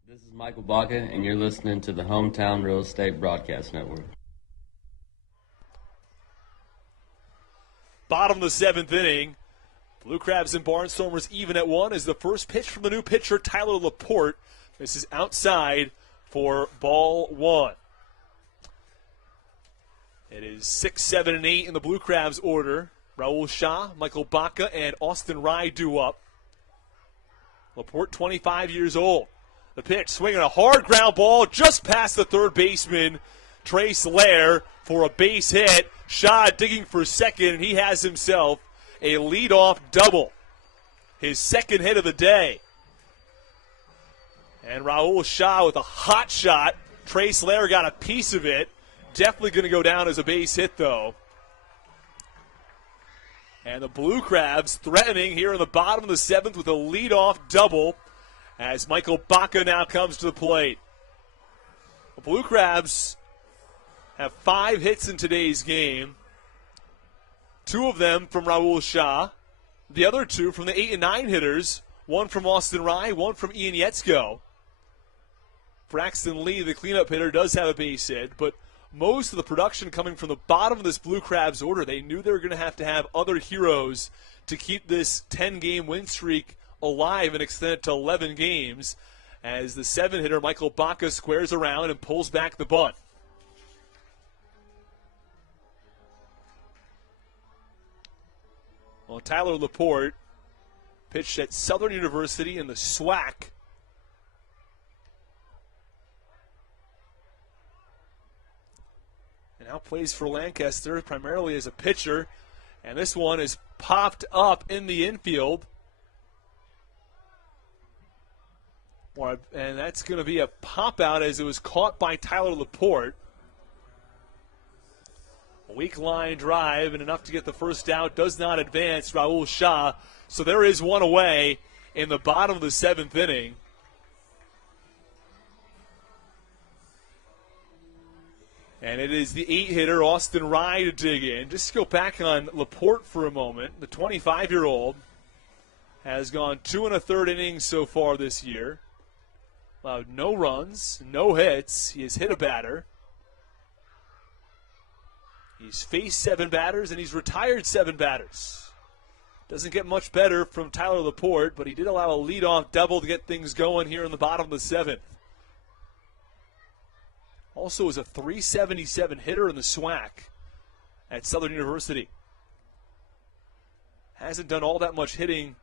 This is Michael Baca, and you're listening to the Hometown Real Estate Broadcast Network. Bottom of the 7th inning. Blue Crabs and Barnstormers even at 1 as the first pitch from the new pitcher, Tyler Laporte. This is outside for ball 1. It is 6, 7, and 8 in the Blue Crabs order. Raul Shah, Michael Baca, and Austin Rye due up. Laporte, 25 years old. The pitch, swinging a hard ground ball just past the third baseman, Trace Lair, for a base hit. Shah digging for second, and he has himself a leadoff double. His second hit of the day. And Raul Shah with a hot shot. Trace Lair got a piece of it. Definitely going to go down as a base hit, though. And the Blue Crabs threatening here in the bottom of the 7th with a leadoff double as Michael Baca now comes to the plate. The Blue Crabs have 5 hits in today's game. 2 of them from Raul Shah. The other 2 from the 8 and 9 hitters. 1 from Austin Rye, 1 from Ian Yetzko. Braxton Lee, the cleanup hitter, does have a base hit, but most of the production coming from the bottom of this Blue Crabs order. They knew they were going to have other heroes to keep this 10-game win streak alive and extend it to 11 games as the 7-hitter Michael Baca squares around and pulls back the bunt. Well, Tyler Laporte pitched at Southern University in the SWAC. And now plays for Lancaster primarily as a pitcher. And this one is popped up in the infield. And that's going to be a pop out as it was caught by Tyler Laporte. A weak line drive and enough to get the first out. Does not advance Raul Shah. So there is one away in the bottom of the 7th inning. And it is the 8-hitter Austin Rye to dig in. Just to go back on Laporte for a moment. The 25-year-old has gone 2 1/3 innings so far this year. Allowed no runs, no hits. He has hit a batter. He's faced 7 batters, and he's retired 7 batters. Doesn't get much better from Tyler Laporte, but he did allow a leadoff double to get things going here in the bottom of the 7th. Also is a .377 hitter in the SWAC at Southern University. Hasn't done all that much hitting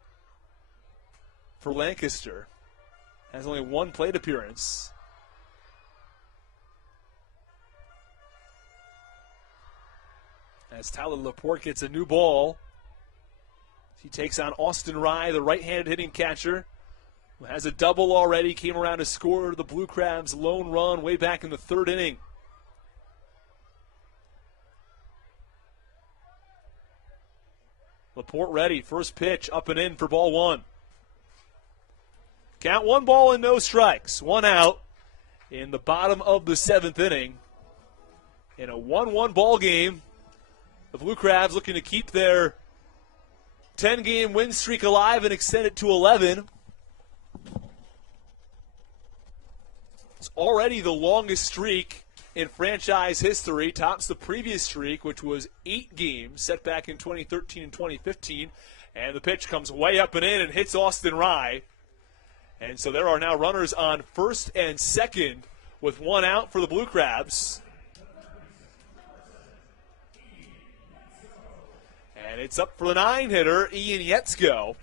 for Lancaster. Has only 1 plate appearance. As Tyler Laporte gets a new ball, he takes on Austin Rye, the right-handed hitting catcher, who has a double already, came around to score the Blue Crabs' lone run way back in the 3rd inning. Laporte ready, first pitch, up and in for ball 1. Count 1 ball and no strikes. 1 out in the bottom of the 7th inning. In a 1-1 ball game, the Blue Crabs looking to keep their 10-game win streak alive and extend it to 11. It's already the longest streak in franchise history. Tops the previous streak, which was 8 games, set back in 2013 and 2015. And the pitch comes way up and in and hits Austin Rye. And so there are now runners on first and second with 1 out for the Blue Crabs. And it's up for the 9-hitter, Ian Yetzko.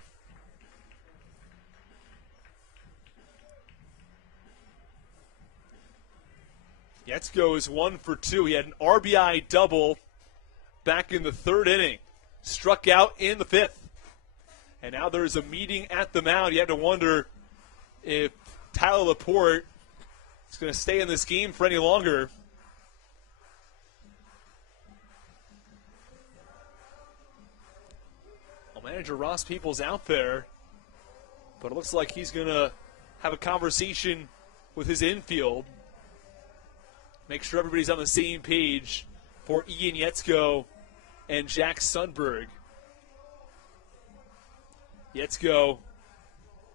Yetzko is 1 for 2. He had an RBI double back in the 3rd inning. struck out in the 5th. And now there's a meeting at the mound. You have to wonder if Tyler Laporte is going to stay in this game for any longer. Well, manager Ross Peoples out there, but it looks like he's going to have a conversation with his infield. Make sure everybody's on the same page for Ian Yetzko and Jack Sundberg. Yetzko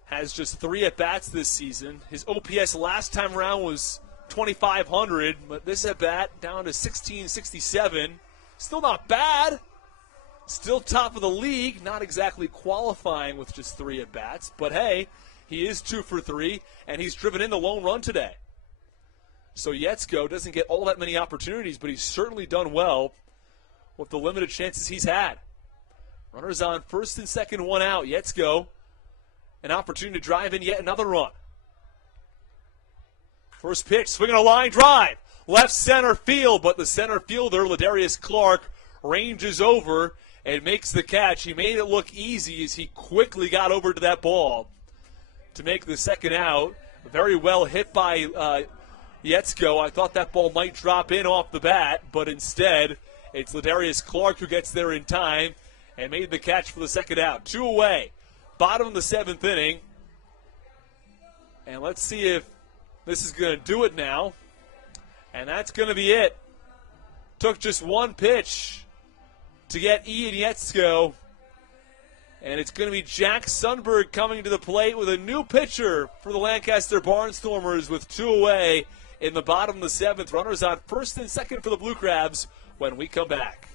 has just 3 at-bats this season. His OPS last time around was 2,500, but this at-bat down to 1,667. Still not bad. Still top of the league. Not exactly qualifying with just 3 at-bats, but hey, he is 2 for 3, and he's driven in the lone run today. So Yetzko doesn't get all that many opportunities, but he's certainly done well with the limited chances he's had. Runners on first and second, 1 out. Yetzko, an opportunity to drive in yet another run. First pitch, swinging a line drive. Left center field, but the center fielder, Ladarius Clark, ranges over and makes the catch. He made it look easy as he quickly got over to that ball to make the second out. Very well hit by Yetzko. I thought that ball might drop in off the bat, but instead it's Ladarius Clark who gets there in time and made the catch for the second out. 2 away. Bottom of the 7th inning. And let's see if this is going to do it now. And that's going to be it. Took just 1 pitch to get Ian Yetzko. And it's going to be Jack Sundberg coming to the plate with a new pitcher for the Lancaster Barnstormers with 2 away in the bottom of the 7th. Runners on first and second for the Blue Crabs when we come back.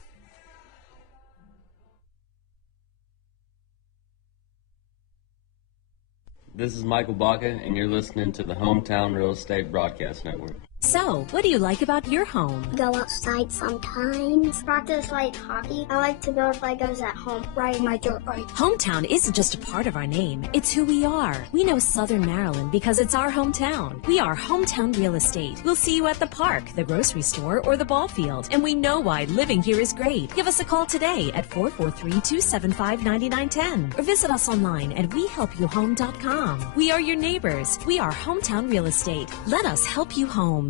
This is Michael Baca, and you're listening to the Hometown Real Estate Broadcast Network. So, what do you like about your home? Go outside sometimes. Practice like hockey. I like to build Legos at home, ride my dirt bike. Hometown isn't just a part of our name, it's who we are. We know Southern Maryland because it's our hometown. We are Hometown Real Estate. We'll see you at the park, the grocery store, or the ball field. And we know why living here is great. Give us a call today at 443-275-9910 or visit us online at wehelpyouhome.com. We are your neighbors. We are Hometown Real Estate. Let us help you home.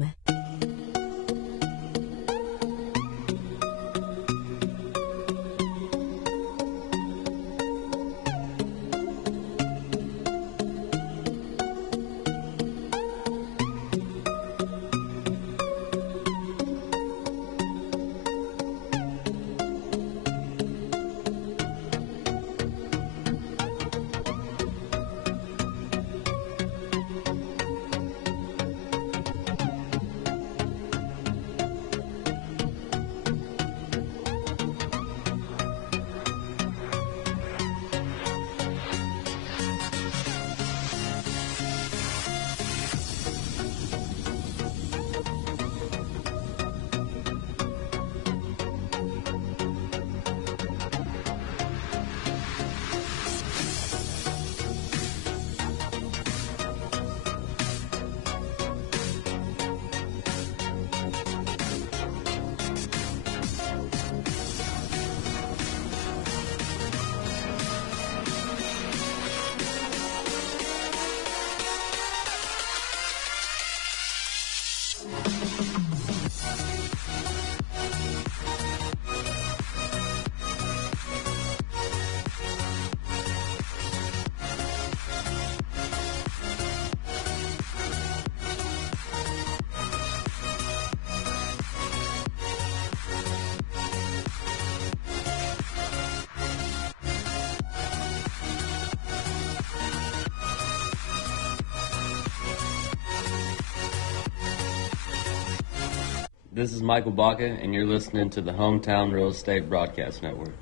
This is Michael Baca, and you're listening to the Hometown Real Estate Broadcast Network.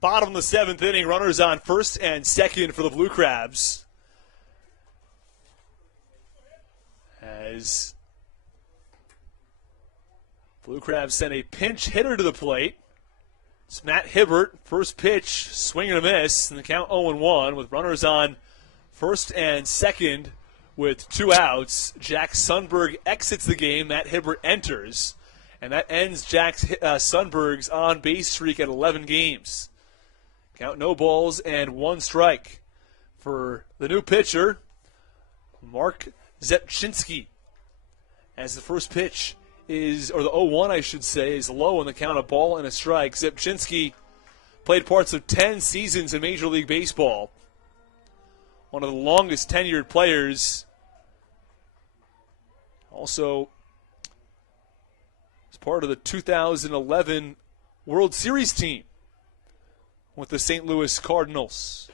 Bottom of the 7th inning, runners on first and second for the Blue Crabs. As Blue Crabs send a pinch hitter to the plate. It's Matt Hibbert, first pitch, swing and a miss, and the count 0-1 with runners on first and second with 2 outs. Jack Sundberg exits the game. Matt Hibbert enters. And that ends Jack Sundberg's on-base streak at 11 games. Count no balls and 1 strike for the new pitcher, Mark Zepchinski. As the first pitch is, or the 0-1 I should say, is low on the count, a ball and a strike. Zepchinski played parts of 10 seasons in Major League Baseball. One of the longest tenured players. Also was part of the 2011 World Series team with the St. Louis Cardinals.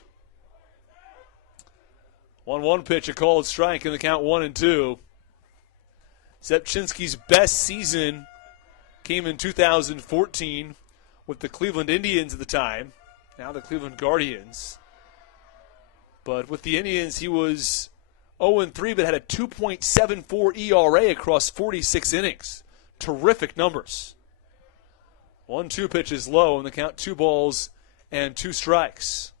1-1 pitch, a called strike in the count 1-2. Zepchinski's best season came in 2014 with the Cleveland Indians at the time, now the Cleveland Guardians. But with the Indians, he was 0-3, but had a 2.74 ERA across 46 innings. Terrific numbers. 1-2 pitch is low, and the count 2 balls and 2 strikes.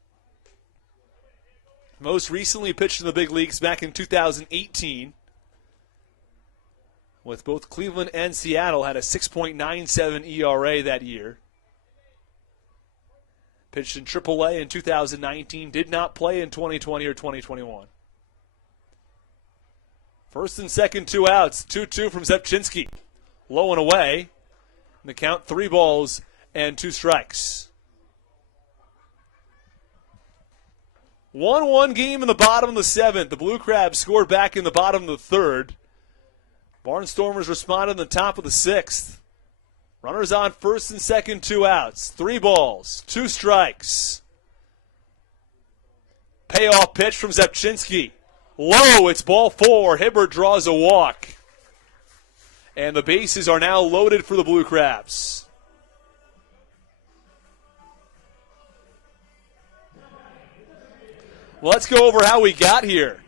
Most recently pitched in the big leagues back in 2018. With both Cleveland and Seattle, had a 6.97 ERA that year. Pitched in AAA in 2019, did not play in 2020 or 2021. First and second, 2 outs, 2-2 from Zepchinski. Low and away. And the count 3 balls and 2 strikes. 1-1 game in the bottom of the 7th. The Blue Crabs scored back in the bottom of the 3rd. Barnstormers responded in the top of the 6th. Runners on first and second, 2 outs. 3 balls, 2 strikes. Payoff pitch from Zepchinski. Low, it's ball 4. Hibbert draws a walk. And the bases are now loaded for the Blue Crabs. Let's go over how we got here.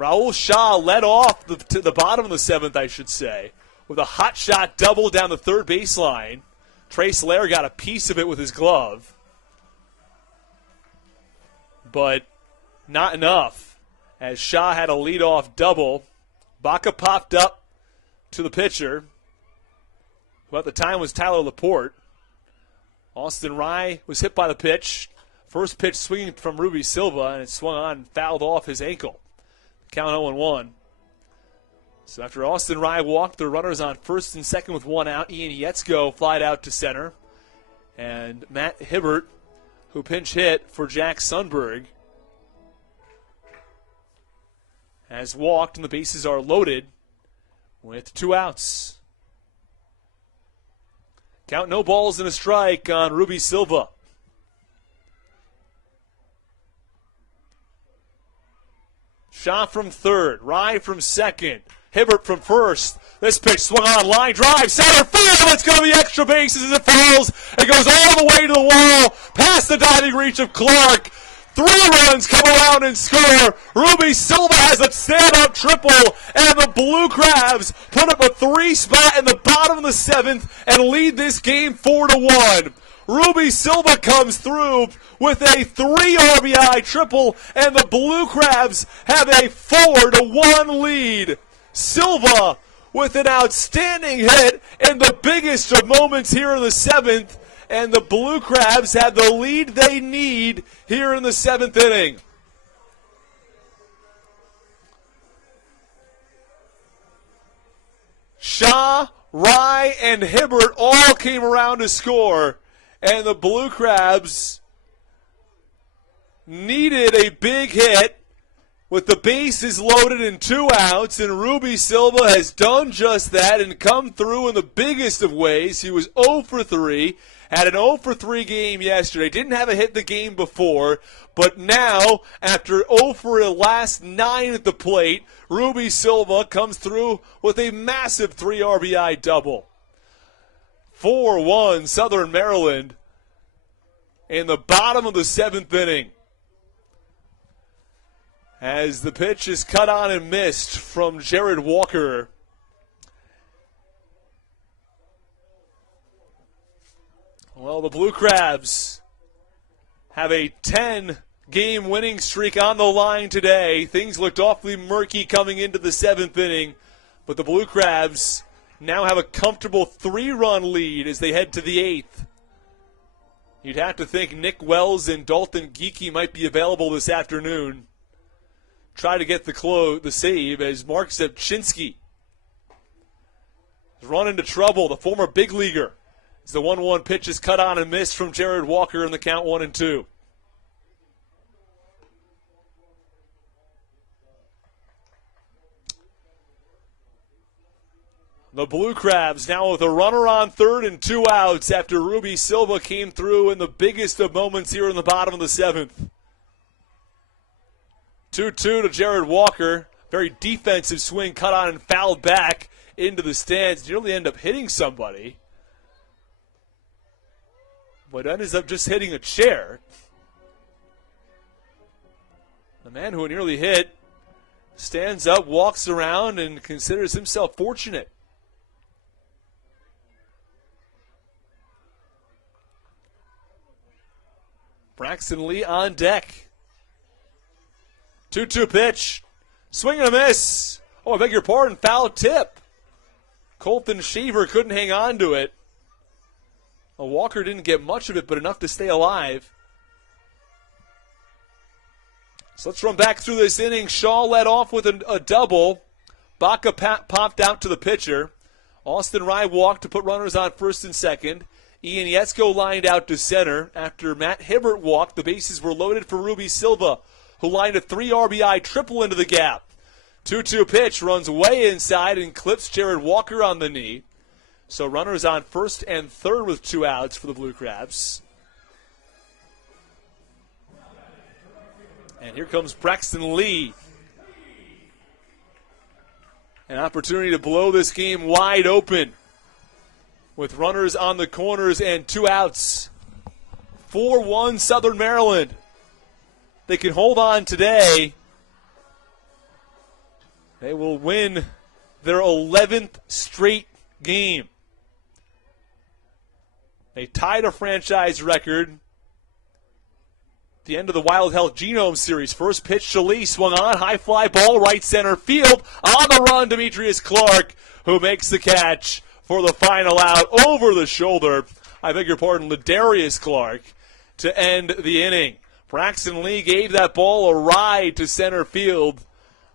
Raul Shaw led off to the bottom of the 7th, I should say, with a hot shot double down the 3rd baseline. Trace Lair got a piece of it with his glove, but not enough, as Shaw had a leadoff double. Baca popped up to the pitcher, who at the time was Tyler Laporte. Austin Rye was hit by the pitch. First pitch swinging from Ruby Silva, and it swung on and fouled off his ankle. Count 0-1. So after Austin Rye walked, the runners on first and second with 1 out. Ian Yetzko flied out to center. And Matt Hibbert, who pinch hit for Jack Sundberg, has walked, and the bases are loaded with 2 outs. Count no balls and a strike on Ruby Silva. Shaw from 3rd, Rye from 2nd, Hibbert from 1st. This pitch swung on, line drive, center field. It's going to be extra bases as it falls. It goes all the way to the wall, past the diving reach of Clark. 3 runs come around and score. Ruby Silva has a stand-up triple, and the Blue Crabs put up a 3 spot in the bottom of the 7th and lead this game 4-1. Ruby Silva comes through with a 3 RBI triple, and the Blue Crabs have a 4-1 lead. Silva with an outstanding hit in the biggest of moments here in the 7th, and the Blue Crabs have the lead they need here in the 7th inning. Shaw, Rye, and Hibbert all came around to score. And the Blue Crabs needed a big hit with the bases loaded and 2 outs, and Ruby Silva has done just that and come through in the biggest of ways. He was 0 for 3, had an 0 for 3 game yesterday, didn't have a hit the game before, but now, after 0 for the last 9 at the plate, Ruby Silva comes through with a massive 3 RBI double. 4-1 Southern Maryland in the bottom of the 7th inning. As the pitch is cut on and missed from Jared Walker. Well, the Blue Crabs have a 10-game winning streak on the line today. Things looked awfully murky coming into the 7th inning, but the Blue Crabs now have a comfortable 3-run lead as they head to the 8th. You'd have to think Nick Wells and Dalton Geekie might be available this afternoon. Try to get the save as Mark Zepchinski has run into trouble. The former big leaguer. As the 1-1 pitch is cut on and missed from Jared Walker in the count 1-2. The Blue Crabs now with a runner on third and 2 outs after Ruby Silva came through in the biggest of moments here in the bottom of the 7th. 2-2 to Jared Walker. Very defensive swing cut on and fouled back into the stands. Nearly end up hitting somebody. But ends up just hitting a chair. The man who nearly hit stands up, walks around, and considers himself fortunate. Braxton Lee on deck. 2-2 pitch. Swing and a miss. Oh, I beg your pardon. Foul tip. Colton Shaver couldn't hang on to it. Walker didn't get much of it, but enough to stay alive. So let's run back through this inning. Shaw led off with a double. Baca popped out to the pitcher. Austin Rye walked to put runners on first and second. Ian Yesko lined out to center. After Matt Hibbert walked, the bases were loaded for Ruby Silva, who lined a 3 RBI triple into the gap. 2-2 pitch runs way inside and clips Jared Walker on the knee. So runners on first and third with 2 outs for the Blue Crabs. And here comes Braxton Lee. An opportunity to blow this game wide open with runners on the corners and 2 outs. 4-1 Southern Maryland. They can hold on today. They will win their 11th straight game. They tied a franchise record at the end of the Wild Health Genome Series. First pitch to Lee, swung on, high fly ball, right center field. On the run, Demetrius Clark, who makes the catch for the final out over the shoulder. I beg your pardon, Ladarius Clark to end the inning. Braxton Lee gave that ball a ride to center field,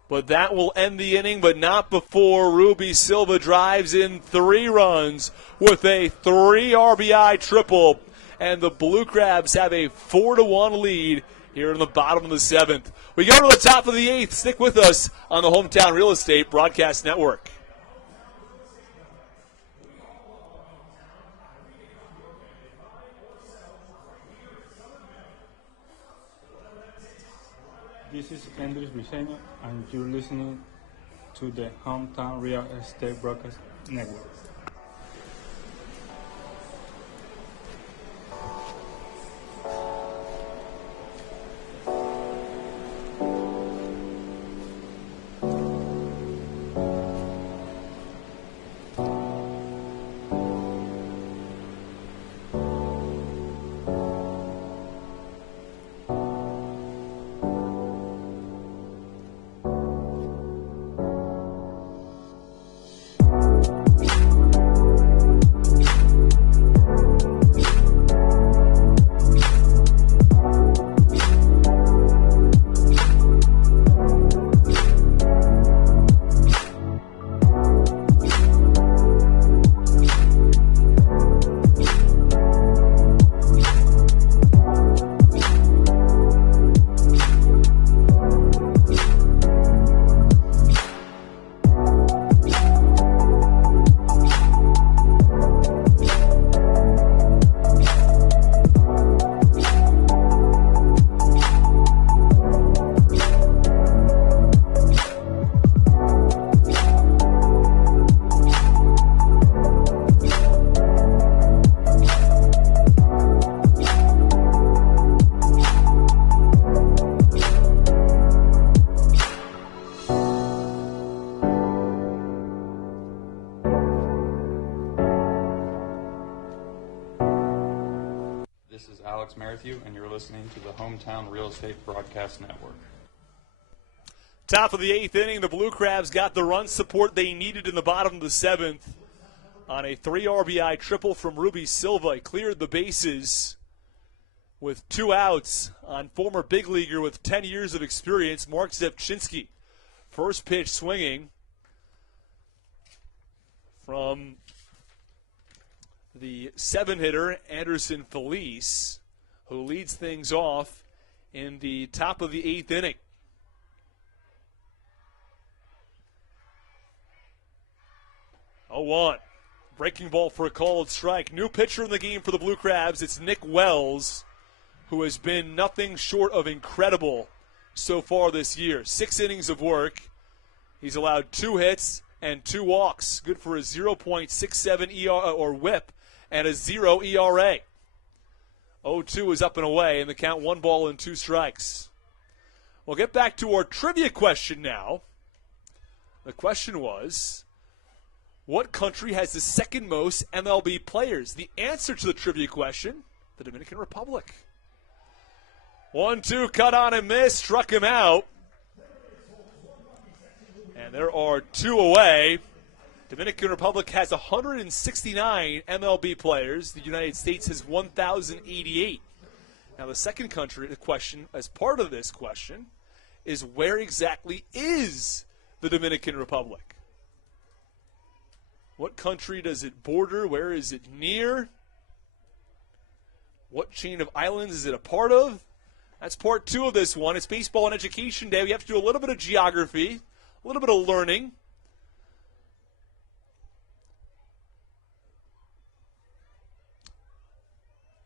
but that will end the inning, but not before Ruby Silva drives in 3 runs with a 3 RBI triple, and the Blue Crabs have a 4-1 lead here in the bottom of the 7th. We go to the top of the 8th. Stick with us on the Hometown Real Estate Broadcast Network. This is Andres Briceño, and you're listening to the Hometown Real Estate Broadcast Network. And you're listening to the Hometown Real Estate Broadcast Network. Top of the 8th inning, the Blue Crabs got the run support they needed in the bottom of the 7th. on a 3 RBI triple from Ruby Silva. He cleared the bases with 2 outs on former big leaguer with 10 years of experience, Mark Zepchinski. First pitch swinging from the 7-hitter, Anderson Felice, who leads things off in the top of the 8th inning. Oh, 1. Breaking ball for a called strike. New pitcher in the game for the Blue Crabs. It's Nick Wells, who has been nothing short of incredible so far this year. 6 innings of work. He's allowed 2 hits and 2 walks. Good for a 0.67 or whip and a 0 ERA. 0-2 is up and away, and the count 1 ball and 2 strikes. We'll get back to our trivia question now. The question was, what country has the second most MLB players? The answer to the trivia question, the Dominican Republic. 1-2, cut on and miss, struck him out. And there are 2 away. Dominican Republic has 169 MLB players. The United States has 1,088. Now the second country, the question, as part of this question, is where exactly is the Dominican Republic? What country does it border? Where is it near? What chain of islands is it a part of? That's part 2 of this one. It's Baseball and Education Day. We have to do a little bit of geography, a little bit of learning.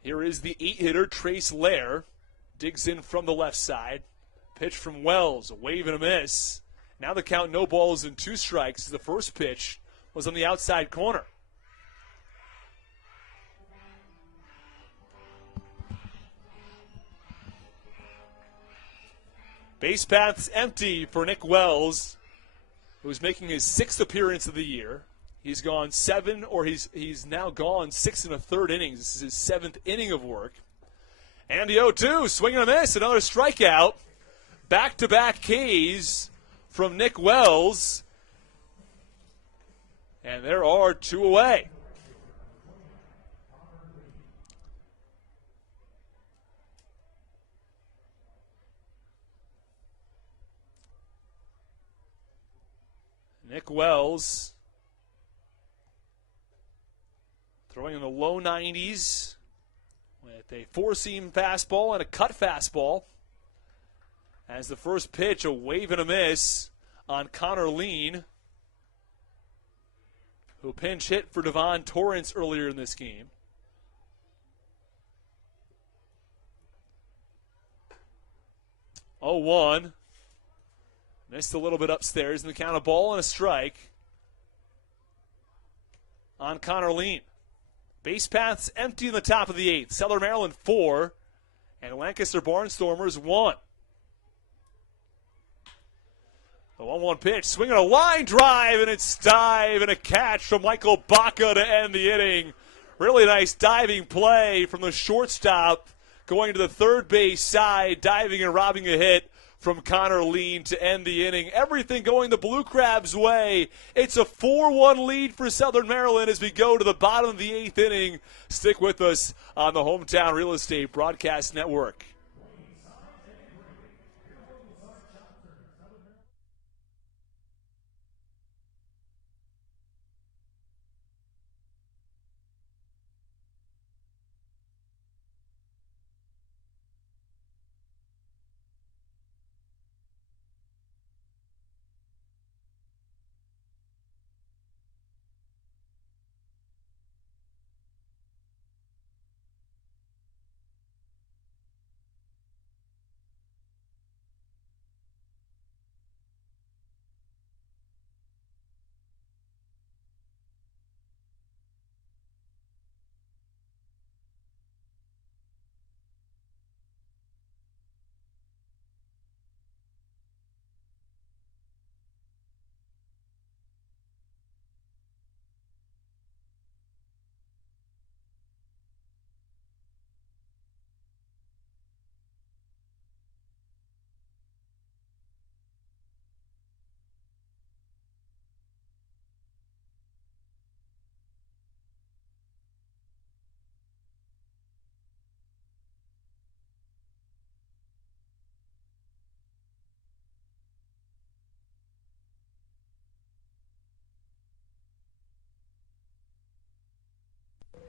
Here is the 8-hitter, Trace Lair. Digs in from the left side. Pitch from Wells, a wave and a miss. Now the count, no balls and 2 strikes. The first pitch was on the outside corner. Base paths empty for Nick Wells, who's making his 6th appearance of the year. He's gone 7, or he's now gone 6 1/3 innings. This is his 7th inning of work. And the 0-2, swing and a miss, another strikeout. Back-to-back Ks from Nick Wells. And there are 2 away. Nick Wells throwing in the low 90s with a 4-seam fastball and a cut fastball. As the first pitch, a wave and a miss on Connor Lean, who pinch hit for Devon Torrance earlier in this game. Oh, 1. Missed a little bit upstairs in the count, a ball and a strike on Connor Lean. Base paths empty in the top of the 8th. Southern Maryland 4 and Lancaster Barnstormers 1. The 1-1 pitch, swinging a line drive, and it's dive and a catch from Michael Baca to end the inning. Really nice diving play from the shortstop, going to the third base side, diving and robbing a hit from Connor Lean to end the inning. Everything going the Blue Crabs' way. It's a 4-1 lead for Southern Maryland as we go to the bottom of the 8th inning. Stick with us on the Hometown Real Estate Broadcast Network.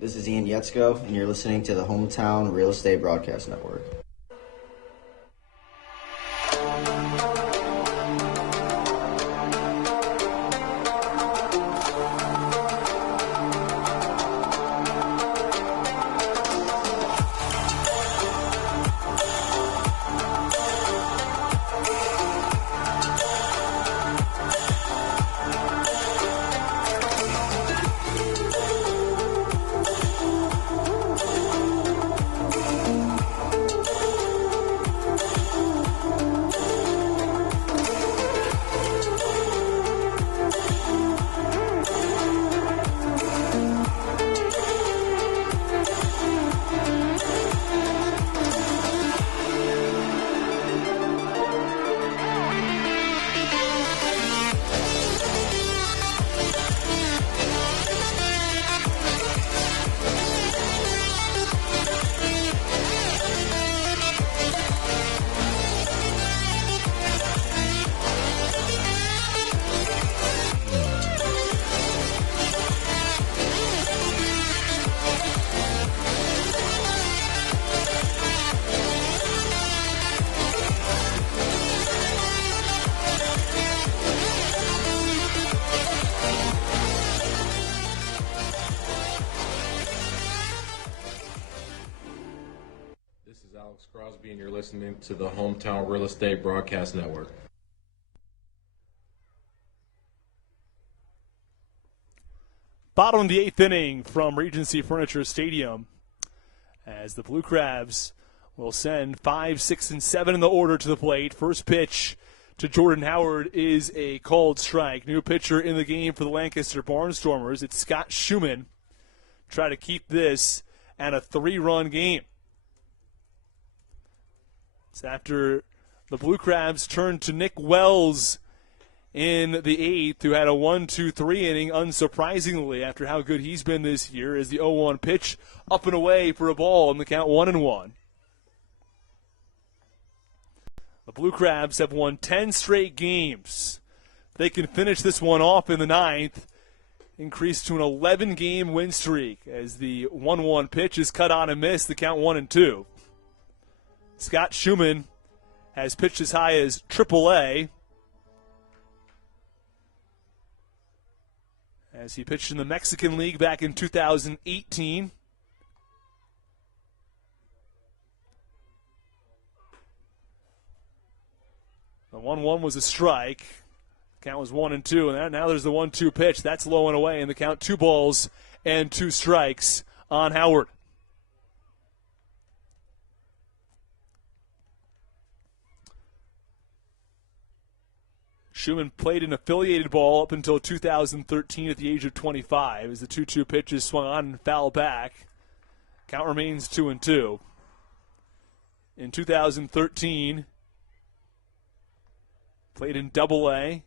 This is Ian Yetzko, and you're listening to the Hometown Real Estate Broadcast Network. Crosby, and you're listening to the Hometown Real Estate Broadcast Network. Bottom of the 8th inning from Regency Furniture Stadium as the Blue Crabs will send 5, 6, and 7 in the order to the plate. First pitch to Jordan Howard is a called strike. New pitcher in the game for the Lancaster Barnstormers. It's Scott Schumann. Try to keep this at a 3-run game. It's after the Blue Crabs turned to Nick Wells in the 8th, who had a 1-2-3 inning, unsurprisingly, after how good he's been this year, as the 0-1 pitch up and away for a ball in the count 1-1. The Blue Crabs have won 10 straight games. They can finish this one off in the 9th, increase to an 11-game win streak as the 1-1 pitch is cut on and missed, the count 1-2. Scott Schumann has pitched as high as AAA as he pitched in the Mexican League back in 2018. The 1-1 was a strike. The count was 1-2, and now there's the 1-2 pitch. That's low and away, and the count 2 balls and 2 strikes on Howard. Schumann played an affiliated ball up until 2013 at the age of 25 as the 2-2 pitch is swung on and fouled back. Count remains 2-2. In 2013, played in Double-A,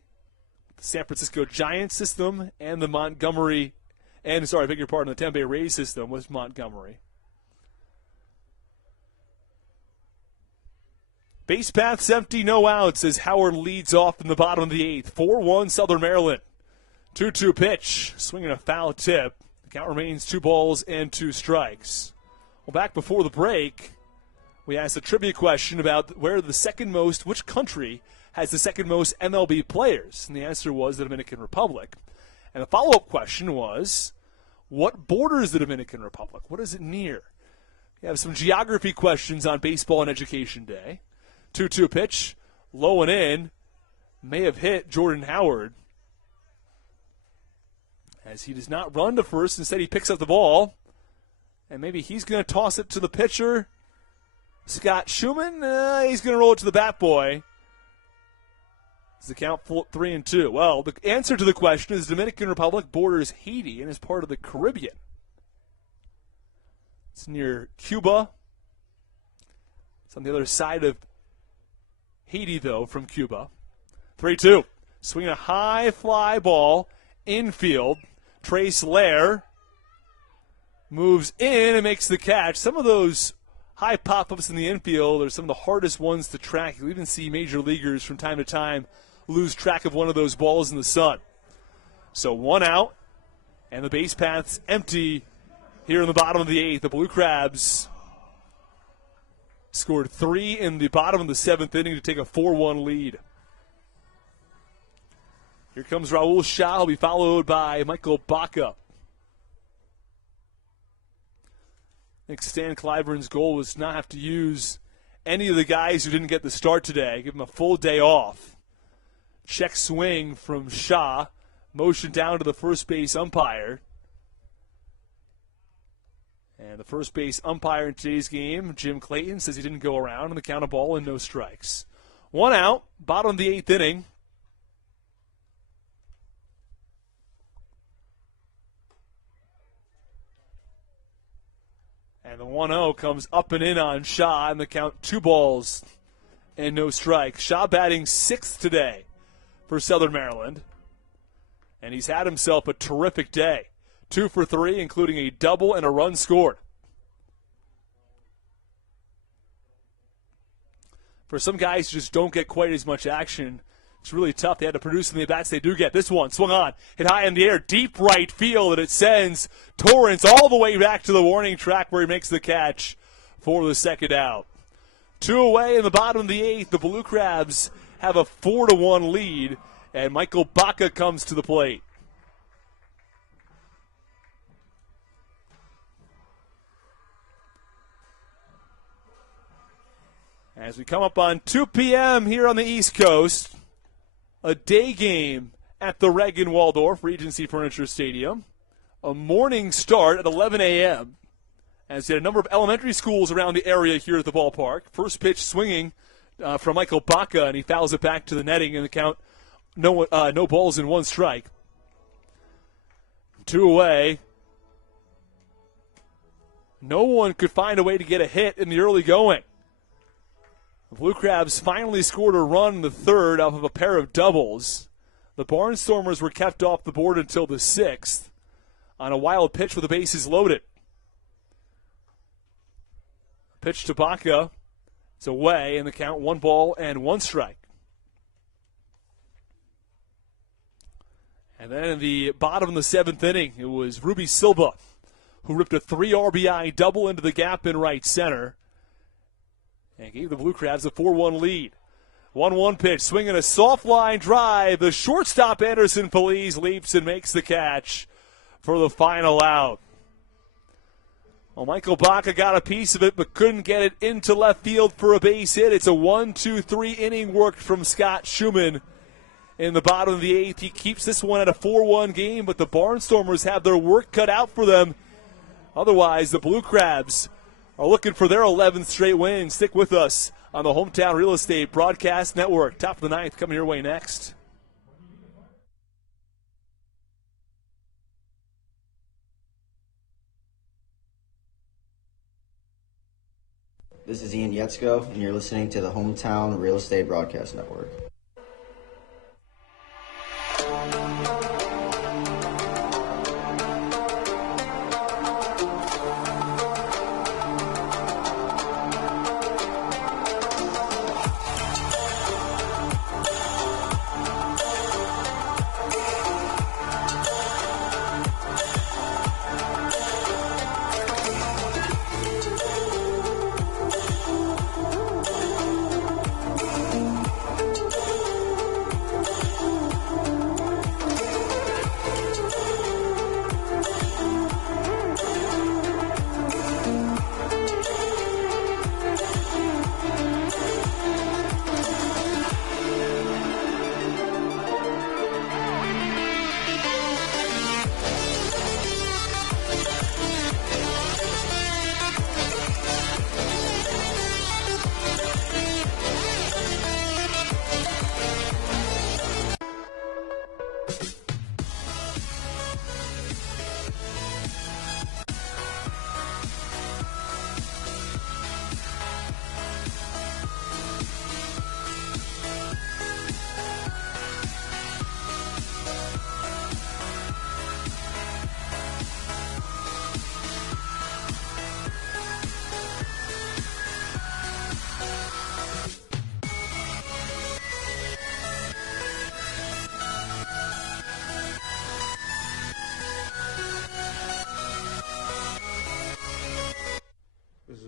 the San Francisco Giants system, and the the Tampa Bay Rays system with Montgomery. Base paths empty, no outs as Howard leads off in the bottom of the 8th. 4-1 Southern Maryland. 2-2 pitch, swinging a foul tip. The count remains 2 balls and 2 strikes. Well, back before the break, we asked a trivia question about which country has the second most MLB players, and the answer was the Dominican Republic. And the follow-up question was, what borders the Dominican Republic? What is it near? We have some geography questions on Baseball and Education Day. 2-2 pitch, low and in, may have hit Jordan Howard as he does not run to first. Instead, he picks up the ball, and maybe he's going to toss it to the pitcher, Scott Schumann. He's going to roll it to the bat boy. It's the count 3-2. Well, the answer to the question is Dominican Republic borders Haiti and is part of the Caribbean. It's near Cuba. It's on the other side of Haiti, though, from Cuba. 3-2. Swinging a high fly ball, infield. Trace Lair moves in and makes the catch. Some of those high pop-ups in the infield are some of the hardest ones to track. You'll even see major leaguers from time to time lose track of one of those balls in the sun. So 1 out, and the base path's empty here in the bottom of the 8th. The Blue Crabs scored 3 in the bottom of the 7th inning to take a 4-1 lead. Here comes Raul Shah. He'll be followed by Michael Baca. I think Stan Clyburn's goal was not have to use any of the guys who didn't get the start today. Give them a full day off. Check swing from Shah. Motion down to the first base umpire. And the first base umpire in today's game, Jim Clayton, says he didn't go around, and the count of ball and no strikes. 1 out, bottom of the 8th inning. And the 1-0 comes up and in on Shah, and the count 2 balls and no strikes. Shah batting 6th today for Southern Maryland. And he's had himself a terrific day. 2 for 3, including a double and a run scored. For some guys who just don't get quite as much action, it's really tough. They had to produce in the at-bats they do get. This one swung on, hit high in the air, deep right field, and it sends Torrance all the way back to the warning track where he makes the catch for the second out. 2 away in the bottom of the 8th. The Blue Crabs have a 4-1 lead, and Michael Baca comes to the plate. As we come up on 2 p.m. here on the East Coast, a day game at the Reagan Waldorf Regency Furniture Stadium. A morning start at 11 a.m. as you had a number of elementary schools around the area here at the ballpark. First pitch swinging from Michael Baca, and he fouls it back to the netting, and the count no balls and 1 strike. 2 away. No one could find a way to get a hit in the early going. The Blue Crabs finally scored a run in the 3rd off of a pair of doubles. The Barnstormers were kept off the board until the 6th on a wild pitch with the bases loaded. Pitch to Baca. It's away, and the count 1 ball and 1 strike. And then in the bottom of the 7th inning, it was Ruby Silva who ripped a 3 RBI double into the gap in right center and gave the Blue Crabs a 4-1 lead. 1-1 pitch, swinging a soft line drive. The shortstop, Anderson Feliz, leaps and makes the catch for the final out. Well, Michael Baca got a piece of it but couldn't get it into left field for a base hit. It's a 1-2-3 inning work from Scott Schumann in the bottom of the 8th. He keeps this one at a 4-1 game, but the Barnstormers have their work cut out for them. Otherwise, the Blue Crabs are looking for their 11th straight win. Stick with us on the Hometown Real Estate Broadcast Network. Top of the 9th coming your way next. This is Ian Yetzko, and you're listening to the Hometown Real Estate Broadcast Network.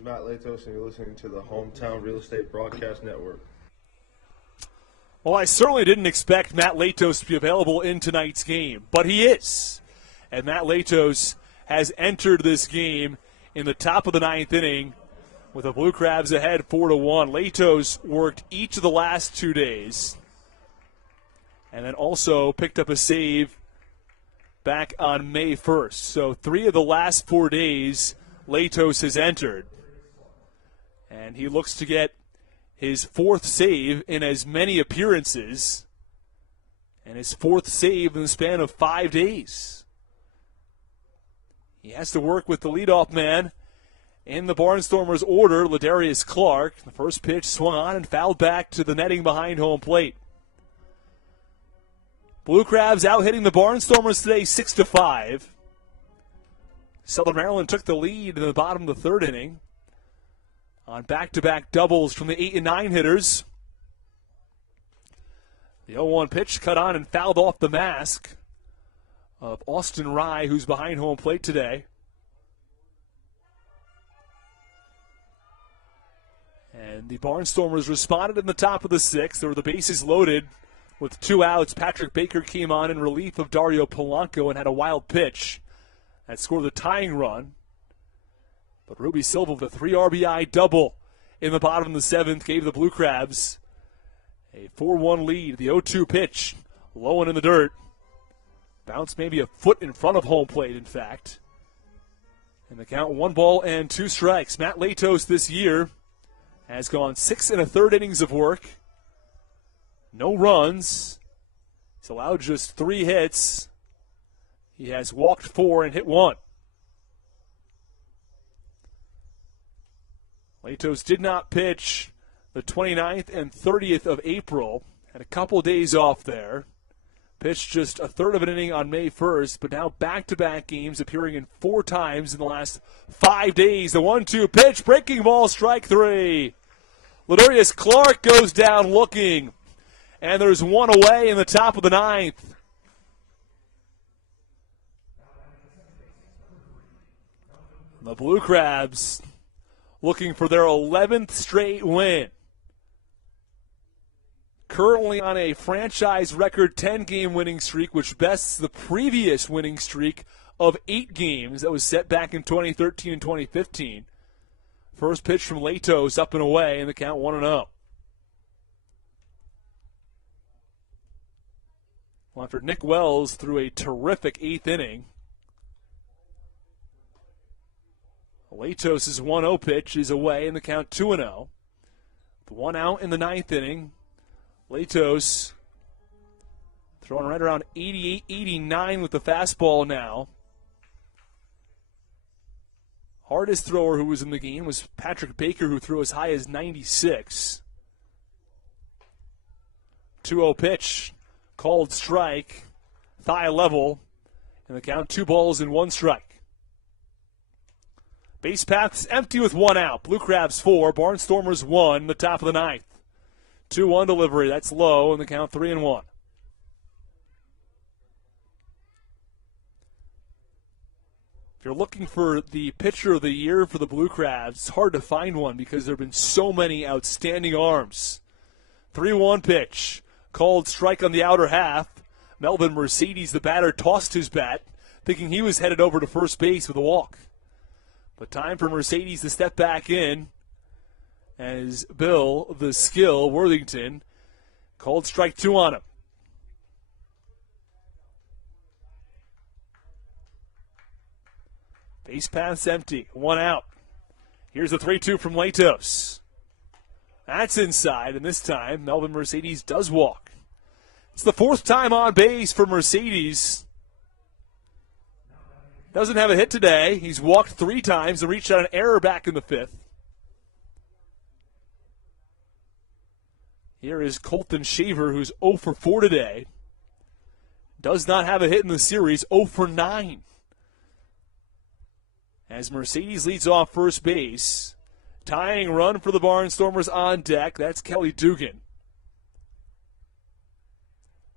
is Matt Latos, and you're listening to the Hometown Real Estate Broadcast Network. Well, I certainly didn't expect Matt Latos to be available in tonight's game, but he is. And Matt Latos has entered this game in the top of the ninth inning with the Blue Crabs ahead 4-1. Latos worked each of the last 2 days and then also picked up a save back on May 1st. So 3 of the last 4 days Latos has entered. And he looks to get his 4th save in as many appearances and his 4th save in the span of 5 days. He has to work with the leadoff man in the Barnstormers order, Ladarius Clark. The first pitch swung on and fouled back to the netting behind home plate. Blue Crabs out hitting the Barnstormers today 6-5. Southern Maryland took the lead in the bottom of the 3rd inning on back-to-back doubles from the 8 and 9 hitters. The 0-1 pitch cut on and fouled off the mask of Austin Rye, who's behind home plate today. And the Barnstormers responded in the top of the 6th. There were the bases loaded with 2 outs. Patrick Baker came on in relief of Dario Polanco and had a wild pitch that scored the tying run. But Ruby Silva with a 3 RBI double in the bottom of the 7th gave the Blue Crabs a 4-1 lead. The 0-2 pitch, low and in the dirt. Bounced maybe a foot in front of home plate, in fact. And the count 1 ball and 2 strikes. Matt Latos this year has gone 6 1/3 innings of work. No runs. He's allowed just 3 hits. He has walked 4 and hit 1. Latos did not pitch the 29th and 30th of April. Had a couple days off there. Pitched just 1/3 of an inning on May 1st, but now back-to-back games, appearing in 4 times in the last 5 days. The 1-2 pitch, breaking ball, strike 3. Ladarius Clark goes down looking, and there's 1 away in the top of the 9th. The Blue Crabs looking for their 11th straight win. Currently on a franchise record 10-game winning streak, which bests the previous winning streak of 8 games that was set back in 2013 and 2015. First pitch from Latos up and away, and the count 1-0. Well, after Nick Wells threw a terrific 8th inning, Latos' 1-0 pitch is away, and the count 2-0. The 1 out in the 9th inning. Latos throwing right around 88, 89 with the fastball now. Hardest thrower who was in the game was Patrick Baker, who threw as high as 96. 2-0 pitch, called strike, thigh level, and the count 2 balls and 1 strike. Base paths empty with 1 out. Blue Crabs 4, Barnstormers 1, the top of the 9th. 2-1 delivery, that's low, and the count 3-1. If you're looking for the pitcher of the year for the Blue Crabs, it's hard to find one because there have been so many outstanding arms. 3-1 pitch, called strike on the outer half. Melvin Mercedes, the batter, tossed his bat, thinking he was headed over to first base with a walk. But time for Mercedes to step back in as Bill, the skill, Worthington, called strike 2 on him. Base paths empty, 1 out. Here's the 3-2 from Latos. That's inside, and this time Melvin Mercedes does walk. It's the 4th time on base for Mercedes. Doesn't have a hit today. He's walked 3 times and reached out an error back in the 5th. Here is Colton Shaver, who's 0 for 4 today. Does not have a hit in the series, 0 for 9. As Mercedes leads off first base, tying run for the Barnstormers on deck. That's Kelly Dugan.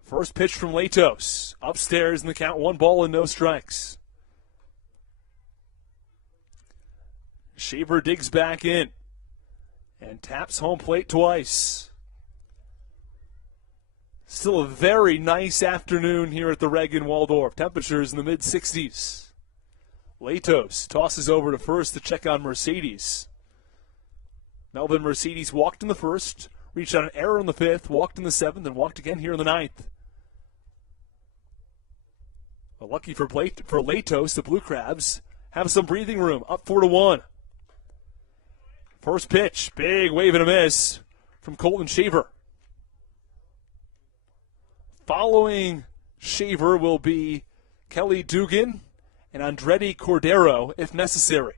First pitch from Latos. Upstairs in the count, 1 ball and no strikes. Shaver digs back in and taps home plate twice. Still a very nice afternoon here at the Reg in Waldorf. Temperatures in the mid-60s. Latos tosses over to first to check on Mercedes. Melvin Mercedes walked in the first, reached on an error in the fifth, walked in the seventh, and walked again here in the ninth. But lucky for Latos, the Blue Crabs have some breathing room, up 4-1. First pitch, big wave and a miss from Colton Shaver. Following Shaver will be Kelly Dugan and Andretti Cordero, if necessary.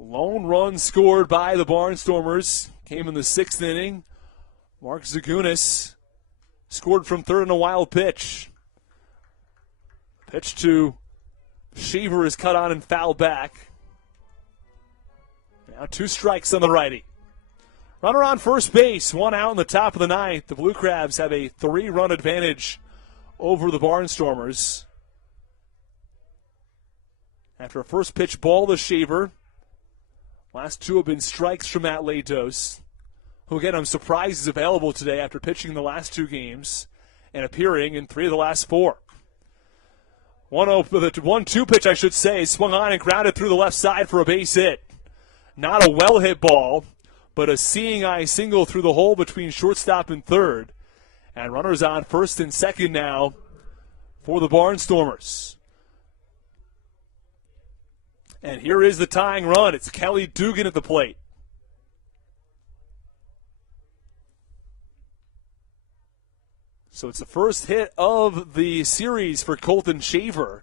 Lone run scored by the Barnstormers came in the 6th inning. Mark Zagunis scored from third on a wild pitch. Pitch to Shaver is cut on and fouled back. Now 2 strikes on the righty. Runner on first base, 1 out in the top of the 9th. The Blue Crabs have a 3-run advantage over the Barnstormers. After a first pitch ball to Shaver, last 2 have been strikes from Matt Latos, who again I'm surprised is available today after pitching the last 2 games and appearing in 3 of the last 4. The 1-2 pitch, I should say, swung on and grounded through the left side for a base hit. Not a well-hit ball, but a seeing eye single through the hole between shortstop and third. And runners on first and second now for the Barnstormers. And here is the tying run. It's Kelly Dugan at the plate. So it's the first hit of the series for Colton Shaver.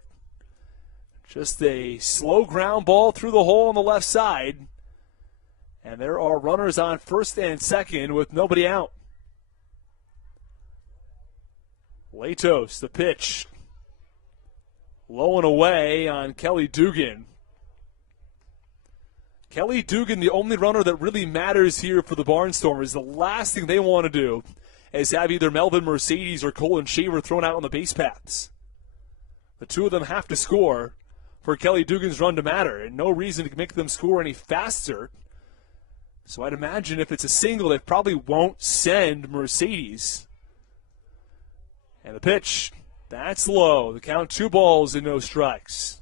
Just a slow ground ball through the hole on the left side. And there are runners on first and second with nobody out. Latos, the pitch. Low and away on Kelly Dugan. Kelly Dugan, the only runner that really matters here for the Barnstormers. The last thing they want to do is have either Melvin Mercedes or Colton Shaver thrown out on the base paths. The 2 of them have to score for Kelly Dugan's run to matter, and no reason to make them score any faster. So I'd imagine if it's a single, they probably won't send Mercedes. And the pitch, that's low. The count 2 balls and no strikes.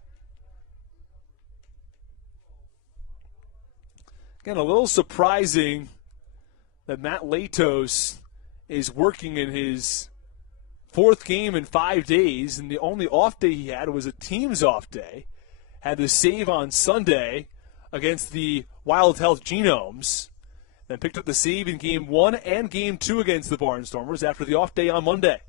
Again, a little surprising that Matt Latos is working in his 4th game in 5 days, and the only off day he had was a team's off day. Had the save on Sunday against the Wild Health Genomes, then picked up the save in Game 1 and Game 2 against the Barnstormers after the off day on Monday.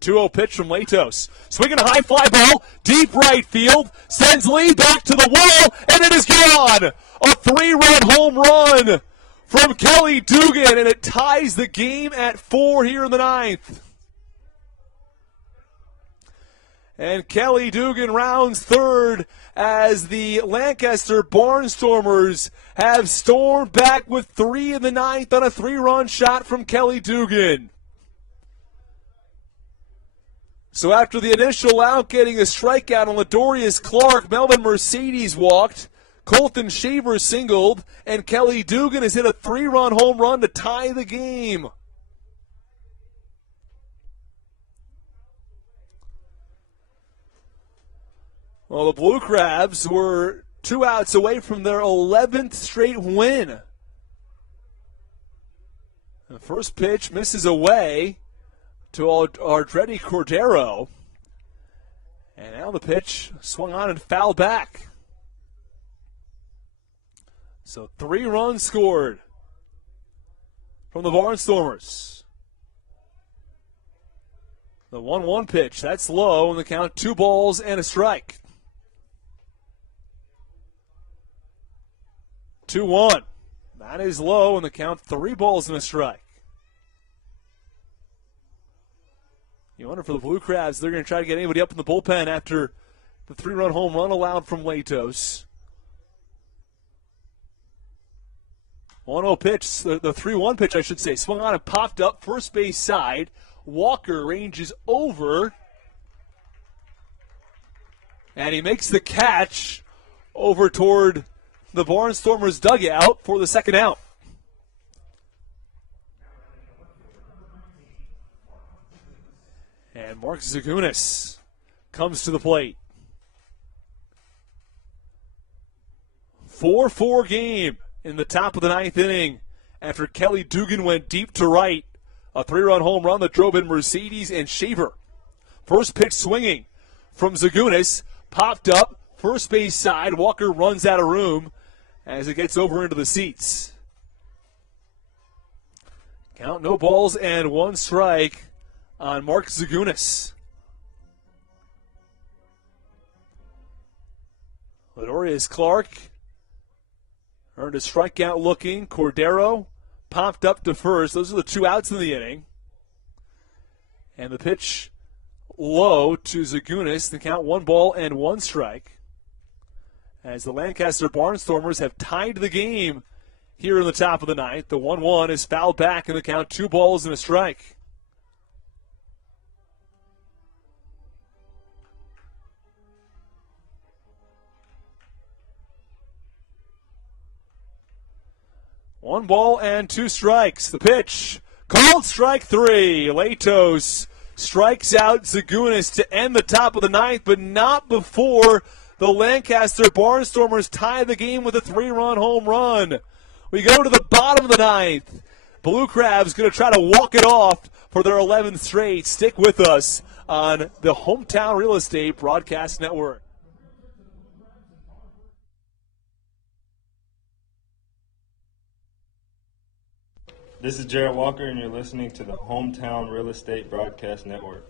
2-0 pitch from Latos. Swinging a high fly ball, deep right field, sends Lee back to the wall, and it is gone! A 3-run home run from Kelly Dugan, and it ties the game at 4 here in the 9th. And Kelly Dugan rounds third as the Lancaster Barnstormers have stormed back with 3 in the 9th on a 3-run shot from Kelly Dugan. So after the initial out getting a strikeout on Ladorius Clark, Melvin Mercedes walked, Colton Shaver singled, and Kelly Dugan has hit a 3-run home run to tie the game. Well, the Blue Crabs were 2 outs away from their 11th straight win. The first pitch misses away to Andretti Cordero. And now the pitch swung on and fouled back. So 3 runs scored from the Barnstormers. The 1-1 pitch, that's low, and the count 2 balls and a strike. 2-1. That is low, and the count 3 balls and a strike. You wonder for the Blue Crabs, they're going to try to get anybody up in the bullpen after the 3-run home run allowed from Latos. 1-0 pitch, the 3-1 pitch, I should say, swung on and popped up first base side. Walker ranges over And he makes the catch over toward the Barnstormers dugout for the second out. And Mark Zagunis comes to the plate. 4-4 game in the top of the ninth inning after Kelly Dugan went deep to right. A 3-run home run that drove in Mercedes and Shaver. First pitch swinging from Zagunis. Popped up, first base side. Walker runs out of room as it gets over into the seats. Count no balls and 1 strike on Mark Zagunis. Ladorius Clark earned a strikeout looking. Cordero popped up to first. Those are the 2 outs in the inning. And the pitch low to Zagunis. The count 1 ball and 1 strike. As the Lancaster Barnstormers have tied the game here in the top of the ninth. The 1-1 is fouled back in the count 2 balls and a strike. One ball and 2 strikes. The pitch called strike 3. Latos strikes out Zagunis to end the top of the ninth, but not before the Lancaster Barnstormers tie the game with a 3-run home run. We go to the bottom of the ninth. Blue Crabs going to try to walk it off for their 11th straight. Stick with us on the Hometown Real Estate Broadcast Network. This is Jared Walker, and you're listening to the Hometown Real Estate Broadcast Network.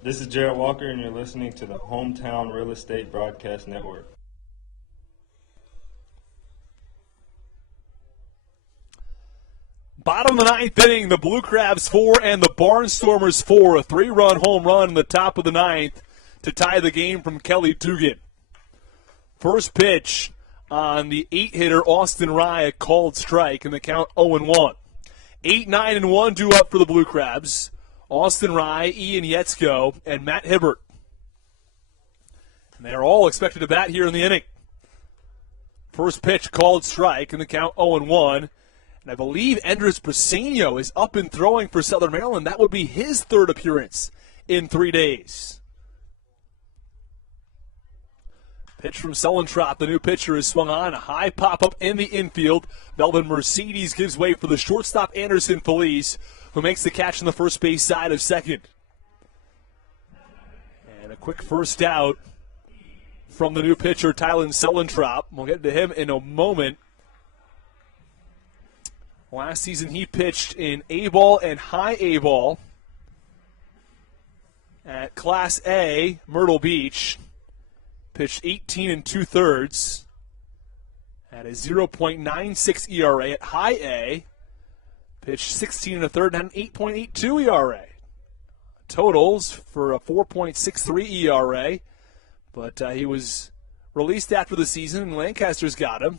This is Jared Walker, and you're listening to the Hometown Real Estate Broadcast Network. Bottom of the ninth inning, the Blue Crabs 4 and the Barnstormers 4. A 3-run home run in the top of the ninth to tie the game from Kelly Dugan. First pitch on the 8-hitter Austin Rye, a called strike, and the count 0-1. 8-9-1 due up for the Blue Crabs. Austin Rye, Ian Yetzko, and Matt Hibbert. And they're all expected to bat here in the inning. First pitch called strike, and the count 0-1. And I believe Andres Briseño is up and throwing for Southern Maryland. That would be his 3rd appearance in 3 days. Pitch from Suellentrop, the new pitcher, is swung on. A high pop-up in the infield. Melvin Mercedes gives way for the shortstop Anderson Felice, who makes the catch on the first base side of second. And a quick first out from the new pitcher, Tylen Suellentrop. We'll get to him in a moment. Last season he pitched in A-ball and high A-ball at Class A, Myrtle Beach. Pitched 18 2/3 at a 0.96 ERA at high A. Pitched 16 1/3 and had an 8.82 ERA. Totals for a 4.63 ERA. But he was released after the season, and Lancaster's got him.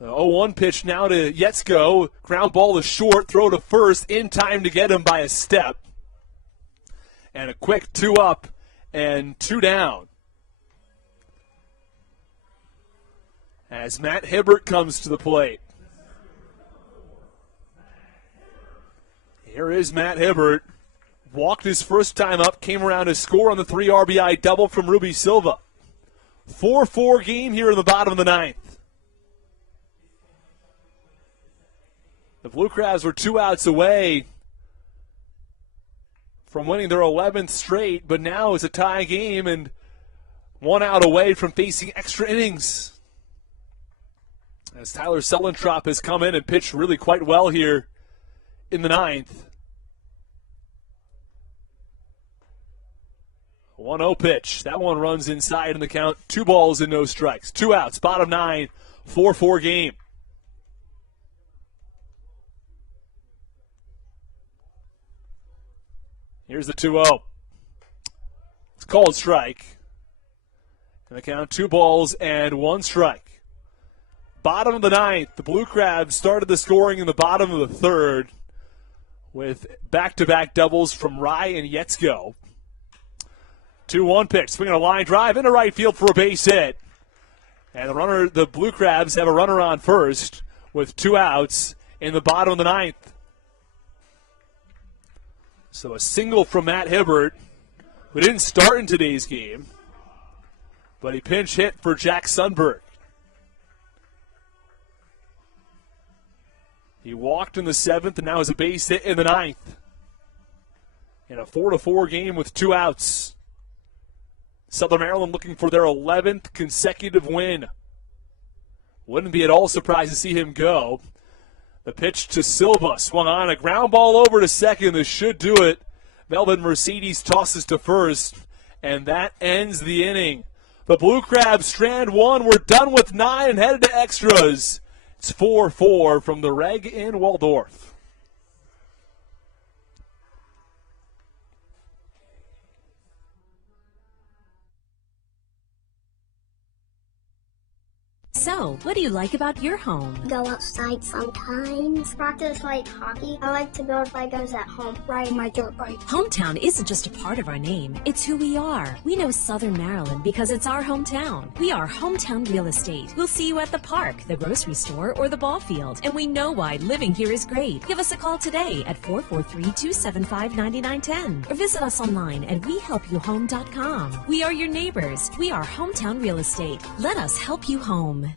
The 0-1 pitch now to Yetzko. Ground ball to short, throw to first, in time to get him by a step. And a quick 2 up and 2 down. As Matt Hibbert comes to the plate. Here is Matt Hibbert. Walked his first time up, came around to score on the 3 RBI double from Ruby Silva. 4-4 game here in the bottom of the 9th. The Blue Crabs were 2 outs away from winning their 11th straight, but now it's a tie game and 1 out away from facing extra innings. As Tyler Suellentrop has come in and pitched really quite well here in the 9th. 1-0 pitch. That one runs inside in the count. 2 balls and no strikes. 2 outs. Bottom 9. 4-4 game. Here's the 2-0. It's called strike. In the count, 2 balls and 1 strike. Bottom of the 9th, the Blue Crabs started the scoring in the bottom of the 3rd with back-to-back doubles from Rye and Yetzko. 2-1 pitch, swinging a line drive into right field for a base hit. And the Blue Crabs have a runner on first with 2 outs in the bottom of the 9th. So a single from Matt Hibbert, who didn't start in today's game, but he pinch hit for Jack Sundberg. He walked in the 7th and now has a base hit in the 9th. In a 4-4 game with 2 outs. Southern Maryland looking for their 11th consecutive win. Wouldn't be at all surprised to see him go. The pitch to Silva, swung on, a ground ball over to second. This should do it. Melvin Mercedes tosses to first, and that ends the inning. The Blue Crabs strand 1. We're done with 9 and headed to extras. It's 4-4 from the Reg in Waldorf. So, what do you like about your home? Go outside sometimes. Practice like hockey. I like to build Legos at home, ride my dirt bike. Hometown isn't just a part of our name, it's who we are. We know Southern Maryland because it's our hometown. We are Hometown Real Estate. We'll see you at the park, the grocery store, or the ball field, and we know why living here is great. Give us a call today at 443-275-9910 or visit us online at wehelpyouhome.com. We are your neighbors. We are Hometown Real Estate. Let us help you home.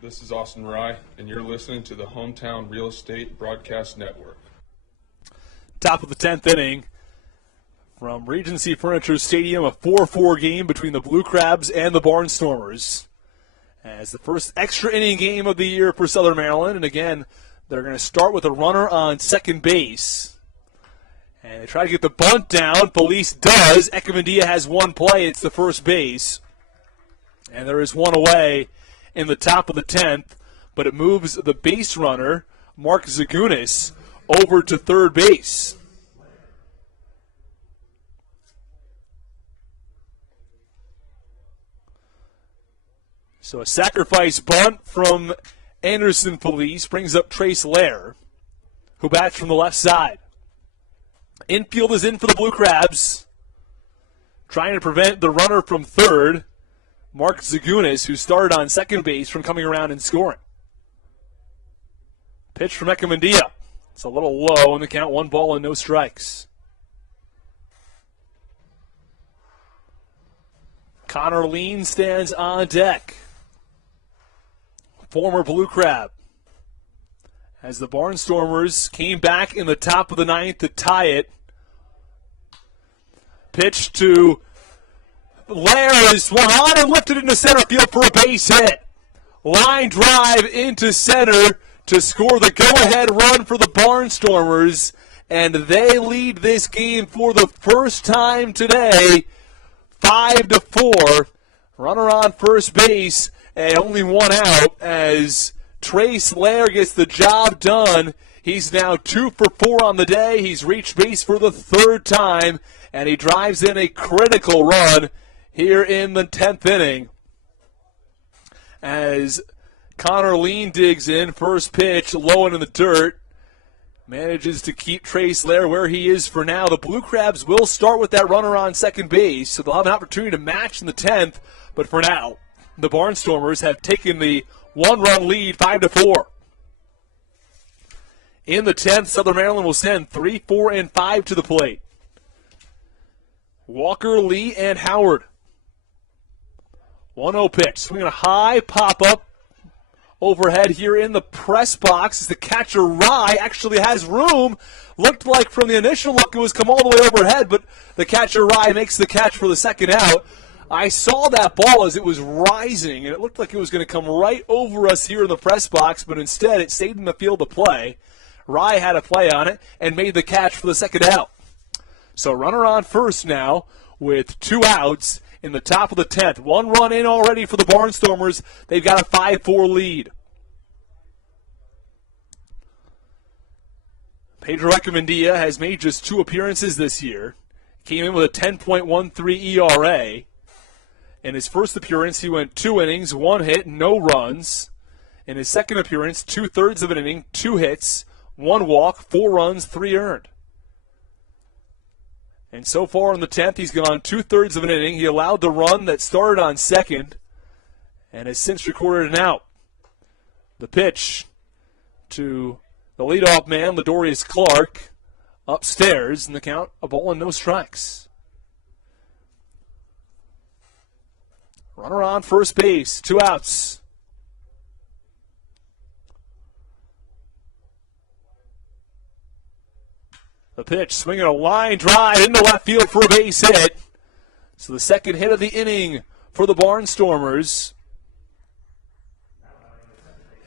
This is Austin Rye, and you're listening to the Hometown Real Estate Broadcast Network. Top of the 10th inning from Regency Furniture Stadium, a 4-4 game between the Blue Crabs and the Barnstormers. As the first extra inning game of the year for Southern Maryland, and again, they're going to start with a runner on second base. And they try to get the bunt down. Felice does. Echemendia has one play. It's the first base. And there is one away in the top of the 10th, but it moves the base runner, Mark Zagunis, over to third base. So a sacrifice bunt from Anderson Felice brings up Trace Lair, who bats from the left side. Infield is in for the Blue Crabs, trying to prevent the runner from third, Mark Zagunis, who started on second base, from coming around and scoring. Pitch from Echemendia. It's a little low in the count, 1 ball and no strikes. Connor Lean stands on deck. Former Blue Crab. As the Barnstormers came back in the top of the 9th to tie it. Pitch to Lair is swung on and lifted into center field for a base hit. Line drive into center to score the go-ahead run for the Barnstormers, and they lead this game for the first time today, 5-4. Runner on first base and only one out as Trace Lair gets the job done. He's now 2 for 4 on the day. He's reached base for the third time, and he drives in a critical run here in the 10th inning. As Connor Lean digs in, first pitch, low and in the dirt, manages to keep Trace Lair where he is for now. The Blue Crabs will start with that runner on second base, so they'll have an opportunity to match in the 10th, but for now, the Barnstormers have taken the one-run lead, 5-4. In the 10th, Southern Maryland will send 3, 4, and 5 to the plate. Walker, Lee, and Howard. 1-0 pitch. Swinging a high pop-up overhead here in the press box as the catcher, Rye, actually has room. Looked like from the initial look it was come all the way overhead, but the catcher, Rye, makes the catch for the second out. I saw that ball as it was rising, and it looked like it was going to come right over us here in the press box, but instead it stayed in the field of play. Rye had a play on it and made the catch for the second out. So runner on first now with 2 outs in the top of the 10th. 1 run in already for the Barnstormers. They've got a 5-4 lead. Pedro Echemendia has made just 2 appearances this year. Came in with a 10.13 ERA. In his first appearance, he went 2 innings, 1 hit, no runs. In his second appearance, 2/3 of an inning, 2 hits, 1 walk, 4 runs, 3 earned. And so far in the 10th, he's gone 2/3 of an inning. He allowed the run that started on second and has since recorded an out. The pitch to the leadoff man, Ladorius Clark, upstairs in the count, a ball and no strikes. Runner on first base, 2 outs. The pitch, swinging a line drive into left field for a base hit. So the second hit of the inning for the Barnstormers.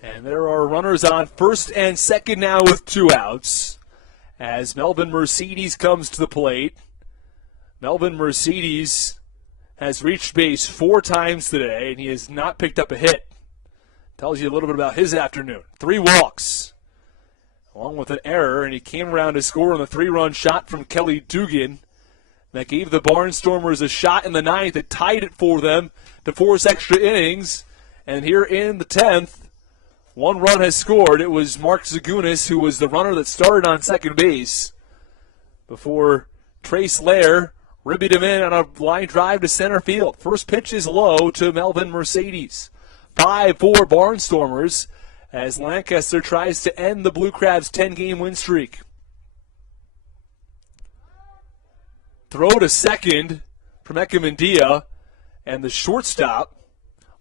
And there are runners on first and second now with 2 outs as Melvin Mercedes comes to the plate. Melvin Mercedes has reached base 4 times today, and he has not picked up a hit. Tells you a little bit about his afternoon. 3 walks, along with an error, and he came around to score on the 3-run shot from Kelly Dugan that gave the Barnstormers a shot in the 9th. It tied it for them to force extra innings. And here in the 10th, 1 run has scored. It was Mark Zagunis, who was the runner that started on second base, before Trace Lair ribbied him in on a line drive to center field. First pitch is low to Melvin Mercedes. 5-4 Barnstormers as Lancaster tries to end the Blue Crabs' 10-game win streak. Throw to second from Echemendia, and the shortstop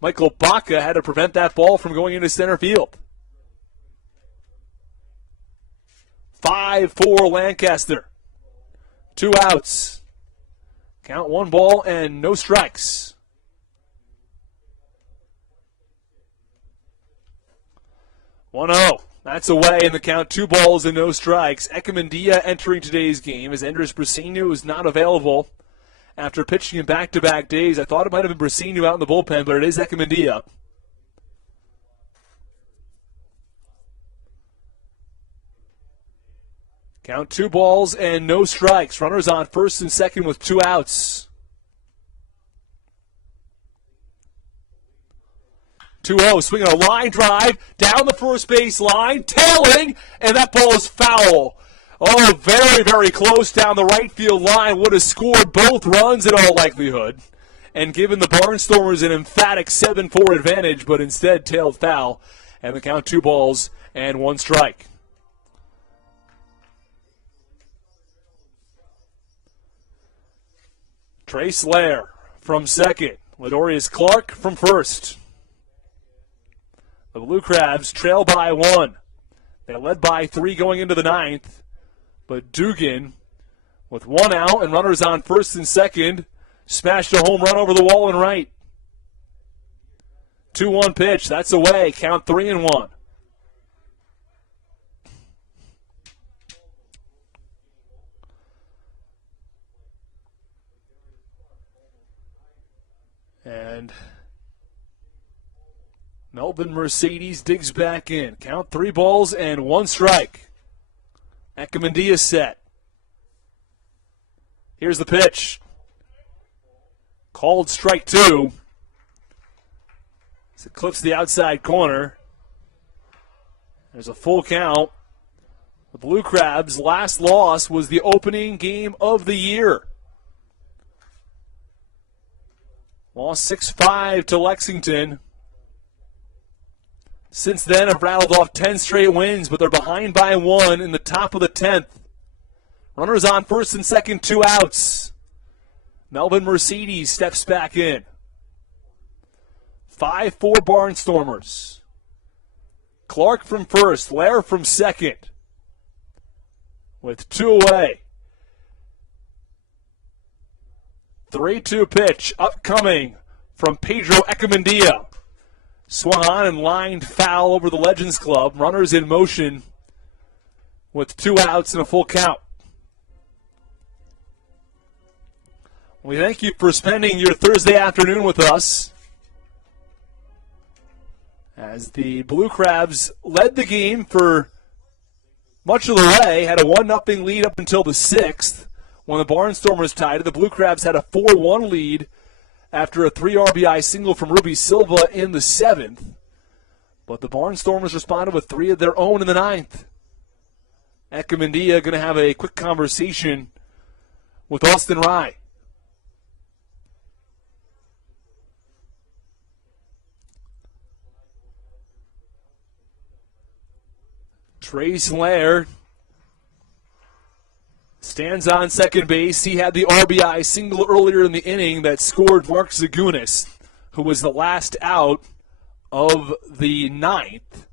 Michael Baca had to prevent that ball from going into center field. 5-4 Lancaster. 2 outs. Count 1 ball and no strikes. 1-0. That's away in the count. 2 balls and no strikes. Ekamandia entering today's game as Andres Brasino is not available after pitching in back-to-back days. I thought it might have been Brasino out in the bullpen, but it is Ekamandia. Count 2 balls and no strikes. Runners on first and second with 2 outs. 2-0, swinging a line drive down the first base line, tailing, and that ball is foul. Oh, very, very close down the right field line. Would have scored both runs in all likelihood and given the Barnstormers an emphatic 7-4 advantage, but instead tailed foul. And the count 2 balls and 1 strike. Trace Lair from second. Ladorius Clark from first. The Blue Crabs trail by 1. They led by 3 going into the 9th. But Dugan, with 1 out and runners on first and second, smashed a home run over the wall and right. 2-1 pitch. That's away. Count 3-1. And Melvin Mercedes digs back in. Count 3 balls and 1 strike. Ekamandia set. Here's the pitch. Called strike 2. As it clips the outside corner. There's a full count. The Blue Crabs' last loss was the opening game of the year. Lost 6-5 to Lexington. Since then, have rattled off 10 straight wins, but they're behind by 1 in the top of the 10th. Runners on first and second, 2 outs. Melvin Mercedes steps back in. 5-4 Barnstormers. Clark from first, Lair from second. With 2 away. 3-2 pitch upcoming from Pedro Ekamandia. Swung on and lined foul over the Legends Club. Runners in motion with 2 outs and a full count. We thank you for spending your Thursday afternoon with us as the Blue Crabs led the game for much of the way, had a 1-0 lead up until the 6th when the Barnstormers tied it. The Blue Crabs had a 4-1 lead after a 3 RBI single from Ruby Silva in the 7th. But the Barnstormers responded with 3 of their own in the 9th. Ekamandia going to have a quick conversation with Austin Rye. Trace Lair stands on second base. He had the RBI single earlier in the inning that scored Mark Zagunis, who was the last out of the 9th,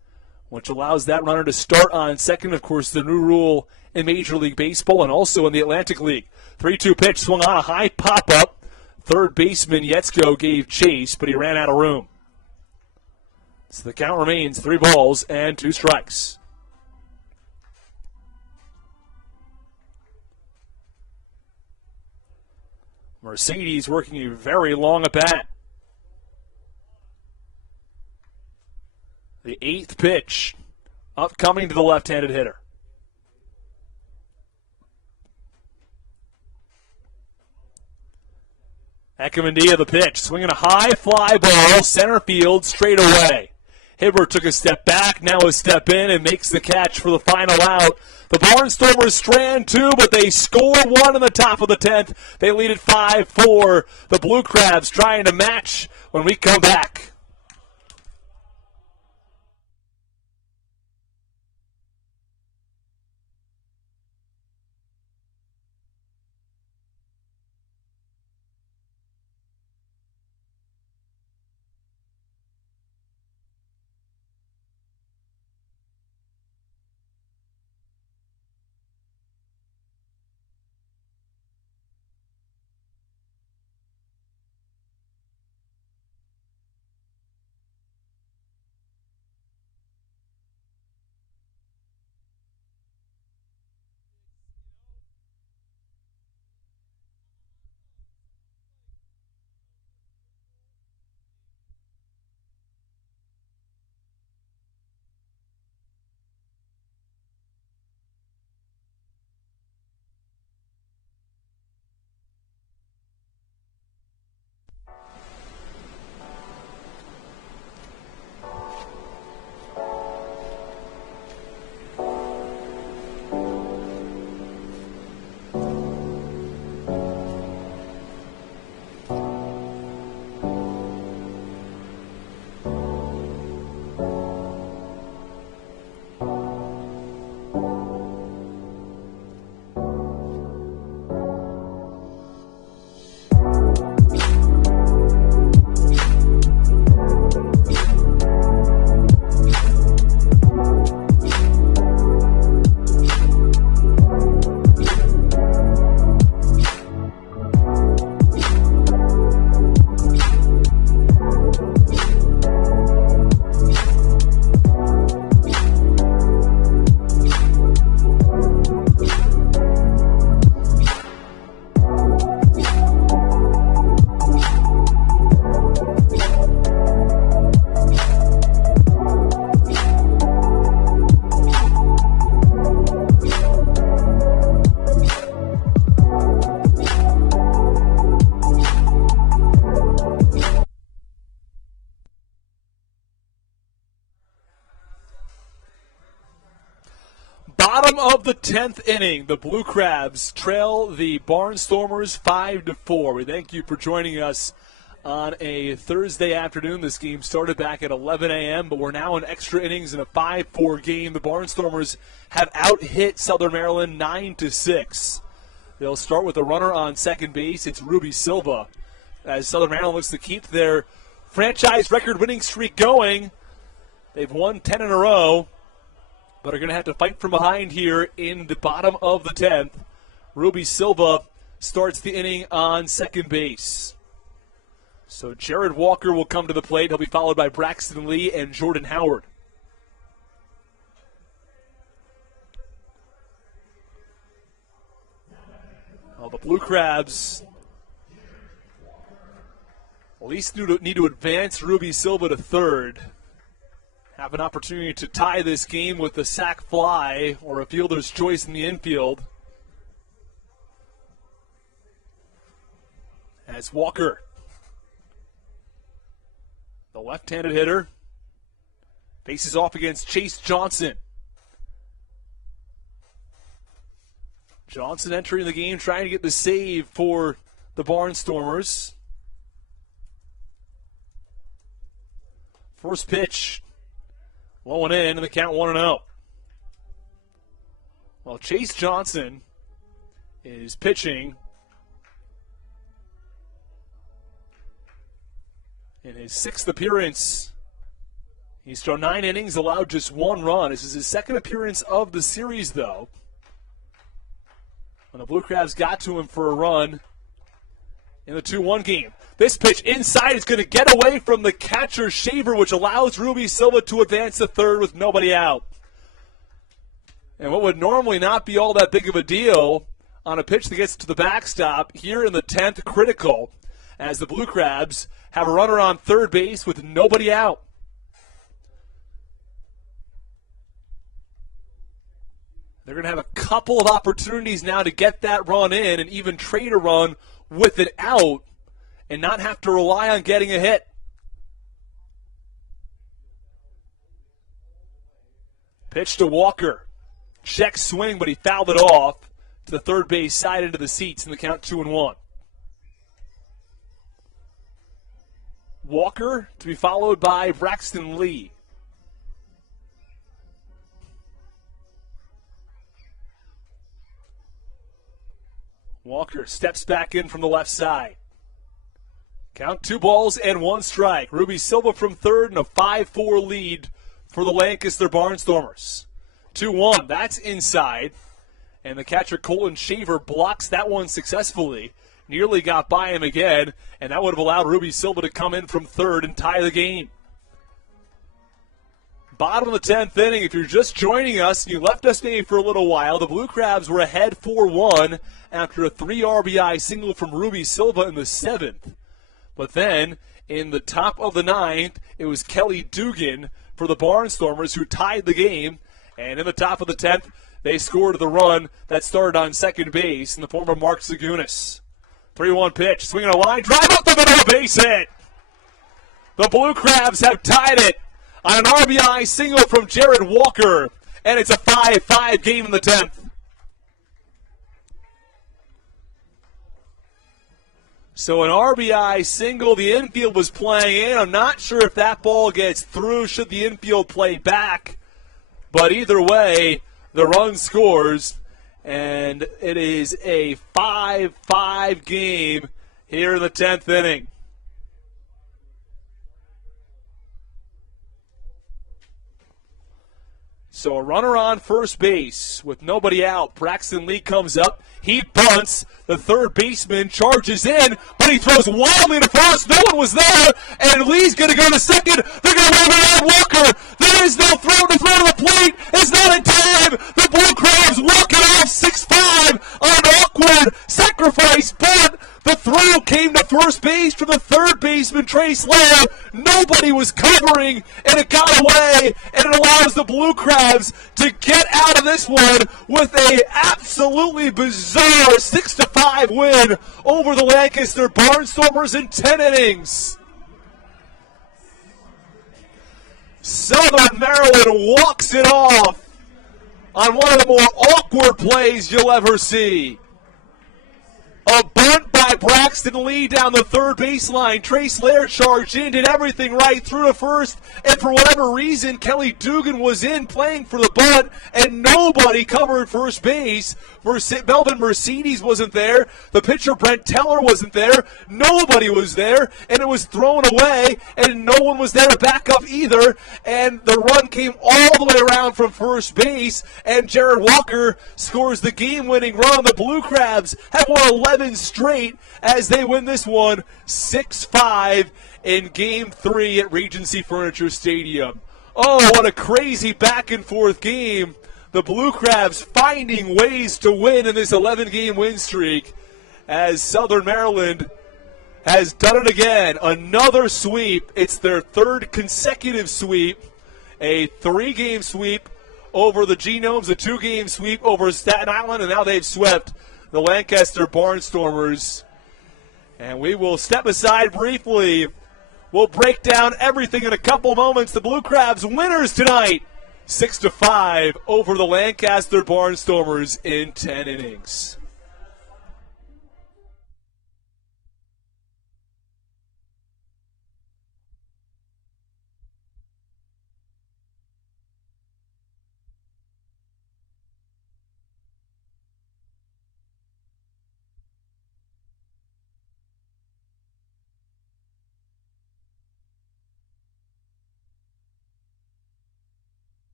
which allows that runner to start on second. Of course, the new rule in Major League Baseball and also in the Atlantic League. 3-2 pitch swung on a high pop-up. Third baseman Yetzko gave chase, but he ran out of room. So the count remains 3 balls and 2 strikes. Mercedes working a very long at bat. The 8th pitch upcoming to the left-handed hitter. Ekamandia the pitch, swinging a high fly ball, center field, straight away. Hibbert took a step back, now a step in, and makes the catch for the final out. The Barnstormers strand 2, but they score 1 in the top of the 10th. They lead at 5-4. The Blue Crabs trying to match when we come back. the 10th inning, the Blue Crabs trail the Barnstormers 5-4. We thank you for joining us on a Thursday afternoon. This game started back at 11 a.m., but we're now in extra innings in a 5-4 game. The Barnstormers have out-hit Southern Maryland 9-6. They'll start with a runner on second base. It's Ruby Silva, as Southern Maryland looks to keep their franchise record winning streak going. They've won 10 in a row, but are going to have to fight from behind here in the bottom of the 10th. Ruby Silva starts the inning on second base. So Jared Walker will come to the plate. He'll be followed by Braxton Lee and Jordan Howard. Well, the Blue Crabs at least need to advance Ruby Silva to third. Have an opportunity to tie this game with a sac fly or a fielder's choice in the infield. As Walker, the left-handed hitter, faces off against Chase Johnson. Johnson entering the game, trying to get the save for the Barnstormers. First pitch, low and in, and the count 1-0. Well, Chase Johnson is pitching in his 6th appearance. He's thrown 9 innings, allowed just 1 run. This is his 2nd appearance of the series, though. When the Blue Crabs got to him for a run in the 2-1 game. This pitch inside is going to get away from the catcher Shaver, which allows Ruby Silva to advance to third with nobody out. And what would normally not be all that big of a deal on a pitch that gets to the backstop, here in the 10th, critical, as the Blue Crabs have a runner on third base with nobody out. They're going to have a couple of opportunities now to get that run in and even trade a run with it out and not have to rely on getting a hit. Pitch to Walker. Check swing, but he fouled it off to the third base side into the seats in the count 2-1. Walker to be followed by Braxton Lee. Walker steps back in from the left side. Count 2 balls and 1 strike. Ruby Silva from third and a 5-4 lead for the Lancaster Barnstormers. 2-1, that's inside. And the catcher Colin Shaver blocks that one successfully. Nearly got by him again, and that would have allowed Ruby Silva to come in from third and tie the game. Bottom of the 10th inning, if you're just joining us and you left us maybe for a little while, the Blue Crabs were ahead 4-1 after a 3 RBI single from Ruby Silva in the 7th. But then, in the top of the 9th, it was Kelly Dugan for the Barnstormers who tied the game. And in the top of the 10th, they scored the run that started on second base in the form of Mark Zagunis. 3-1 pitch, swinging a line, drive up the middle, base hit. The Blue Crabs have tied it on an RBI single from Jared Walker, and it's a 5-5 game in the 10th. So an RBI single, the infield was playing in. I'm not sure if that ball gets through, should the infield play back. But either way, the run scores, and it is a 5-5 game here in the 10th inning. So a runner on first base with nobody out. Braxton Lee comes up. He bunts. The third baseman charges in, but he throws wildly to first. No one was there, and Lee's going to go to second. They're going to move around Walker. There is no throw to the plate. It's not in time. The Blue Crabs walk it off 6-5 on an awkward sacrifice bunt. The throw came to first base from the third baseman, Trey Slayer. Nobody was covering, and it got away, and it allows the Blue Crabs to get out of this one with a absolutely bizarre 6-5 win over the Lancaster Barnstormers in 10 innings. Southern Maryland walks it off on one of the more awkward plays you'll ever see. A bunt by Braxton Lee down the third baseline. Trace Laird charged in, did everything right, through to first, and for whatever reason, Kelly Dugan was in playing for the bunt, and nobody covered first base. Melvin Mercedes wasn't there. The pitcher, Brent Teller, wasn't there. Nobody was there, and it was thrown away, and no one was there to back up either, and the run came all the way around from first base, and Jared Walker scores the game-winning run. The Blue Crabs have won 11 straight as they win this one 6-5 in Game 3 at Regency Furniture Stadium. Oh, what a crazy back-and-forth game. The Blue Crabs finding ways to win in this 11-game win streak as Southern Maryland has done it again. Another sweep. It's their third consecutive sweep. A 3-game sweep over the Genomes, a 2-game sweep over Staten Island, and now they've swept the Lancaster Barnstormers. And we will step aside briefly. We'll break down everything in a couple moments. The Blue Crabs winners tonight, 6-5 over the Lancaster Barnstormers in 10 innings.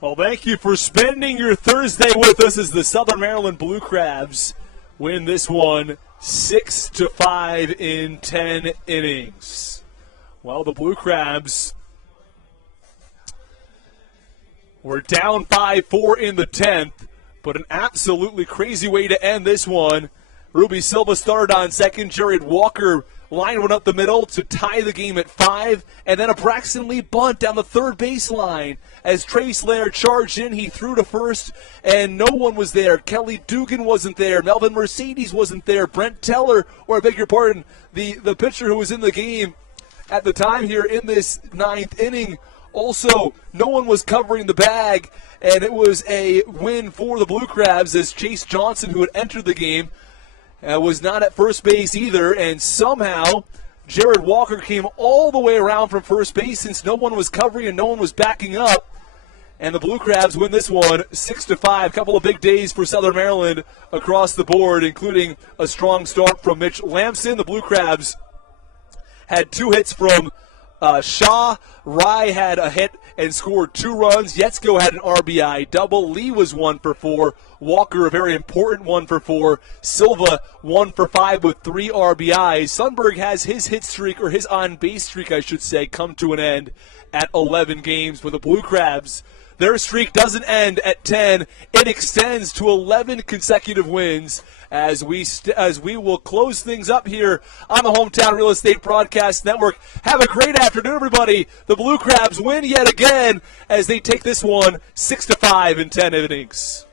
Well, thank you for spending your Thursday with us as the Southern Maryland Blue Crabs win this one 6-5 in 10 innings. Well, the Blue Crabs were down 5-4 in the 10th, but an absolutely crazy way to end this one. Ruby Silva started on second. Jared Walker lined one up the middle to tie the game at 5, and then a Braxton Lee bunt down the third baseline. As Trace Laird charged in, he threw to first, and no one was there. Kelly Dugan wasn't there. Melvin Mercedes wasn't there. Brent Teller, or I beg your pardon, the pitcher who was in the game at the time here in this 9th inning, Also, no one was covering the bag, and it was a win for the Blue Crabs as Chase Johnson, who had entered the game, was not at first base either, and somehow Jared Walker came all the way around from first base since no one was covering and no one was backing up. And the Blue Crabs win this one 6-5. Couple of big days for Southern Maryland across the board, including a strong start from Mitch Lamson. The Blue Crabs had 2 hits from Shaw. Rye had a hit and scored 2 runs. Yetzko had an RBI double. Lee was 1 for 4. Walker, a very important 1 for 4. Silva, 1 for 5 with 3 RBIs. Sundberg has his hit streak, or his on-base streak, I should say, come to an end at 11 games for the Blue Crabs. Their streak doesn't end at 10. It extends to 11 consecutive wins as we will close things up here on the Hometown Real Estate Broadcast Network. Have a great afternoon, everybody. The Blue Crabs win yet again as they take this one 6-5 in 10 innings.